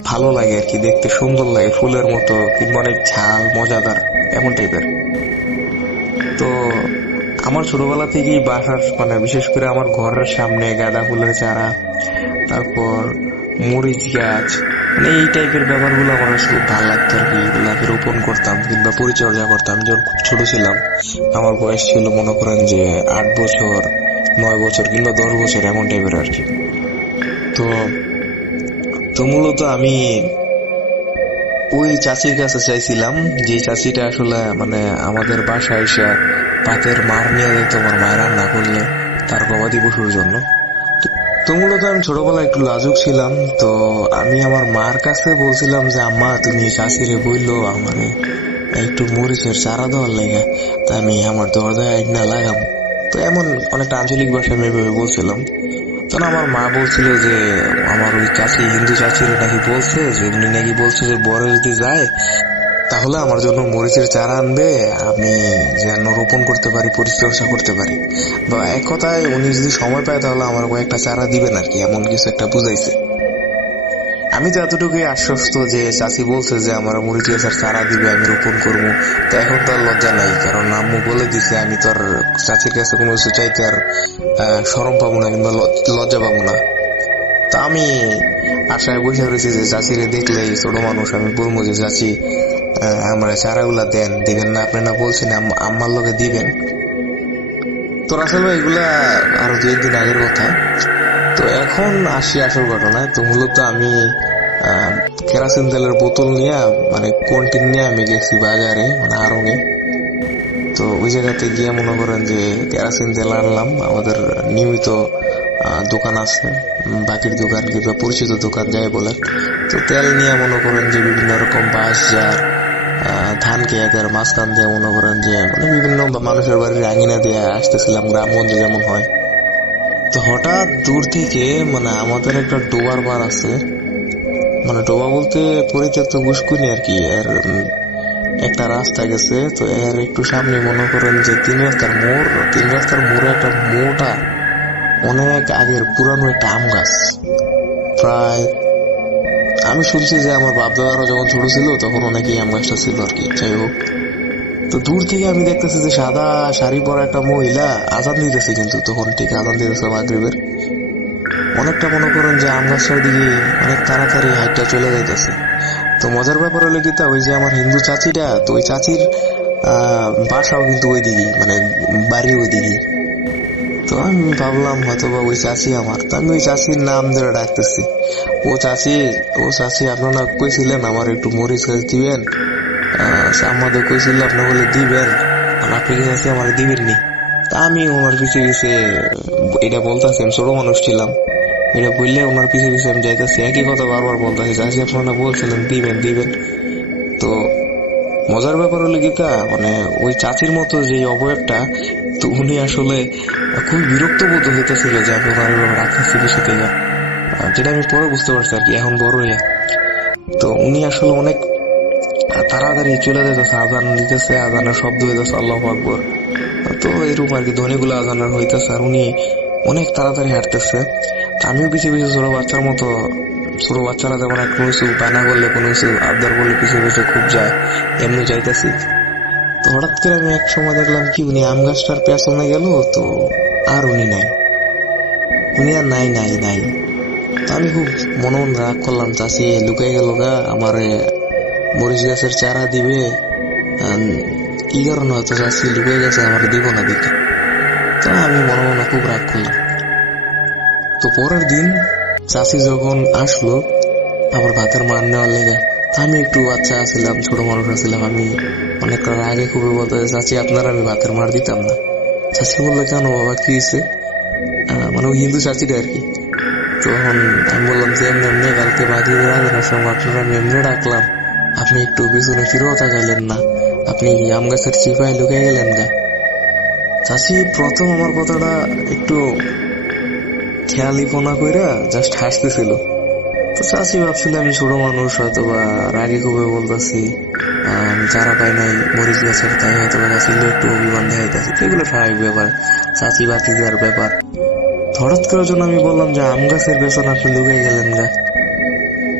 ভালো লাগে আর কি, দেখতে সুন্দর লাগে, ফুলের মতো কিংবা অনেক ঝাল মজাদার এমন টাইপের। তো আমার ছোটবেলা থেকেই বাসার মানে বিশেষ করে আমার ঘরের সামনে গাঁদা ফুলের চারা, তারপর মরিচ গাছ, মানে এই টাইপের ব্যাপারগুলো আমার খুব ভালো লাগতো আর কি। এগুলাকে রোপণ করতাম কিংবা পরিচর্যা করতাম। যখন খুব ছোট ছিলাম, আমার বয়স ছিল মনে করেন যে 8 বছর 9 বছর কিংবা 10 বছর এমন টাইপের আর কি। তো মূলত আমি ওই চাচির কাছে চাইছিলাম, যে চাচিটা আসলে মানে আমাদের বাসায় এসে ভাতের মার নিয়ে যেত আমার মায়ের রান্না করলে তার গবাদি পশুর জন্য। তো মূলত আমি ছোটবেলায় একটু লাজুক ছিলাম। তো আমি আমার মার কাছে বলছিলাম যে আম্মা, তুমি চাচিরে বললো আমারে একটু মরিচের চারা দেওয়ার লেগে, তা আমি আমার দরজায় একনা লাগাম। তো এমন অনেকটা আঞ্চলিক ভাষায় আমি এভাবে বলছিলাম। তখন আমার মা বলছিল যে আমার ওই চাচি, হিন্দু চাচিরে নাকি বলছে যে উনি নাকি বলছে যে বড় যদি যায় তাহলে আমার জন্য মরিচের চারা আনবে, আমি যেন রোপণ করতে পারি, পরিচর্যা করতে পারি, বা এক কথায় উনি যদি সময় পায় তাহলে আমার কয়েকটা চারা দিবেন আর কি, এমন কিছু একটা বুঝাইছে। আমি তো এতটুকুই আশ্বস্ত যে চাচি বলছে যে আমার মরিচ গাছের চারা দিবে, আমি রোপণ করবো। তো এখন তো আর লজ্জা নাই, কারণ আম্মু বলে দিছে, আমি তো আর চাচির কাছে কোনো কিছু চাইতে আর শরম পাবো না কিংবা লজ্জা পাবো না। তা আমি আশায় বসে রয়েছি যে চাচিরে দেখলেই ছোট মানুষ আমি বলবো যে চাচি আমার চারাগুলা দিবেন না, আপনি না বলছেন আম্মার লোকে দিবেন। তো আসলে এগুলা আরো 2 দিন আগের কথা। তো এখন আসি আসল ঘটনায়। তো মূলত আমি কেরাসিন তেলের বোতল নিয়ে, মানে কন্টিন নিয়ে আমি গেছি বাজারে, মানে আড়ঙে। তো ওই জায়গাতে গিয়ে মনে করেন যে কেরাসিন তেল আনলাম। আমাদের নিয়মিত দোকান আছে, বাকির দোকান কিংবা পরিচিত দোকান যাই বলেন। তো তেল নিয়ে মনে করেন যে বিভিন্ন রকম বাঁশঝাড়, ধান খেতের মাঝখান দিয়ে মনে করেন যে মানে বিভিন্ন মানুষের বাড়ির আঙিনা দিয়ে আসতেছিলাম, গ্রামগঞ্জে যেমন হয়। তো হঠাৎ দূর থেকে মানে আমাদের একটা ডোবার বার আছে, মানে ডোবা বলতে পরিত্যক্ত পুষ্কুনি আর কি, এর একটা রাস্তা গেছে। তো এর একটু সামনে মনে করেন যে 3 রাস্তার মোড়ে একটা মোটা অনেক আগের পুরানো একটা আম গাছ। প্রায় আমি শুনছি যে আমার বাপ দাদারা যখন ছোট ছিল তখন অনেকেই আম গাছটা ছিল আর কি। যাই হোক, তো দূর থেকে আমি দেখতেছি যে সাদা শাড়ি পরা একটা মহিলা আজান দিতেছে, কিন্তু তখন ঠিক আজান দিতেছে মাগরিবের। অনেকটা মনে করেন যে আম গাছটার দিকে অনেক তাড়াতাড়ি হাইটটা চলে যাইতেছে। তো মজার ব্যাপার হলো কি তা, ওই যে আমার হিন্দু চাচিটা, তো ওই চাচির বাসাও কিন্তু ওইদিকে, মানে বাড়ি ওইদিকে। তো আমি ভাবলাম হয়তো বা ওই চাচি আমার, তো আমি ওই চাচির নাম ধরে ডাকতেছি, ও চাচি আপনারা কইছিলেন আমার একটু মরিচ গাছ দিবেন, আমাদের কইছিল আপনি বলে দিবেন, আর আপনি কি চাচি আমার দিবেননি। তা আমি ওনার পিছিয়ে পিছিয়ে এটা বলতেছি, আমি ছোট মানুষ ছিলাম, এটা বললে ওনার পিছিয়ে পিছিয়ে আমি যাইতেছি, একই কথা বারবার বলতেছি, চাচি আপনারা বলছিলেন দিবেন দিবেন। তো মজার ব্যাপার হলো গীতা, মানে ওই চাচির মতো যে অবয়বটা, তো উনি আসলে খুব বিরক্ত বোধ হইতেছিল যে আমি ওনার এভাবে রাখতেছি কিছু থেকে, যেটা আমি পরে বুঝতে পারছি আর কি, এখন বড় হয়ে। তো উনি আসলে অনেক তাড়াতাড়ি চলে যেতেছে, আজান দিতেছে, আজানের শব্দ হইতেছে আল্লাহু আকবার, তো এরকম আর কি ধ্বনিগুলো আজানের হইতেছে, আর উনি অনেক তাড়াতাড়ি হাঁটতেছে। আমিও পিছিয়ে পিছিয়ে ছোট বাচ্চার মতো, ছোট বাচ্চারা যেমন কোনো কিছু বায়না করলে, কোনো কিছু আবদার করলে পিছিয়ে পিছিয়ে খুব যায়, এমনি যাইতেছি। তো হঠাৎ করে আমি এক সময় দেখলাম কি উনি আম গাছটার পেছনে গেল, তো আর উনি নাই, উনি আর নাই নাই নাই। তো আমি খুব মনে মনে রাগ করলাম, চাষি লুকাই গেল গা, আমার মরিচ গাছের চারা দিবে, কি কারণে হয়তো চাষি লুকাই গেছে, আমার দিব না দিতে। তো আমি মনে মনে খুব রাগ করলাম। তো পরের দিন চাষি যখন আসলো আমার ভাতের মার নেওয়ার লেগে, আমি একটু বাচ্চা ছিলাম, ছোট মানুষ ছিলাম, আমি অনেকটা রাগে খুবই বলতে, চাচি আপনার আমি ভাতের মার দিতাম না। চাচি বললো কেন বাবা, কি হয়েছে, মানে ওই হিন্দু চাচিটা আর কি। তখন আমি বললাম যে এমনি এমনি কালকে বাকি রাজার সঙ্গে আপনারা আমি এমনি ডাকলাম, আপনি একটু পিছনে ফিরেও তাকাইলেন না, আপনি আম গাছের চিপায় লুকে গেলেন গা। চাচি প্রথম আমার কথাটা একটু খেয়ালিপনা কইরা জাস্ট হাসতেছিল। তো চাচি ভাবছিল আমি ছোট মানুষ, হয়তো বা রাগে খুবই বলতেছি, যারা পাই নাই মরিচ গাছের, তাই হয়তো বা চাচিল একটু অভিমান দেখাইতেছি, এগুলো স্বাভাবিক ব্যাপার, চাচি বাতি দেওয়ার ব্যাপার। হঠাৎ করার জন্য আমি বললাম যে আম গাছের পেছনে আপনি লুকাই গেলেন গা।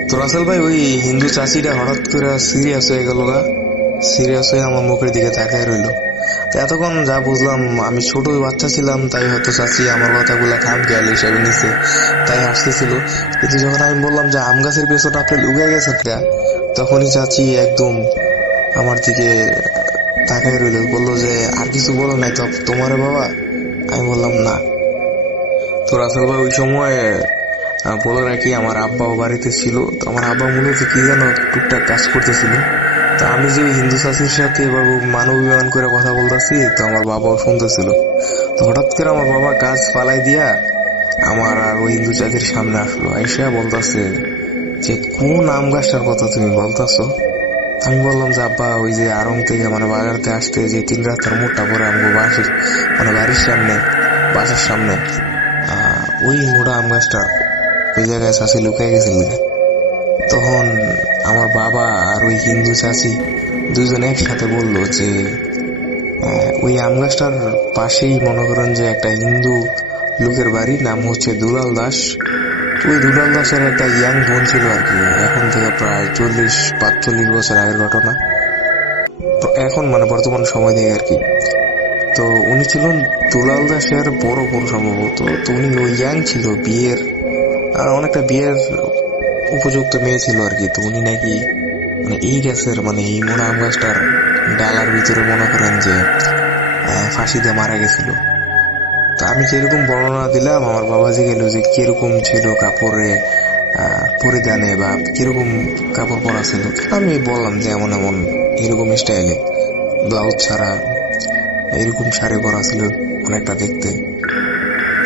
তো রাসেল ভাই ওই হিন্দু চাচিটা হঠাৎ করে সিরিয়াস হয়ে গেল গা, সিরিয়াস হয়ে আমার মুখের দিকে তাকায় রইল। তো এতক্ষণ যা বুঝলাম, আমি ছোট বাচ্চা ছিলাম, তাই হয়তো চাচি আমার কথাগুলা খাম খেয়াল হিসাবে নিছে, তাই হাসতেছিল। কিন্তু যখন আমি বললাম যে আম গাছের পেছনে আপনি লুকাই গেছেন গা, তখনই চাচি একদম আমার দিকে তাকায় রইল, বললো যে আর কিছু বলো নাই তো তোমার বাবা। আমি বললাম না। তো রাসেল ভাই ওই সময় বলে রাখি আমার আব্বাও বাড়িতে ছিল। তো আমার আব্বা মূলত কি যেন টুকটাক কাজ করতেছিল। তো আমি যে ওই হিন্দু চাষির সাথে মানব বিমান করে কথা বলতেছি, তো আমার বাবাও শুনতেছিল। তো হঠাৎ করে আমার বাবা কাজ পালাই দিয়া আমার আর ওই হিন্দু চাষির সামনে আসলো, আইসা বলতেছে যে কোন আম গাছটার কথা তুমি বলতেছো। আমি বললাম যে আব্বা ওই যে আড়ং থেকে মানে বাজারতে আসতে যে 3 রাস্তার মোড়টা পরে আমগো বাসের মানে বাড়ির সামনে, বাসার সামনে ওই মোটা আম গাছটা, ওই জায়গায় চাষি লুকাই গেছিল। তখন আমার বাবা আর ওই হিন্দু চাচি দুজন একসাথে বলল যে ওই আম গাছটার পাশেই মনে করেন যে একটা হিন্দু লোকের বাড়ি, নাম হচ্ছে দুলাল দাস। ওই দুলাল দাসের একটা ইয়াং বোন ছিল আর কি, এখন থেকে প্রায় 40-45 বছর আগের ঘটনা, এখন মানে বর্তমান সময় থেকে আর কি। তো উনি ছিলেন দুলাল দাসের বড় বোন সম্ভবত। তো উনি ওই ইয়াং ছিল, বিয়ের অনেকটা বিয়ের উপযুক্ত মেয়ে ছিল আর কি। তো উনি নাকি মানে এই গাছের মানে এই মোড়া আম গাছটার ডালার ভিতরে মনে করেন যে ফাঁসি দিয়ে মারা গেছিল। তো আমি যেরকম বর্ণনা দিলাম, আমার বাবাজি গেল যে কিরকম ছিল কাপড়ে পরিধানে বা কিরকম কাপড় পরা ছিল। আমি বললাম যে এমন এমন এরকম স্টাইলে, ব্লাউজ ছাড়া এরকম শাড়ি পরা ছিল অনেকটা দেখতে।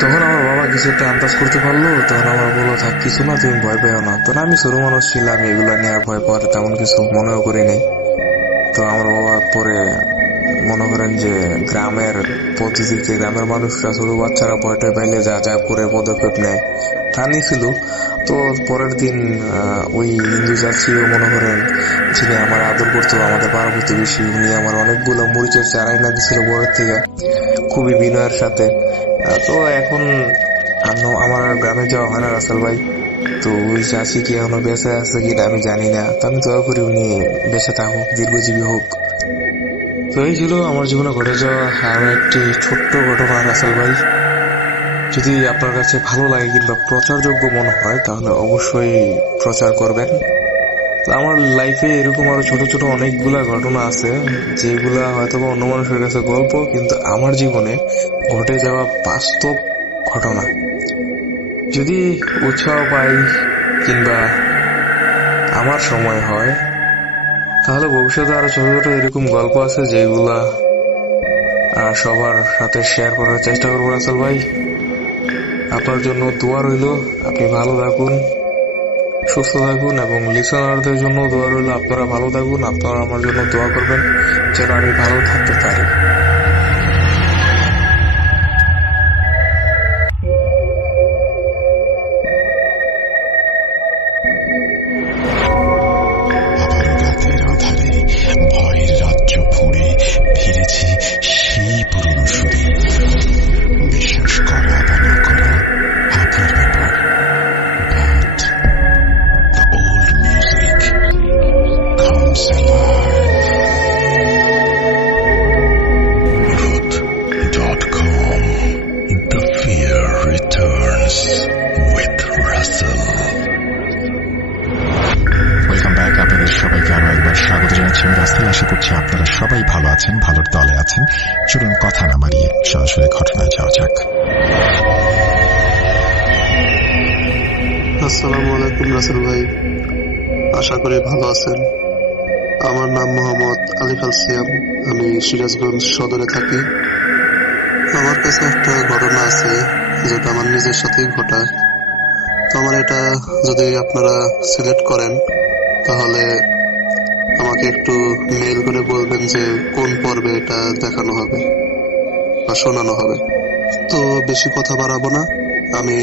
তখন আমার বাবা কিছু একটা আন্দাজ করতে পারলো। তখন আমার বললো থাক কিছু না, তুমি ভয় পেও না। তখন আমি ছোট মানুষ ছিলাম, এগুলো নিয়ে আর ভয় পাওয়ার তেমন কিছু মনেও করি নাই। তো আমার বাবা পরে মনে করেন যে গ্রামের পদ্ধতিতে গ্রামের মানুষরা ছোট বাচ্চারা ভয়টা পাইলে যা যা করে পদক্ষেপ নেয় তা নিয়েছিল। তো পরের দিন ওই হিন্দু চাচিও মনে করেন যিনি আমার আদর করতো, আমাদের পাড়া প্রতিবেশী, উনি আমার অনেকগুলো মরিচের চারাই না দিছিল বড়ের থেকে, খুবই বিনয়ের সাথে। তো এখন আমার আর গ্রামে যাওয়া হয় না রাসেল ভাই। তো ওই চাষি কি এখনো বেঁচে আছে কিনা আমি জানি না। তো আমি দয়া করি উনি বেঁচে থাকুক, দীর্ঘজীবী হোক। তো এই ছিল আমার জীবনে ঘটে যাওয়া আরো একটি ছোট্ট ঘটনা রাসেল ভাই। যদি আপনার কাছে ভালো লাগে কিংবা প্রচারযোগ্য মনে হয় তাহলে অবশ্যই প্রচার করবেন। তো আমার লাইফে এরকম আরো ছোট ছোট অনেকগুলা ঘটনা আছে যেগুলা হয়তো অন্য মানুষের কাছে গল্প, কিন্তু আমার জীবনে ঘটে যাওয়া বাস্তব ঘটনা। যদি উৎসাহ পাই কিংবা আমার সময় হয় তাহলে ভবিষ্যতে আরো ছোট ছোট এরকম গল্প আছে যেগুলা সবার সাথে শেয়ার করার চেষ্টা করবো। রাসেল ভাই, আপনার জন্য দোয়া রইল, আপনি ভালো থাকুন, সুস্থ থাকুন, এবং লিসনারদের জন্য দোয়া রইল, আপনারা ভালো থাকুন। আপনারা আমার জন্য দোয়া করবেন যেন আমি ভালো থাকতে পারি। আবারও রাতের আধারে ভয়ের রাজ্য ফুঁড়ে ফিরেছি সেই পুরনো সুরে। বিশ্বাস করা বা না করা আপনার ব্যাপার, but the old music comes alive. Root.com. The fear returns with Russell. Welcome back. আপনাদের সবাইকে আরো একবার স্বাগত জানাচ্ছি আমি রাসেল। আশা করছি আপনারা সবাই ভালো আছেন, ভালোর দলে আছেন। চলুন কথা না মারিয়ে সরাসরি ঘটনায় যাওয়া যাক। আসসালামু আলাইকুম রাসেল ভাই, আশা করি ভালো আছেন। আমার নাম মোহাম্মদ আলিফ আল সিয়াম, আমি সিরাজগঞ্জ সদরে থাকি। আমার কাছে একটা ঘটনা আছে যেটা আমার নিজের সাথেই ঘটা। তো আমার এটা যদি আপনারা সিলেক্ট করেন তাহলে আমাকে একটু মেইল করে বলবেন যে কোন পর্বে এটা দেখানো হবে বা শোনানো হবে। তো বেশি কথা বাড়াবো না, আমি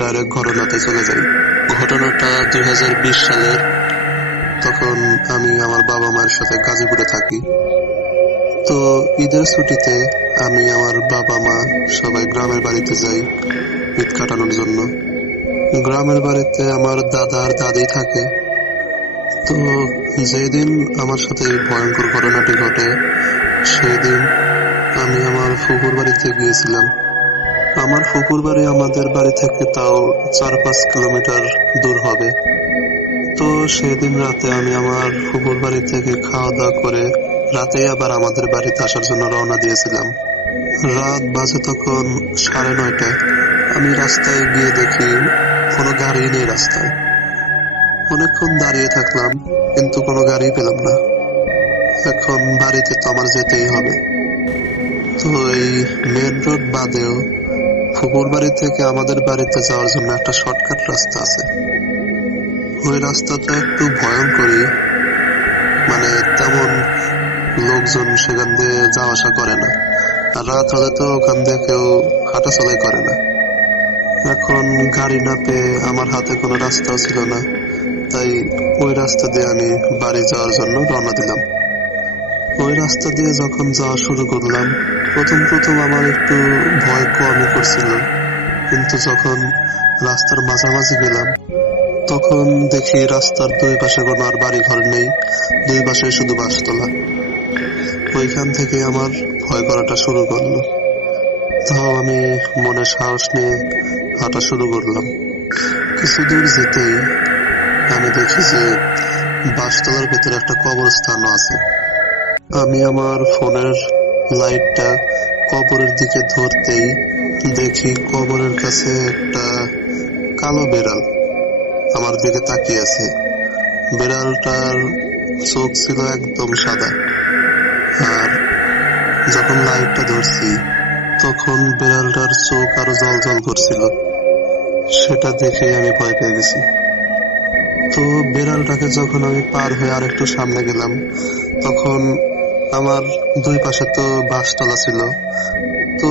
ডাইরেক্ট ঘটনাতে চলে যাই। ঘটনাটা 2020 সালের। তখন আমি আমার বাবা মায়ের সাথে গাজীপুরে থাকি। তো ঈদের ছুটিতে আমি আমার বাবা মা সবাই গ্রামের বাড়িতে যাই ঈদ কাটানোর জন্য। গ্রামের বাড়িতে আমার দাদা আর দাদি থাকে। তো যেদিন আমার সাথে ভয়ঙ্কর ঘটনাটি ঘটে সেই দিন আমি আমার ফুফুর বাড়িতে গিয়েছিলাম। আমার ফুফুর বাড়ি আমাদের বাড়ি থেকে তাও 4-5 কিলোমিটার দূর হবে। তো সেদিন রাতে আমি আমার ফুফুর বাড়ি থেকে খাওয়া দাওয়া করে রাতেই আবার আমাদের বাড়িতে আসার জন্য রওনা দিয়েছিলাম। রাত বাজে তখন 9:30। আমি রাস্তায় গিয়ে দেখি কোনো গাড়ি নেই রাস্তায়। অনেকক্ষণ দাঁড়িয়ে থাকলাম কিন্তু কোনো গাড়ি পেলাম না। এখন বাড়িতে তো আমার যেতেই হবে। তো এই মেন রোড বাদেও ফুপুর বাড়ি থেকে আমাদের বাড়িতে যাওয়ার জন্য একটা শর্টকাট রাস্তা আছে। ওই রাস্তাটা একটু ভয়ঙ্করই, মানে তেমন লোকজন সেখান দিয়ে যাওয়া আসা করে না, আর রাত হলে তো ওখান দিয়ে কেউ হাঁটাচলাই করে না। এখন গাড়ি না পেয়ে আমার হাতে কোনো রাস্তাও ছিল না, তাই ওই রাস্তা দিয়ে আমি বাড়ি যাওয়ার জন্য রওনা দিলাম। ওই রাস্তা দিয়ে যখন যাওয়া শুরু করলাম প্রথম আমার একটু ভয় কমই করছিল, কিন্তু যখন রাস্তার মাঝামাঝি গেলাম তখন দেখি রাস্তার দুই পাশে কোনো আর বাড়ি ঘর নেই, দুই পাশে শুধু বাসতলা। ওইখান থেকে আমার ভয় করাটা শুরু করলো। তাও আমি মনে সাহস নিয়ে হাঁটা শুরু করলাম। কিছু দূর যেতেই আমি দেখি যে বাসতলার ভেতরে একটা কবরস্থান আছে। আমি আমার ফোনের লাইটটা কবরের দিকে ধরতেই দেখি কবরের কাছে একটা কালো বেড়াল আমার দিকে তাকিয়ে আছে। বেড়ালটার চোখ ছিল একদম সাদা, আর যখন লাইটটা ধরছি তখন বেড়ালটার চোখ আরো জল জল করছিল। সেটা দেখেই আমি ভয় পেয়ে গেছি। তো বেড়ালটাকে যখন আমি পার হয়ে আর একটু সামনে গেলাম তখন আমার দুই পাশে তো বাসতলা ছিল। তো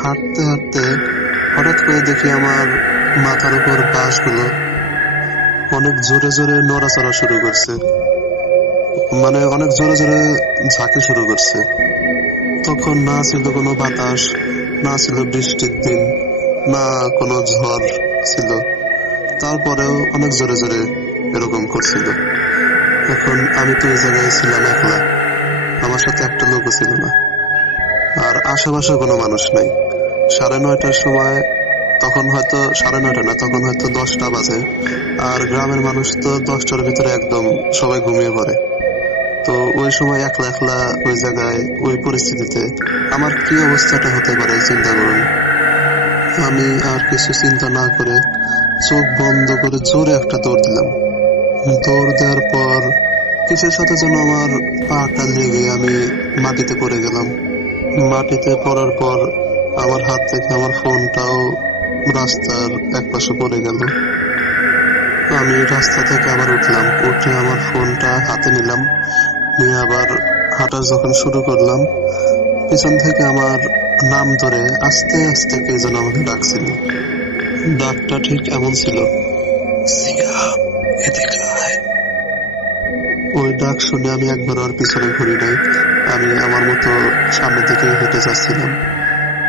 হাঁটতে হাঁটতে হঠাৎ করে দেখি আমার মাথার উপর বাঁশগুলো অনেক জোরে জোরে নড়াচড়া শুরু করছে, মানে অনেক জোরে জোরে ঝাঁকে শুরু করছে। তখন না ছিল কোনো বাতাস, না ছিল বৃষ্টির দিন, না কোনো ঝড় ছিল, তারপরেও অনেক জোরে জোরে এরকম করছিল। এখন আমি তো এই জায়গায় ছিলাম একলা, আমার সাথে একটা লোকও ছিল না, আর আশেপাশে কোনো মানুষ নাই। 9:30টার সময় তখন হয়তো 9:30 না, তখন হয়তো 10টা বাজে। আর গ্রামের মানুষ তো 10টার ভিতরে একদম সবাই ঘুমিয়ে পড়ে। তো ওই সময় একলা একলা ওই জায়গায় ওই পরিস্থিতিতে আমার কি অবস্থাটা হতে পারে চিন্তা করুন। আমি আর কিছু চিন্তা না করে চোখ বন্ধ করে জোরে একটা দৌড় দিলাম। দৌড় দেওয়ার পর কিসের সাথে যেন আমার পাটা লেগে আমি মাটিতে পড়ে গেলাম। মাটিতে পড়ার পর আমার হাত থেকে আমার ফোনটাও রাস্তার একপাশে পড়ে গেল। আমি রাস্তা থেকে আবার উঠলাম, উঠে আমার ফোনটা হাতে নিলাম, নিয়ে আবার হাঁটা যখন শুরু করলাম, পিছন থেকে আমার নাম ধরে আস্তে আস্তে কে যেন আমাকে ডাকছিল। ডাকটা ঠিক এমন ছিল, সিয়াম এদিকে আয়। ওই ডাক শুনে আমি একবার আর পিছনে ঘুরি নাই, আমি আমার মতো সামনের দিকে হেঁটে যাচ্ছিলাম।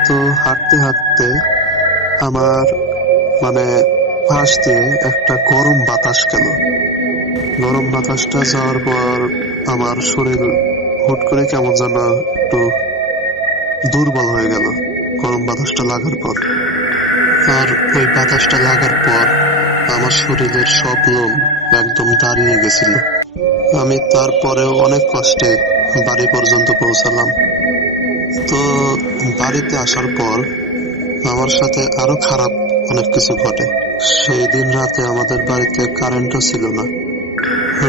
তো হাঁটতে হাঁটতে আমার পাশ দিয়ে একটা গরম বাতাস গেল। গরম বাতাসটা যাওয়ার পর আমার শরীর হুট করে কেমন যেন একটু দুর্বল হয়ে গেল গরম বাতাসটা লাগার পর। আর ওই বাতাসটা লাগার পর আমার শরীরের সব লোম একদম দাঁড়িয়ে গেছিল। আমি তারপরেও অনেক কষ্টে বাড়ি পর্যন্ত পৌঁছালাম। তো বাড়িতে আসার পর আমার সাথে আরো খারাপ অনেক কিছু ঘটে। সেই দিন রাতে আমাদের বাড়িতে কারেন্টও ছিল না।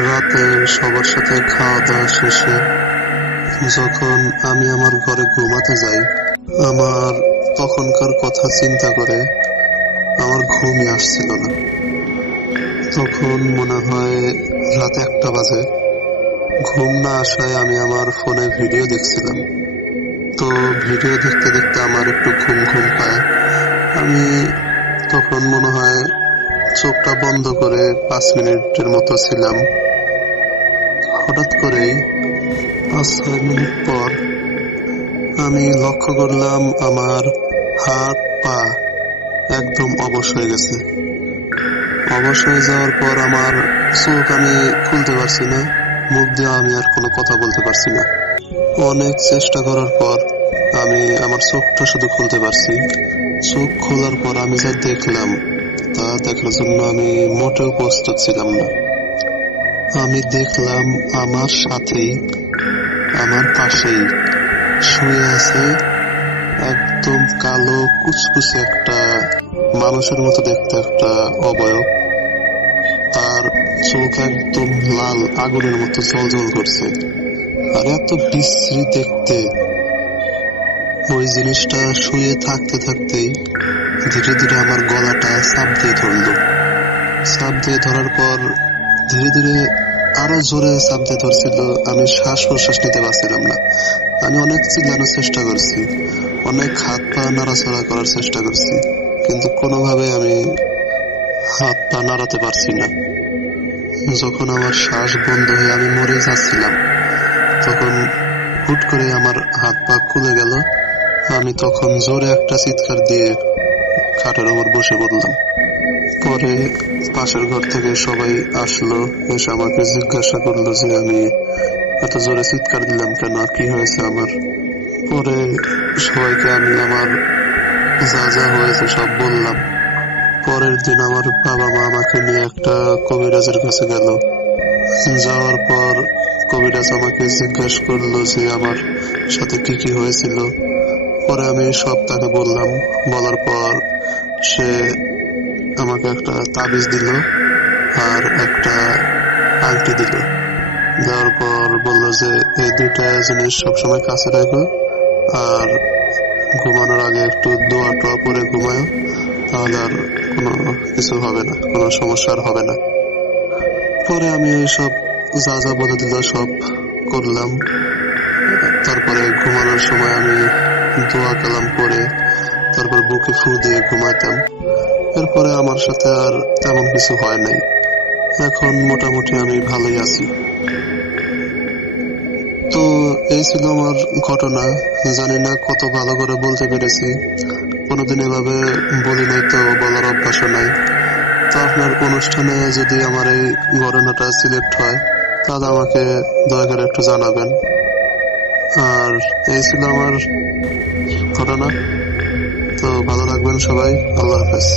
রাতে সবার সাথে খাওয়া দাওয়া শেষে যখন আমি আমার ঘরে ঘুমাতে যাই, আমার তখনকার কথা চিন্তা করে আমার ঘুমই আসছিল না। তখন মনে হয় রাত 1টা বাজে। ঘুম না আসায় আমি আমার ফোনে ভিডিও দেখছিলাম। তো ভিডিও দেখতে দেখতে আমার একটু ঘুম ঘুম পায়। আমি তখন মনে হয় চোখটা বন্ধ করে 5 মিনিটের মতো ছিলাম। হঠাৎ করেই 5-6 মিনিট পর আমি লক্ষ্য করলাম আমার হাত পা একদম অবশ হয়ে গেছে। অবশ হয়ে যাওয়ার পর আমার চোখ আমি খুলতে পারছি না, মুখ দিয়ে আমি আর কোনো কথা বলতে পারছি না। অনেক চেষ্টা করার পর আমি আমার চোখটা শুধু খুলতে পারছি। চোখ খোলার পর আমি যা দেখলাম তা দেখার জন্য আমি মোটেও প্রস্তুত ছিলাম না। আমি দেখলাম আমার সাথেই, আমার পাশেই শুয়ে আছে একদম কালো কুচকুচে একটা মানুষের মতো দেখতে একটা অবয়ব। তার চোখ একদম লাল আগুনের মতো জ্বলজ্বল করছে, আর এত বিশ্রী দেখতে। ওই জিনিসটা শুয়ে থাকতে থাকতেই ধীরে ধীরে আমার গলাটা চাপ দিয়ে ধরলো। চাপ দিয়ে ধরার পর ধীরে ধীরে আরো জোরে চাপ দিয়ে ধরছিল। আমি শ্বাস প্রশ্বাস নিতে পারছিলাম না। আমি অনেক চিল্লানোর চেষ্টা করছি, অনেক হাত পা নাড়াচাড়া করার চেষ্টা করছি, কিন্তু কোনোভাবে আমি হাত পা নাড়াতে পারছি না। যখন আমার শ্বাস বন্ধ হয়ে আমি মরে যাচ্ছিলাম, তখন হুট করে আমার হাত পা খুলে গেল। আমি তখন জোরে একটা চিৎকার দিয়ে খাটের উপর বসে পড়লাম। পরে পাশের ঘর থেকে সবাই আসলো, এসে আমাকে জিজ্ঞাসা করলো যে আমি এত জোরে চিৎকার দিলাম কেন, কি হয়েছে আমার। পরে সবাইকে আমি আমার যা যা হয়েছে সব বললাম। পরের দিন আমার বাবা মা আমাকে নিয়ে একটা কবিরাজের কাছে গেল। যাওয়ার পর কবিরাজ আমাকে জিজ্ঞাসা করলো যে আমার সাথে কি কি হয়েছিল। পরে আমি সব তাকে বললাম। বলার পর সে আমাকে একটা তাবিজ দিল আর একটা আংটি দিল। দেওয়ার পর বললো যে এই 2টা জিনিস সবসময় কাছে রাখো, আর ঘুমানোর আগে একটু দোয়া টোয়া পরে ঘুমায়, তাহলে আর কোনো কিছু হবে না, কোনো সমস্যা আর হবে না। পরে আমি ওইসব যা যা বলে দিল সব করলাম। তারপরে ঘুমানোর সময় আমি দোয়া কালাম পরে তারপর বুকে ফু দিয়ে ঘুমাইতাম। এরপরে আমার সাথে আর তেমন কিছু হয় নাই। এখন মোটামুটি আমি ভালোই আছি। তো এই ছিল আমার ঘটনা। জানি না কত ভালো করে বলতে পেরেছি, কোনোদিন এভাবে বলি নাই, তো বলার অভ্যাসও নাই। তো আপনার অনুষ্ঠানে যদি আমার এই ঘটনাটা সিলেক্ট হয় তাহলে আমাকে দয়া করে একটু জানাবেন। আর এই ছিল আমার ঘটনা। তো তো ভালো থাকবেন সবাই, আল্লাহ হাফেজ।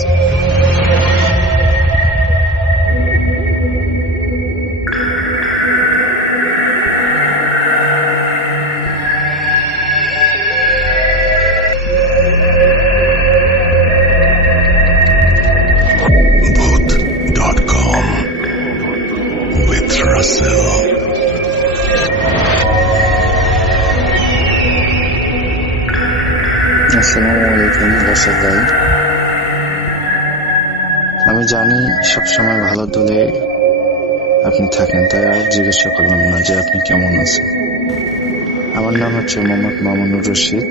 Booth.com with Russell. আসসালামু আলাইকুম দর্শক ভাই, আমি জানি সবসময় ভালো দলে আপনি থাকেন, তাই আর জিজ্ঞাসা করলাম না যে আপনি কেমন আছেন। আমার নাম হচ্ছে মোহাম্মদ মামুনুর রশিদ,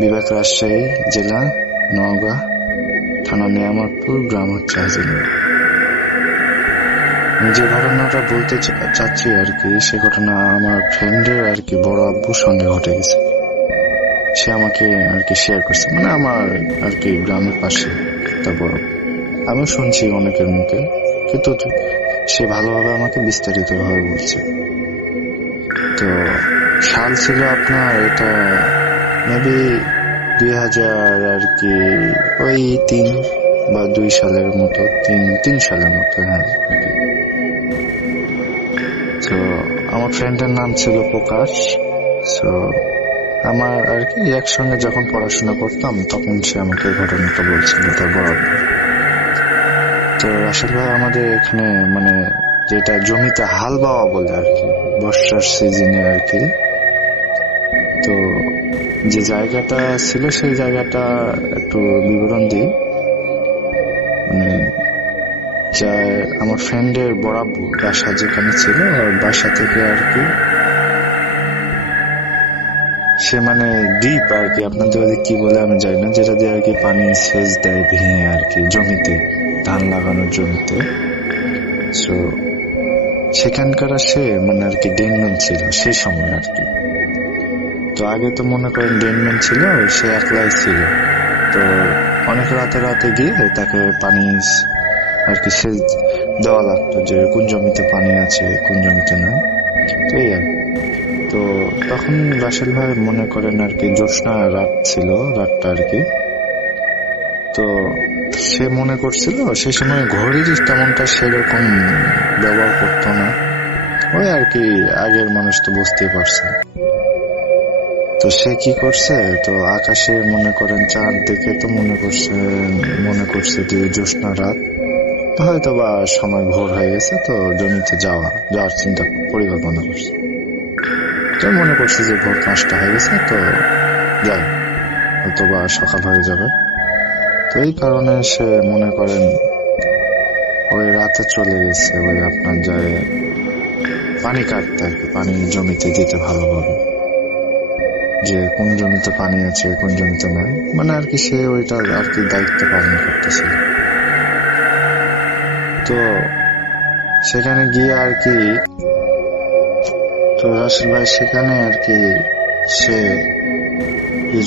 বিভাগ রাজশাহী, জেলা নওগাঁ, থানা নিয়ামতপুর, গ্রাম হচ্ছে হাজিরা। আমি যে ঘটনাটা বলতে চাচ্ছি আর কি, সে ঘটনা আমার ফ্রেন্ডের আর কি বড় আব্বুর সঙ্গে ঘটে গেছে। সে আমাকে আর কি শেয়ার করছে, মানে আমার আর কি গ্রামের পাশে একটা বড়। আমিও শুনছি অনেকের মুখে, কিন্তু সে ভালোভাবে আমাকে বিস্তারিত ভাবে বলছে। তো সাল ছিল আপনার এটা মেবি 2000 আর কি ওই 3 বা 2 সালের মতো, 3 সালের মতো, হ্যাঁ। তো আমার ফ্রেন্ডের নাম ছিল প্রকাশ। তো আমার আর কি একসঙ্গে যখন পড়াশোনা করতাম তখন সে আমাকে ঘটনাটা বলছিল তার বড়। তো আসলে আমাদের এখানে মানে যেটা জমিতে হাল বাওয়া বলে আর কি, বর্ষার সিজনে আর কি। তো যে জায়গাটা ছিল সেই জায়গাটা একটু বিবরণ দিই। মানে যা আমার ফ্রেন্ডের বরাবর বাসা যেখানে ছিল, বাসা থেকে আর কি সে মানে ডিপ আর কি, আপনাদের কি বলে আমি জানি না, যেটা দিয়ে আর কি পানি সেচ দেয় ভেঙে আর কি জমিতে, ধান লাগানোর জমিতে। তো সেখানকার সে মানে আর কি ডেনম্যান ছিল সেই সময় আর কি। তো আগে তো মনে করেন ডেনম্যান ছিল, সে একলাই ছিল। তো অনেক রাতে গিয়ে তাকে পানি আর কি সেচ দেওয়া লাগতো, যে কোন জমিতে পানি আছে কোন জমিতে না। তো এই আর তো তখন রাসেল ভাই মনে করেন আর কি জ্যোৎস্না রাত ছিল, রাতটা আর কি। তো সে মনে করছিল সে সময় ঘড়ির তেমনটা সেরকম ব্যবহার করতো না, ওই আর কি আগের মানুষ তো বুঝতেই পারছে। তো সে কি করছে, তো আকাশে মনে করেন চাঁদ দেখে তো মনে করছে যে জ্যোৎস্না রাত, হয়তো বা সময় ভোর হয়ে গেছে, তো জমিতে যাওয়ার চিন্তা পরিকল্পনা করছে। তো মনে করছে যে ভোর 5টা হয়ে গেছে, তো যাই হয়তো বা সকাল হয়ে যাবে। তো এই কারণে সে মনে করেন ওই রাতে চলে গেছে, ওই আপনার যায় পানি কাটতে আর কি, পানি জমিতে দিতে ভালোভাবে, যে কোন জমিতে পানি আছে কোন জমিতে নাই, মানে আর কি সে ওইটা আর কি দায়িত্ব পালন করতেছিল। তো সেখানে গিয়ে আর কি, তো রাসেল ভাই সেখানে আর কি সে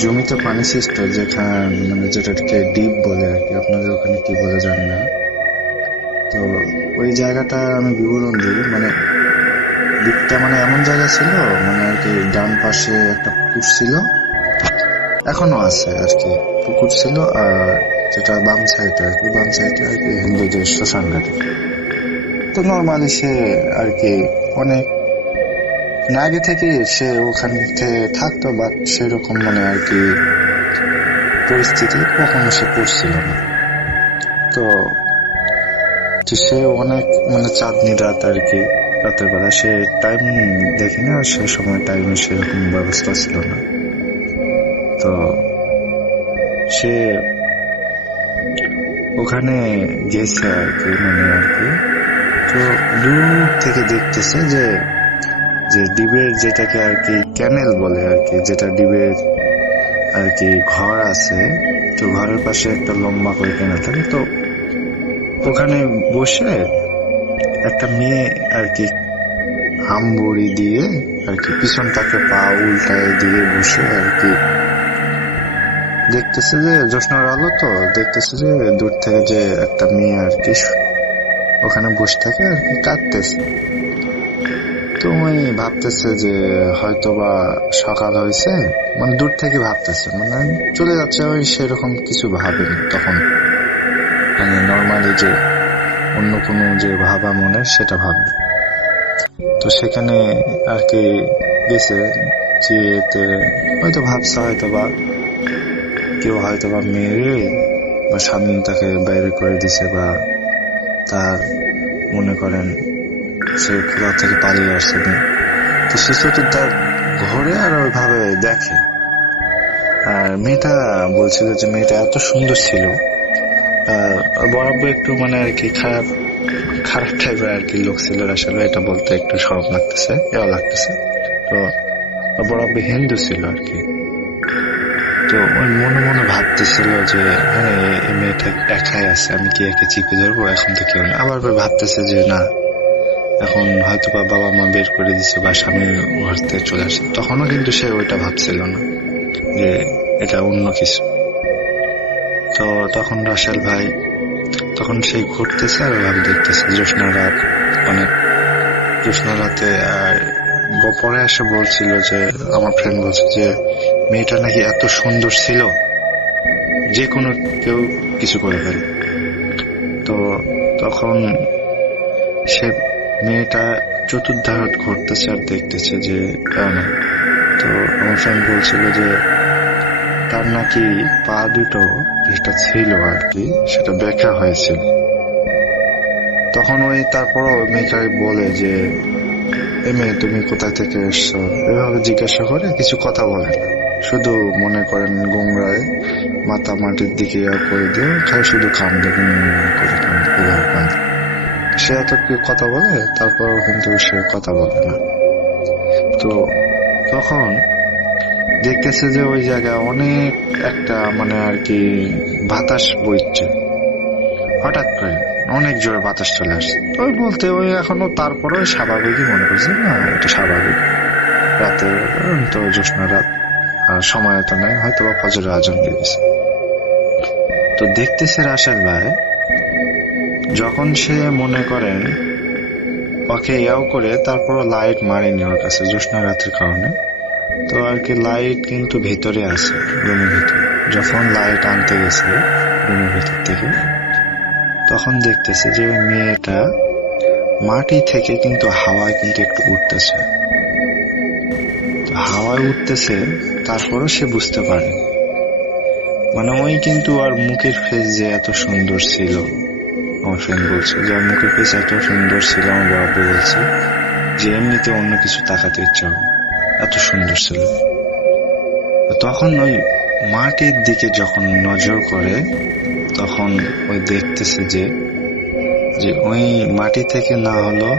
জমিতে পানি সৃষ্ট যেখানে মানে যেটাকে ডিপ বলে আর কি, আপনাদের ওখানে কি বলে জানি না। তো ওই জায়গাটা আমি বিবরণ দিই, মানে ডিপটা মানে এমন জায়গা ছিল, মানে আর কি ডান পাশে একটা পুকুর ছিল, এখনো আছে আর কি পুকুর ছিল, আর যেটা বাম সাইডে আর কি হিন্দুদের শ্মশান ঘাটে। তো নর্মালি সে আর কি অনেক আগে থেকে সে ওখানে থাকতো, বা সেরকম মানে আর কি পরিস্থিতি কখনো সে পড়ছিল না। তো সে অনেক মানে চাঁদনি রাত আর কি, রাতের বেলা সে টাইম দেখি না, সে সময় টাইমে সেরকম ব্যবস্থা ছিল না। তো সে ওখানে গেছে আর কি, মানে আর কি তো দূর থেকে দেখতেছে যে ডিবের যেটাকে আর কি ক্যানেল বলে আর কি, যেটা ডিবের আর কি ঘর আছে, তো ঘরের পাশে একটা লম্বা করে ক্যানেল থাকে। তো ওখানে বসে একটা মেয়ে আর কি হামবড়ি দিয়ে আর কি পিছনটাকে পা উল্টায় দিয়ে বসে আর কি দেখতেছে যে জ্যোৎস্নার আলো, তো দেখতেছে যে দূর থেকে যে একটা মেয়ে আর কি ওখানে বসে থাকে আর কি কাঁদতেছে। তো ওই ভাবতেছে যে হয়তোবা সকাল হয়েছে, মানে দূর থেকে ভাবতেছে, মানে চলে যাচ্ছে, ওই সেরকম কিছু ভাবেনি তখন, মানে নর্মালি যে অন্য কোনো যে ভাবা মনে সেটা ভাবে। তো সেখানে আর কি গেছে, যেতে হয়তো ভাবছে হয়তোবা কেউ হয়তোবা মেরে বা স্বামী তাকে বাইরে করে দিছে, বা তার মনে করেন সে খোলা থেকে পালিয়ে আসছে। তো সে চতুর্থ ঘরে আর ওইভাবে দেখে। আর মেয়েটা বলছিল যে মেয়েটা এত সুন্দর ছিল, বরাবর একটু মানে আর কি খারাপ টাইপের আর কি লোক ছিল, আসলে এটা বলতে একটু শরম লাগতেছে, এও লাগতেছে। তো বরাবর হিন্দু ছিল আর কি। তো ওই মনে মনে ভাবতেছিল যে হ্যাঁ এই মেয়েটা একাই আছে, আমি কি একে চিপে ধরবো, এখন তো কেউ না। আবার ভাবতেছে যে না, এখন হয়তো বা বাবা মা বের করে দিছে বা স্বামী ঘর থেকে চলে আসছে, তখনও কিন্তু সে ওইটা ভাবছিল না যে এটা অন্য কিছু। তো তখন রাসেল ভাই তখন সেই ঘুরতেছে আর ওইভাবে দেখতেছে জ্যোৎস্না রাত, অনেক জ্যোৎস্না রাতে। আর পরে এসে বলছিল যে আমার ফ্রেন্ড বলছে যে মেয়েটা নাকি এত সুন্দর ছিল যে কোনো কেউ কিছু করে ফেলে। তো তখন সে মেয়েটা চতুর্ধারত ঘুরতেছে আর দেখতেছে যে কেন। তো আমার ফ্রেন্ড বলছিল যে তার নাকি পা দুটো যেটা ছিল আর কি সেটা ব্যাখ্যা হয়েছিল। তখন ওই তারপরও মেয়েটাই বলে যে এ মেয়ে তুমি কোথায় থেকে এসছো, এভাবে জিজ্ঞাসা করে কিছু কথা বলে না, শুধু মনে করেন গোংরায় মাথা মাটির দিকে করে দিয়ে খালি শুধু কান্দে করে কান্দে। সে এত কি কথা বলে, তারপরও কিন্তু সে কথা বলে না। তো তখন দেখতেছে যে ওই জায়গায় অনেক একটা মানে আর কি বাতাস বইছে, হঠাৎ করে অনেক জোরে বাতাস চলে আসছে। ওই বলতে ওই এখনো তারপরে স্বাভাবিকই মনে করছে, না এটা স্বাভাবিক, রাতে তো জ্যোৎস্না রাত আর সময় তো নেই, হয়তো বা ফজরের আজান দিয়ে দিয়েছে। তো দেখতেছে রাসেল ভাই যখন সে মনে করেন ওকে ইয়াও করে, তারপর লাইট মারেনি ওর কাছে জ্যোৎস্না রাতের কারণে। তো আর কি লাইট কিন্তু ভিতরে আছে রুমের ভিতরে। যখন লাইট আনতে গেছে রুমের ভিতর থেকে, তখন দেখতেছে যে মেয়েটা মাটি থেকে কিন্তু হাওয়ায় কিন্তু একটু উঠতেছে, হাওয়ায় উঠতেছে। তারপরও সে বুঝতে পারে, মানে ওই কিন্তু আর মুখের ফেস যে এত সুন্দর ছিল, আমার ফ্রেন্ড বলছে যে মুখের ফেস এত সুন্দর ছিল, আমার বাবা বলছে যে এমনিতে অন্য কিছু তাকাতে ইচ্ছা হবে, এত সুন্দর ছিল। তখন ওই মাটির দিকে যখন নজর করে, তখন ওই দেখতেছে যে ওই মাটি থেকে না হলো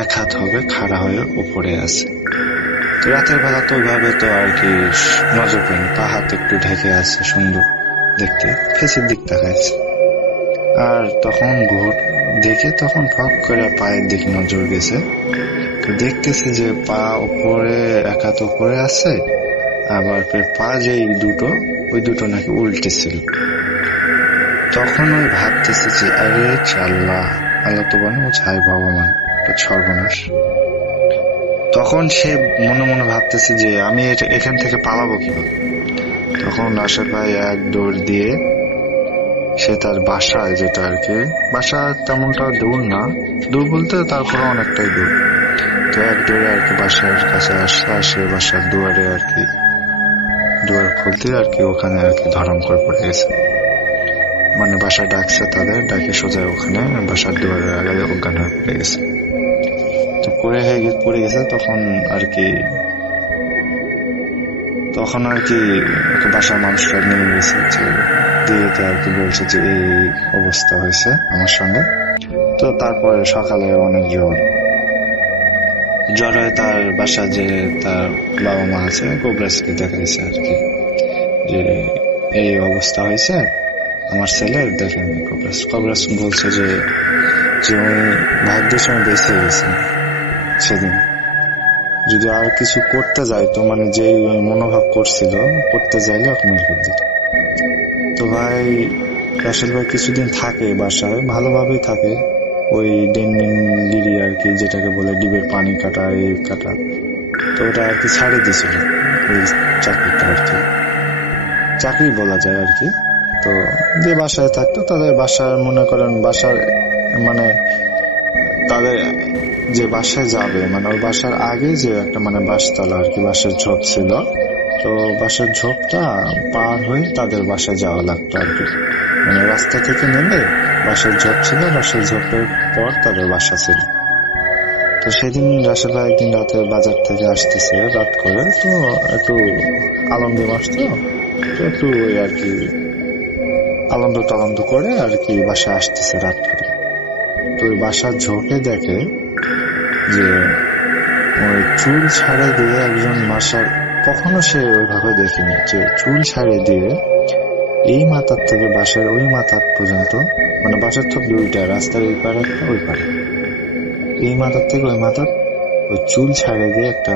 এক হাত হবে খাড়া হয়ে উপরে আছে। তো রাতের বেলা তো ওইভাবে তো আর কি নজর পায়নি, পা হাত একটু ঢেকে আছে, সুন্দর দেখতে, ফেসের দিক তাকাইছে। আর তখন দেখে তখন ফক করে পায়ের দিকে নজর গেছে। তো দেখতেছে যে পা উপরে এক হাত উপরে আছে, আবার পা যে দুটো ওই দুটো নাকি উল্টে ছিল। তখন ওই ভাবতেছে যে আরে আল্লাহ, আল্লাহ তো বানো ছাই ভগবান, তো সর্বনাশ। তখন সে মনে মনে ভাবতেছে যে আমি এখান থেকে পালাবো কিভাবে। তখন রাশেদ ভাই এক দৌড় দিয়ে সে তার বাসায়, যেটা আর কি বাসা তেমনটা দূর না, দূর বলতে তারপরে অনেকটাই দূর। তো এক দৌড়ে আর কি বাসার কাছে আসে বাসার দুয়ারে আর কি দুয়ার খুলতে আর কি ওখানে আর কি ধরম করে পড়ে গেছে। মানে বাসা ডাকছে তাদের, ডাকে সোজা ওখানে বাসার দুয়ারের আগে অজ্ঞান হয়ে পড়ে গেছে। তো পড়ে গেছে। তখন আর কি বাসার মানুষরা নিয়ে গেছে, দিয়ে আর কি বলছে যে এই অবস্থা হয়েছে আমার সঙ্গে। তো তারপরে সকালে অনেক জ্বর হয়ে তার বাসা যে তার বাবা মা আছে কোবরাসকে দেখাইছে আর কি, যে এই অবস্থা হয়েছে আমার ছেলের, দেখেন। কোবরাস বলছে যে ওই ভাগ্যের সময় বেঁচে গেছে সেদিন, যদি আর কিছু করতে যায় তো মানে যে মনোভাব করছিল করতে যাইলে ওকে মেরে ফেলতে। তো ভাই রাসেল ভাই কিছুদিন থাকে বাসায়, ভালোভাবেই থাকে, ওই ডেনগিরি আর কি, যেটাকে বলে ডিবের পানি কাটা, এই কাটা, তো ওটা আর কি ছাড়ে দিছিল ওই চাকরিটা আর কি, চাকরি বলা যায় আর কি। তো যে বাসায় থাকতো তাদের বাসার, মনে করেন বাসার মানে তাদের যে বাসায় যাবে, মানে ওই বাসার আগে যে একটা মানে বাসতলা আর কি, বাসার ঝোপ ছিল, তো বাসার ঝোপটা পার হয়ে তাদের বাসায় যাওয়া লাগতো আর কি। মানে রাস্তা থেকে নেমে বাসার ঝোপ ছিল, বাসার ঝোপের পর তাদের বাসা ছিল। তো সেদিন রাসেল ভাই একদিন রাতে বাজার থেকে আসতেছে রাত করে, তো একটু আনন্দ আসতো, তো একটু ওই আর কি আনন্দ করে আর কি বাসায় আসতেছে রাত করে। তো ওই বাসার ঝোপে দেখে যে ওই চুল ছাড়ে দিয়ে একজন বাসার, কখনো সে ওইভাবে দেখেনি যে চুল ছাড়ে দিয়ে এই মাথার থেকে বাসার ওই মাথার পর্যন্ত, মানে বাসার তো দুইটা, রাস্তার এই পারে একটা ওই পারে, এই মাথার থেকে ওই মাথার ওই চুল ছাড়ে দিয়ে একটা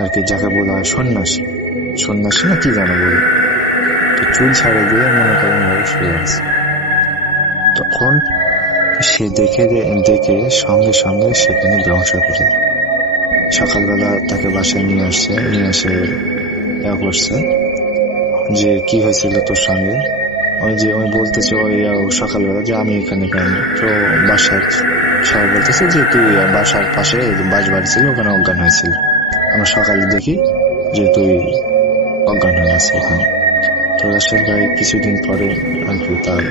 আর কি, যাকে বলা হয় সন্ন্যাসী না কি জানো বলে, তো চুল ছাড়ে দিয়ে মনে করেন শুয়ে আছে। তখন সে দেখে সঙ্গে সঙ্গে সেখানে ধ্বংস করে। সকালবেলা তাকে বাসায় নিয়ে এসে করছে যে কি হয়েছিল তোর সঙ্গে, ওই বলতেছে ওই সকালবেলা যে আমি এখানে কেন, তো বাসার সবাই বলতেছে যে তুই বাসার পাশে বাড়ি ছিল, ওখানে অজ্ঞান হয়েছিল, আমরা সকালে দেখি যে তুই অজ্ঞান হয়ে আছে ওখানে। তো রাসেল ভাই কিছুদিন পরে আর কি তার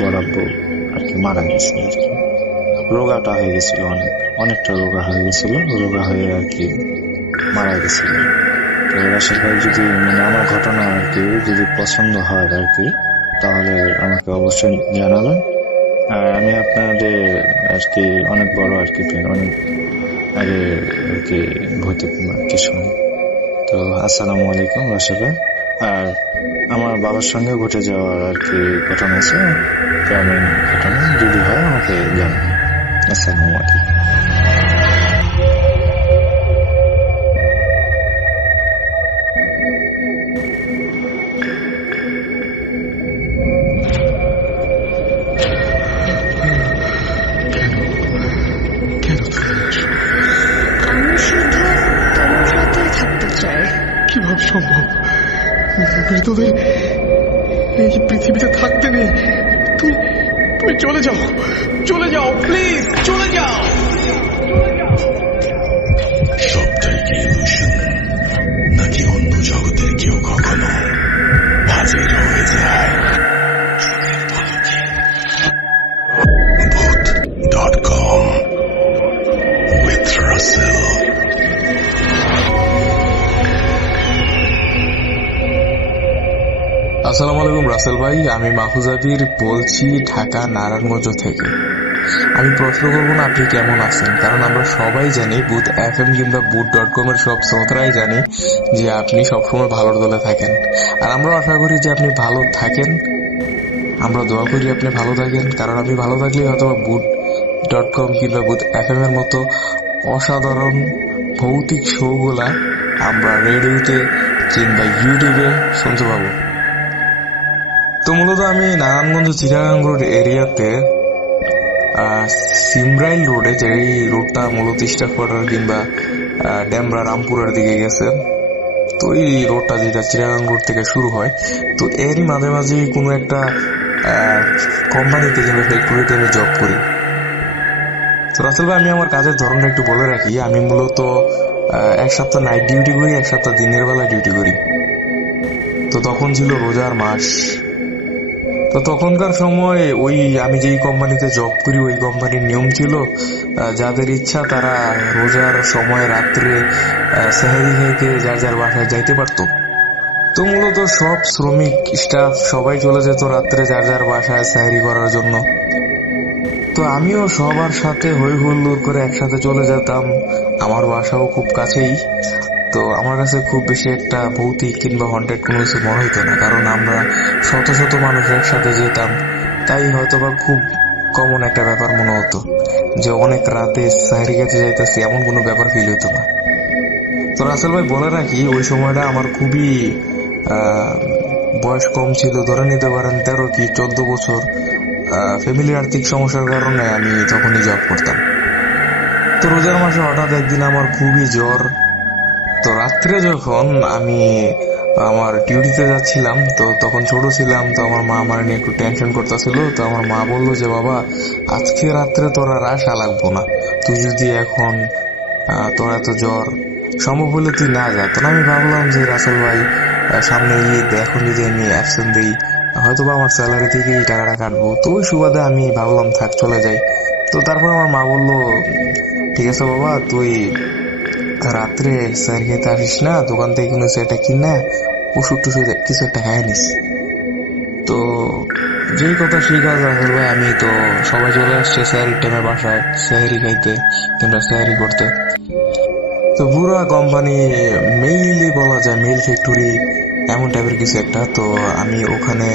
বরাব্বু আর কি মারা গেছে আর কি, রোগাটা হয়ে গেছিল, অনেকটা রোগা হয়ে গেছিল, রোগা হয়ে আর কি মারা গেছিল। তো রাসেল ভাই যদি মানে আমার ঘটনা আর কি যদি পছন্দ হয় আর কি, তাহলে আমাকে অবশ্যই জানাবেন। আর আমি আপনাদের আর কি অনেক বড় আর কি অনেক আগে আর কি ভৌতিক আর কি শুনি। তো আসসালামু আলাইকুম রাসেল ভাই। আর আমার বাবার সঙ্গে ঘটে যাওয়ার আর কি ঘটনা আছে, গ্রামীণ ঘটনা, যদি হয় আমাকে জানান। আসসালামু আলাইকুম। আমি শুধু তোমার সাথেই থাকতে চাই। কিভাবে সম্ভব? মৃতদের এই পৃথিবীতে থাকতে নেই। তুমি চলে যাও প্লিজ, চলে যাও। সবটাই কি ইলুশন, নাকি অন্য জগতের কেউ কখনো হাজির হয়ে যায়? Voot.com with Russell. আসসালামু আলাইকুম রাসেল ভাই, আমি মাহফুজাবির বলছি ঢাকা নারায়ণগঞ্জ থেকে। আমি প্রশ্ন করবো না আপনি কেমন আছেন, কারণ আমরা সবাই জানি বুথ FM কিংবা Voot.com এর সব শ্রোতারাই জানি যে আপনি সবসময় ভালোর দলে থাকেন, আর আমরা আশা করি যে আপনি ভালো থাকেন। আমরা দোয়া করি আপনি ভালো থাকেন, কারণ আপনি ভালো থাকলে হয়তো Voot.com কিংবা বুথ FM এর মতো অসাধারণ ভৌতিক শোগুলা আমরা রেডিওতে কিংবা ইউটিউবে শুনতে পাবো। তো মূলত আমি নারায়ণগঞ্জ চিটাগাং রোড এরিয়াতে সিমরাইল রোডে, যে রোডটা মূলত স্টাফ কোয়ার্টার কিংবা ডেমরা রামপুরের দিকে গেছে, তো এই রোডটা যেটা চিটাগাং রোড থেকে শুরু হয়, তো এরই মাঝে মাঝে কোনো একটা কোম্পানিতে কিংবা ফ্যাক্টরিতে আমি জব করি। তো রাসেল ভাই, আমি আমার কাজের ধরনটা একটু বলে রাখি। আমি মূলত এক সপ্তাহ নাইট ডিউটি করি, এক সপ্তাহ দিনের বেলা ডিউটি করি। তো তখন ছিল রোজার মাস। তো তখনকার সময় ওই আমি যেই কোম্পানিতে জব করি, ওই কোম্পানির নিয়ম ছিল যাদের ইচ্ছা তারা রোজার সময় রাত্রে সেহরি খেয়ে যার যার বাসায় যাইতে পারতো। তো মূলত সব শ্রমিক স্টাফ সবাই চলে যেত রাত্রে যার যার বাসায় সেহরি করার জন্য। তো আমিও সবার সাথে হই হুল্লোড় করে একসাথে চলে যেতাম। আমার বাসাও খুব কাছেই, তো আমার কাছে খুব বেশি একটা ভৌতিক কিংবা হন্টেড কোনো কিছু মনে হইতো না, কারণ আমরা শত শত মানুষ একসাথে যেতাম, তাই হয়তোবা খুব কমন একটা ব্যাপার মনে হতো যে অনেক রাতে সাহেরি কাছে যাইতেছি, এমন কোনো ব্যাপার ফিল হইতো না। তো রাসেল ভাই বলে রাখি, ওই সময়টা আমার খুবই বয়স কম ছিল, ধরে নিতে পারেন 13 কি 14 বছর ফ্যামিলির আর্থিক সমস্যার কারণে আমি তখনই জব করতাম। তো রোজার মাসে হঠাৎ একদিন আমার খুবই জ্বর। তো রাত্রে যখন আমি আমার ডিউটিতে যাচ্ছিলাম, তো তখন ছোট ছিলাম, তো আমার মা আমার নিয়ে একটু টেনশন করতেছিল। তো আমার মা বললো যে বাবা, আজকে রাত্রে তোর আর আসা লাগবো না, তুই যদি এখন তোর এত জ্বর, সম্ভব হলে তুই না যা। তো আমি ভাবলাম যে রাসেল ভাই সামনে ঈদ, এখন যদি আমি অ্যাবসেন্ট দিই হয়তো বা আমার স্যালারি থেকে এই টাকাটা কাটবো। তো ওই সুবাদে আমি ভাবলাম থাক চলে যাই। তো তারপর আমার মা বললো ঠিক আছে বাবা, তুই রাত্রে স্যার খেতে আসিস না, দোকান থেকে কোনো সেটা কিনা ওষুধ টুষুধ কিছু একটা খাই নিস। তো যেই কথা সেই কাজ রাসেল ভাই, আমি তো সবাই চলে আসছে স্যারির টাইমে বাসায় স্যারি খাইতে কিংবা স্যারি করতে। তো পুরা কোম্পানি মেইলি বলা যায় মেইল ফ্যাক্টরি এমন টাইপের কিছু একটা। তো আমি ওখানে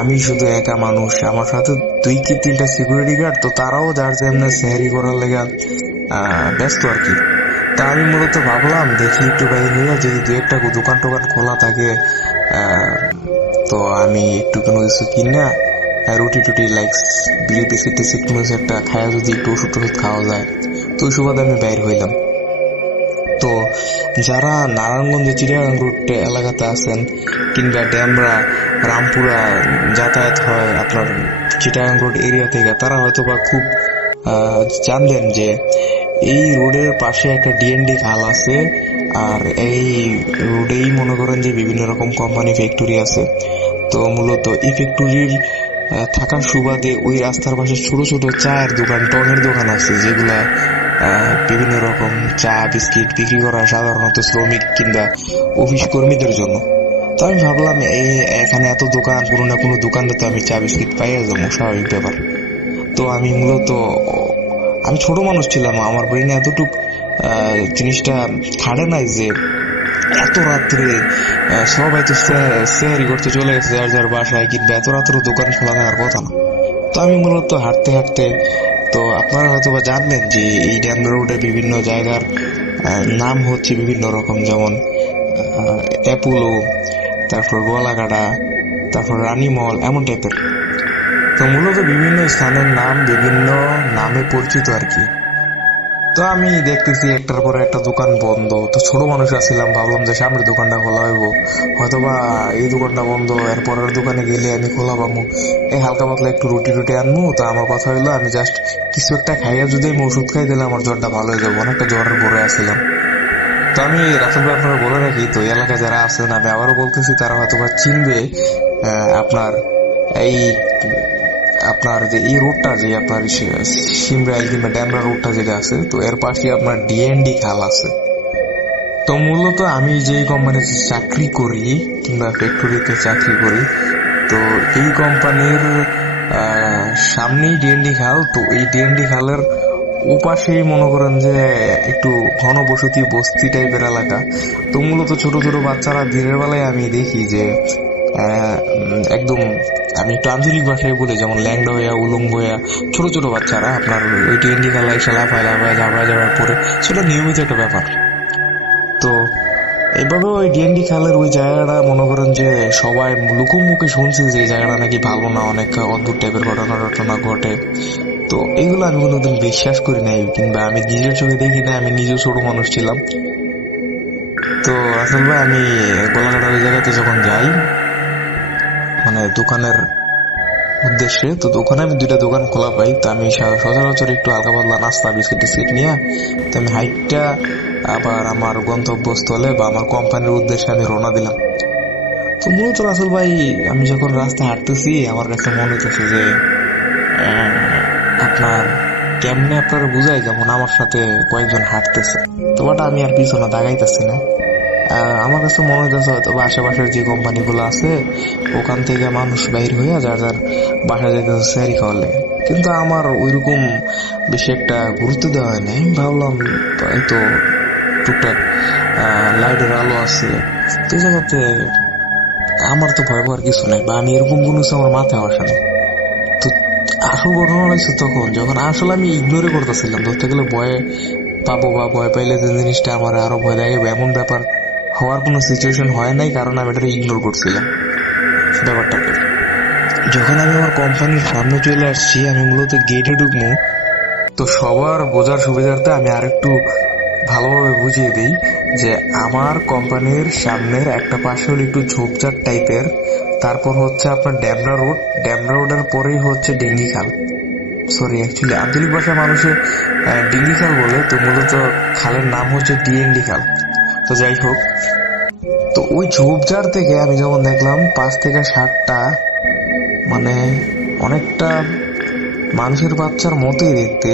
আমি শুধু একা মানুষ, আমার সাথে 2 কি 3টা সিকিউরিটি গার্ড। তো তারাও যার যেমন স্যারি করার লেগে ব্যস্ত আর কি। তা আমি মূলত ভাবলাম দেখি একটু বাইরে হয়ে যদি 2-একটা দোকান টোকান খোলা থাকে, তো আমি একটু কোনো কিছু কিনা রুটি টুটি লাইক বিড়ি বিস্কিট টিস্কিট কোনো কিছু একটা খায়া যদি একটু ওষুধ টষুধ খাওয়া যায়, তো ওই সুবাদে আমি বাইর হইলাম। তো যারা নারায়ণগঞ্জ চিড়িয়াখানা রুট এলাকাতে আছেন কিংবা ড্যামরা রামপুরা যাতায়াত হয় আপনার চিটাগাং রোড এরিয়া থেকে, তারা হয়তো বা খুব জানবেন যে এই রোডের পাশে একটা ডিএনডি খাল আছে। আর এই রোডেই মনে করেন যে বিভিন্ন রকম কোম্পানি ফ্যাক্টরি আছে। তো মূলত এই ফ্যাক্টরির থাকার সুবাদে ওই রাস্তার পাশে ছোট ছোট চায়ের দোকান, টঙের দোকান আছে, যেগুলা বিভিন্ন রকম চা বিস্কিট বিক্রি করা সাধারণত শ্রমিক কিংবা অফিস কর্মীদের জন্য। তো আমি ভাবলাম এখানে এত দোকান, কোনো না কোনো দোকানটাতে আমি চা বিস্কিট পাইয়া যাবো, স্বাভাবিক ব্যাপার। তো আমি মূলত আমি ছোট মানুষ ছিলাম, আমার ব্রেনে এতটুক জিনিসটা খাড়ে নাই যে এত রাত্রে সবাই তো সেহারি করতে চলে গেছে যার যার বাসায়, কিংবা এত রাত্রে দোকান খোলা থাকার কথা না। তো আমি মূলত হাঁটতে হাঁটতে, তো আপনারা হয়তো বা জানবেন যে এই ড্যাম রোডে বিভিন্ন জায়গার নাম হচ্ছে বিভিন্ন রকম, যেমন অ্যাপোলো, তারপর গোয়ালাকাটা, তারপর রানীমল, এমন টাইপের। তো মূলত বিভিন্ন স্থানের নাম বিভিন্ন নামে পরিচিত আর কি। তো আমি দেখতেছি একটার পর একটা দোকান বন্ধ। তো ছোট মানুষ ছিলাম, ভাবলাম যে সামনের দোকানটা খোলা হইব, হয়তোবা এই দোকানটা বন্ধ, এর পরের দোকানে গেলে আমি খোলা পাবো, এই হালকা পাতলা একটু রুটি টুটি আনবো। তো আমার কথা হইলো আমি জাস্ট কিছু একটা খাইয়া যদি আমি ওষুধ খাই দিলে আমার জ্বরটা ভালো হয়ে যাবো, অনেকটা জ্বরের পরে আসছিলাম। তো আমি রাসেল ভাই আপনারা বলে রাখি, তো এলাকায় যারা আছেন, আমি আবারও বলতেছি, তারা হয়তোবা চিনবে আপনার এই আপনার যে এই রোডটা যে আপনার সিমরাইল কিংবা ড্যামরা রোডটা যেটা আছে, তো এর পাশে আপনার ডিএনডি খাল আছে। তো মূলত আমি যে কোম্পানিতে চাকরি করি কিংবা ফ্যাক্টরিতে চাকরি করি, তো এই কোম্পানির সামনেই ডিএনডি খাল। তো এই ডিএনডি খালের ওপাশেই মনে করেন যে একটু ঘনবসতি বস্তি টাইপের এলাকা। তো মূলত ছোট ছোট বাচ্চারা দিনের বেলায় আমি দেখি যে একদম, আমি একটু আঞ্চলিক ভাষায় বলি, যেমন ল্যাংডা হইয়া উলঙ্গ হইয়া ছোট ছোট বাচ্চারা আপনার ওই ডিএনডি খেলায় লাফায় লাফায় ঝাপায় পরে, সেটা নিয়মিত একটা ব্যাপার। তো এইভাবে ওই ডিএনডি খালের ওই জায়গাটা মনে করেন যে সবাই মুখে শুনছি যে এই জায়গাটা নাকি ভালো না, অনেক অদ্ভুত টাইপের ঘটনা ঘটে। তো এইগুলো আমি কোনোদিন বিশ্বাস করি নাই কিংবা আমি নিজের চোখে দেখি না, আমি নিজেও ছোট মানুষ ছিলাম। তো আসল ভাই আমি গোলাঘাটা ওই জায়গাতে যখন যাই মানে দোকানের উদ্দেশ্যে, তো ওখানে আমি 2টা দোকান খোলা পাই। তো আমি সচরাচর একটু হালকা পাতলা নাস্তা বিস্কিট টিস্কিট নিয়ে তো আমি হাইটটা আবার আমার গন্তব্যস্থলে বা আমার কোম্পানির উদ্দেশ্যে আমি রওনা দিলাম। তো মূলত রাসেল ভাই আমি যখন রাস্তায় হাঁটতেছি, আমার কাছে মনে হইতেছে যে আপনার কেমনে আপনারা বুঝাই, যেমন আমার সাথে কয়েকজন হাঁটতেছে, তো ওটা আমি আর পিছনে দাগাইতেছি না। আমার কাছে মনে হইতেছে হয়তো বা আশেপাশের যে কোম্পানি গুলো আছে ওখান থেকে মানুষ বাইর হইয়া যার যার বাসা যেতেছে স্যারি খাওয়ালে। কিন্তু আমার ওইরকম বেশি একটা গুরুত্ব দেওয়া হয় নাই। ভাবলাম হয়তো টুকটাক লাইটের আলো আছে, তো এই জায়গাতে আমার তো ভয় পাওয়ার কিছু নাই, বা আমি এরকম কোনো কিছু আমার মাথায় আসে নাই। তো আসল ঘটনা হয়েছে তখন যখন আসলে আমি ইগনোরে করতেছিলাম, ধরতে গেলে ভয়ে পাবো বা ভয় পাইলে যে জিনিসটা আমার আরো ভয় লাগে এমন ব্যাপার হওয়ার কোনো সিচুয়েশন হয় নাই, কারণ আমি এটা ইগনোর করছিলাম ব্যাপারটাকে। যখন আমি আমার কোম্পানির সামনে চলে আসছি, আমি মূলত গেটে ঢুকবো, তো সবার বোঝার সুবিধার্থে আমি আরেকটু ভালোভাবে বুঝিয়ে দিই যে আমার কোম্পানির সামনের একটা পাশে হলো একটু ঝোপঝাড় টাইপের, তারপর হচ্ছে আপনার ড্যামরা রোডের পরেই হচ্ছে ডেঙ্গি খাল। সরি, অ্যাকচুয়ালি আঞ্চলিক ভাষায় মানুষে ডিঙ্গি খাল বলে, তো মূলত খালের নাম হচ্ছে ডিএনডি খাল। তো যাই হোক, তো ওই ঝোপঝাড় থেকে আমি যখন দেখলাম 5 থেকে 7টা মানে অনেকটা মানুষের বাচ্চার মতোই দেখতে,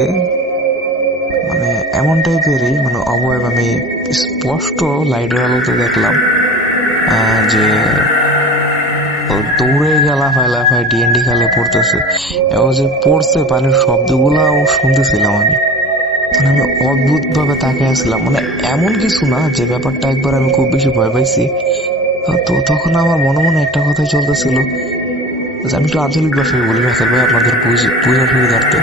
মানে এমন টাইপেরই মানে অবয়ব, আমি স্পষ্ট লাইটের আলোতে দেখলাম যে দৌড়ে লাফায় ডিএনডি খালে পড়তেছে, এবং যে পড়ছে পানির শব্দগুলাও শুনতেছিলাম আমি। তখন আমি অদ্ভুত ভাবে তাকিয়ে আসছিলাম, মানে এমন কিছু না যে ব্যাপারটা একবার আমি খুব বেশি ভয় পাইছি। তো তখন আমার মনে মনে একটা কথাই চলতেছিল, আমি একটু আঞ্চলিক ভাষায় বলি রাসেল ভাই আপনাদের বুঝার সুবিধার্থে,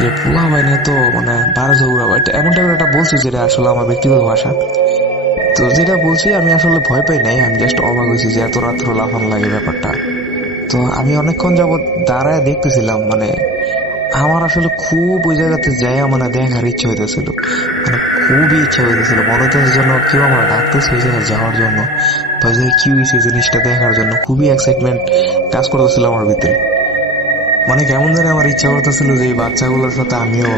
যে পোলা বাইনে তো মানে 12 ঝগড়া এমন টাইপের একটা বলছি যেটা আসলে আমার ব্যক্তিগত ভাষা। তো যেটা বলছি আমি আসলে ভয় পাই নাই, আমি জাস্ট অবাক হয়েছি যে এত রাত্র লাফান লাগে ব্যাপারটা। তো আমি অনেকক্ষণ যাবত দাঁড়ায় দেখতেছিলাম, মানে আমার আসলে খুব ওই জায়গাতে যাই মানে দেখার ইচ্ছা হইতেছিল, মানে খুবই ইচ্ছা হইতেছিল, মনে হচ্ছে যেন কেউ আমার ডাকতেছে ওই জায়গায় যাওয়ার জন্য, বা যে কি হয়েছে জিনিসটা দেখার জন্য খুবই এক্সাইটমেন্ট কাজ করতেছিল আমার ভিতরে। মানে কেমন জানি আমার ইচ্ছা করতেছিল যে এই বাচ্চাগুলোর সাথে আমিও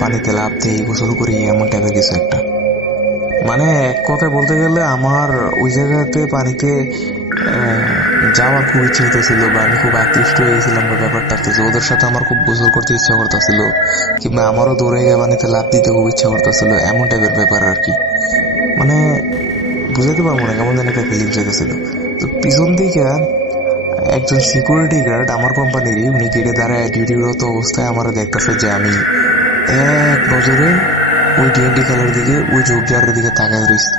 পানিতে লাফ দিই, গোসল করি, এমন টাইপের কিছু একটা। মানে এক কথায় বলতে গেলে আমার ওই জায়গাতে পানিতে যাওয়ার খুব ইচ্ছে হতেছিল, বা আমি খুব আকৃষ্ট হয়ে গেছিলাম ব্যাপারটাতে, যে ওদের সাথে আমার খুব গোসল করতে ইচ্ছা করতেছিল, কিংবা আমারও দৌড়ে গিয়ে পানিতে লাফ দিতে খুব ইচ্ছা করতেছিল, এমন টাইপের ব্যাপার আর কি। মানে বুঝাতে পারবো না, কেমন যেন একটা ফিলিংস হইতেছিল। তো পিছন দিকে একজন সিকিউরিটি গার্ড আমার কোম্পানিরই, উনি গেটে দাঁড়ায় ডিউটিরত অবস্থায় আমার দেখতেছে যে আমি এক নজরে ওই ডিএনডি খালের দিকে, ওই ঝোপঝাড়ের দিকে তাকায় রয়েছি।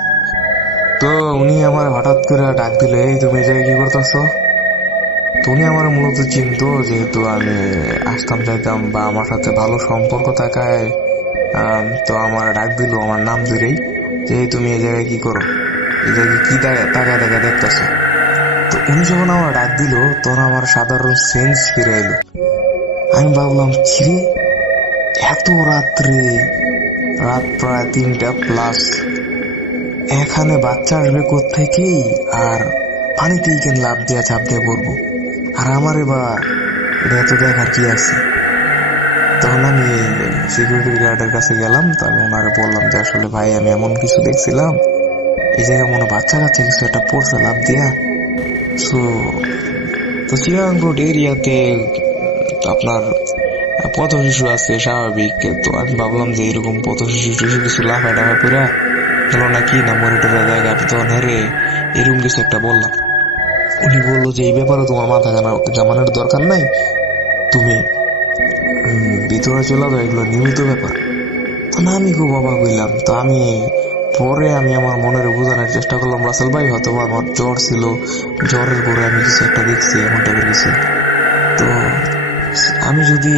তো উনি আমার হঠাৎ করে ডাক দিলে, এই তুমি এই জায়গায় কি করতেছ? তো উনি আমার মূলত চিনতো, যেহেতু আমি আসতাম যাইতাম বা আমার সাথে ভালো সম্পর্ক থাকায় তো আমার ডাক দিল আমার নাম ধরেই, যে তুমি এই জায়গায় কি করো, এই জায়গায় কি তাকায় দেখতেছ। তো উনি যখন আমার ডাক দিল তখন আমার সাধারণ সেন্স ফিরে এলো। আমি ভাবলাম ছিঁড়ে এত রাত্রে, রাত প্রায় 3টা প্লাস, এখানে বাচ্চা আসবে কোত্থেকেই, আর পানিতেই কেন লাফ দিয়া ঝাঁপ দিয়ে পড়বো, আর আমার এবার এটা এত দেখার কি আছে। তখন আমি সিকিউরিটি গার্ডের কাছে গেলাম, তো আমি ওনারে বললাম যে আসলে ভাই আমি এমন কিছু দেখছিলাম, এই জায়গায় মনে বাচ্চা কাচ্চা কিছু একটা পড়ছে লাফ দিয়া। তো চিরাং রোড এরিয়াতে আপনার পথ শিশু আছে স্বাভাবিক, তো আমি ভাবলাম যে এরকম পথ শিশু কিছু লাফায় টাফা পুরা গেল নাকি না মনিটরের জায়গা। আমি তখন হেরে এরকম কিছু একটা বললাম। উনি বললো যে এই ব্যাপারে তোমার মাথা জামানোর দরকার নাই, তুমি ভিতরে চলে যাও, এগুলো নিয়মিত ব্যাপার। না আমি খুব অবাক হইলাম। তো আমি পরে আমার মনের বোঝানোর চেষ্টা করলাম, রাসেল ভাই হয়তো আমার জ্বর ছিল, জ্বরের পরে আমি কিছু একটা দেখছি এমন টাইপের কিছু। তো আমি যদি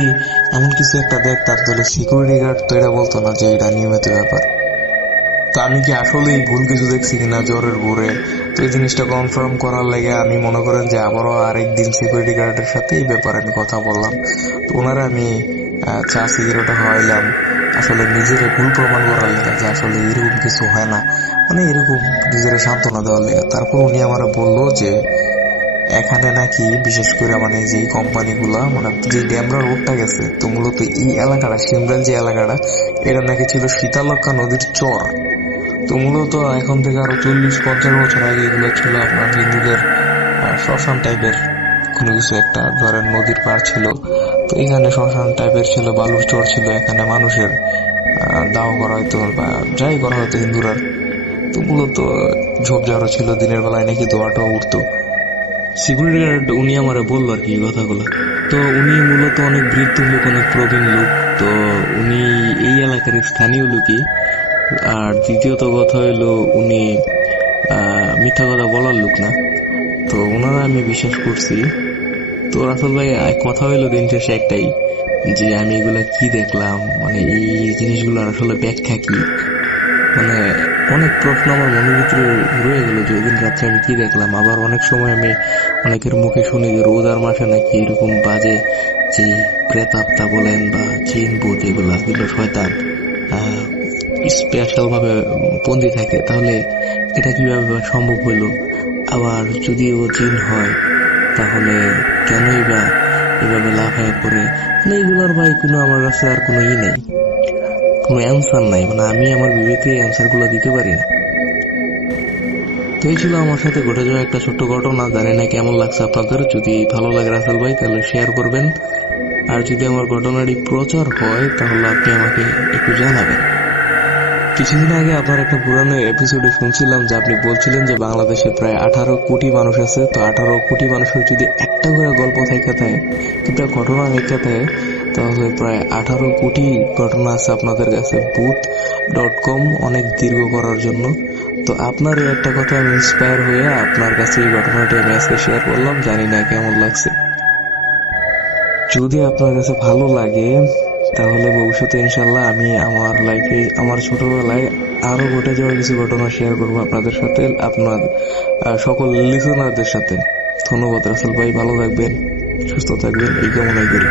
এমন কিছু একটা দেখতাম তাহলে সিকিউরিটি গার্ড তো এটা বলতো না যে এটা নিয়মিত ব্যাপার। তো আমি কি আসলে ভুল কিছু দেখছি কিনা জ্বরের ভোরে, তো এই জিনিসটা কনফার্ম করার লাগে আমি মনে করেন যে আবারও আরেকদিন সিকিউরিটি গার্ডের সাথে এই ব্যাপারে আমি কথা বললাম। তো ওনারা আমি চা সিগারেট খাওয়াইলাম, আসলে নিজের ভুল প্রমাণ করার লেগে যে আসলে এরকম কিছু হয় না, মানে এরকম নিজের সান্ত্বনা দেওয়ার লেগে। তারপর উনি আমার বললো যে এখানে নাকি বিশেষ করে মানে যে কোম্পানিগুলা মানে যে ড্যামরা রোডটা গেছে, তো মূলত এই এলাকাটা শিমরাল যে এলাকাটা, এটা নাকি ছিল শীতলক্ষা নদীর চর। তো মূলত এখন থেকে আরো 40-50 বছর আগে এগুলো ছিল আপনার হিন্দুদের শ্মশান টাইপের কোনো কিছু একটা, ধরেন নদীর পার ছিল, তো এখানে শ্মশান টাইপের ছিল, বালুর চর ছিল, এখানে মানুষের দাহ করা হইতো বা যাই করা হতো হিন্দুরা। তো মূলত ঝোপঝাড়ও ছিল, দিনের বেলায় নাকি ধোঁয়াটাও উঠতো। সিকিউরিটি গার্ড উনি আমারে বললো আর কি কথাগুলো। তো উনি মূলত অনেক বৃদ্ধ লোক, অনেক প্রবীণ লোক, তো উনি এই এলাকার স্থানীয় লোকই। আর দ্বিতীয়ত কথা হইলো উনি মিথ্যা কথা বলার লোক না, তো ওনারা আমি বিশ্বাস করছি। তো রাসেল ভাই কথা হইলো দিন শেষে একটাই, যে আমি এগুলা কি দেখলাম, মানে এই জিনিসগুলো আসলে ব্যাখ্যা কি, মানে অনেক প্রশ্ন আমার মনের ভিতরে রয়ে গেল যে ওই দিন রাত্রে আমি কি দেখলাম। আবার অনেক সময় আমি অনেকের মুখে শুনি যে রোজার মাসে নাকি এরকম বাজে যে প্রেতাত্মা বলেন বা জিন ভূত এগুলো শয়তান স্পেশাল ভাবে বন্দী থাকে। তাহলে এটা কিভাবে সম্ভব হইলো? আবার যদি ও জিন হয় তাহলে কেনই বা এভাবে লাফায় পড়ে? এইগুলোর ভাই কোনো আমার কাছে আর কোনো নেই, কোনো অ্যান্সার নাই। আমি আমার বিবেকে অ্যান্সার গুলো দিতে পারি না। তো এই ছিল আমার সাথে ঘটে যাওয়া একটা ছোট্ট ঘটনা। জানি না কেমন লাগছে আপনাদের। যদি ভালো লাগে রাসেল ভাই তাহলে শেয়ার করবেন, আর যদি আমার ঘটনাটি প্রচার হয় তাহলে আপনি আমাকে একটু জানাবেন। কিছুদিন আগে আপনার একটা পুরানো এপিসোডে শুনছিলাম যে আপনি বলছিলেন যে বাংলাদেশে প্রায় 18 কোটি মানুষ আছে। তো 18 কোটি মানুষের যদি একটা করে গল্প থেকে থাকে, একটা ঘটনা থেকে থাকে, তাহলে প্রায় 18 কোটি ঘটনা আছে আপনাদের কাছে ভূত.com অনেক দীর্ঘ করার জন্য। তো আপনার এই একটা কথা আমি ইন্সপায়ার হয়ে আপনার কাছে এই ঘটনাটি আমি আজকে শেয়ার করলাম। জানি না কেমন লাগছে। যদি আপনার কাছে ভালো লাগে তাহলে ভবিষ্যতে ইনশাল্লাহ আমি আমার লাইফে আমার ছোটবেলায় আরো ঘটে যাওয়া কিছু ঘটনা শেয়ার করবো আপনাদের সাথে, আপনার সকল লিসনারদের সাথে। ধন্যবাদ রাসেল ভাই, ভালো থাকবেন, সুস্থ থাকবেন এই কামনাই করি।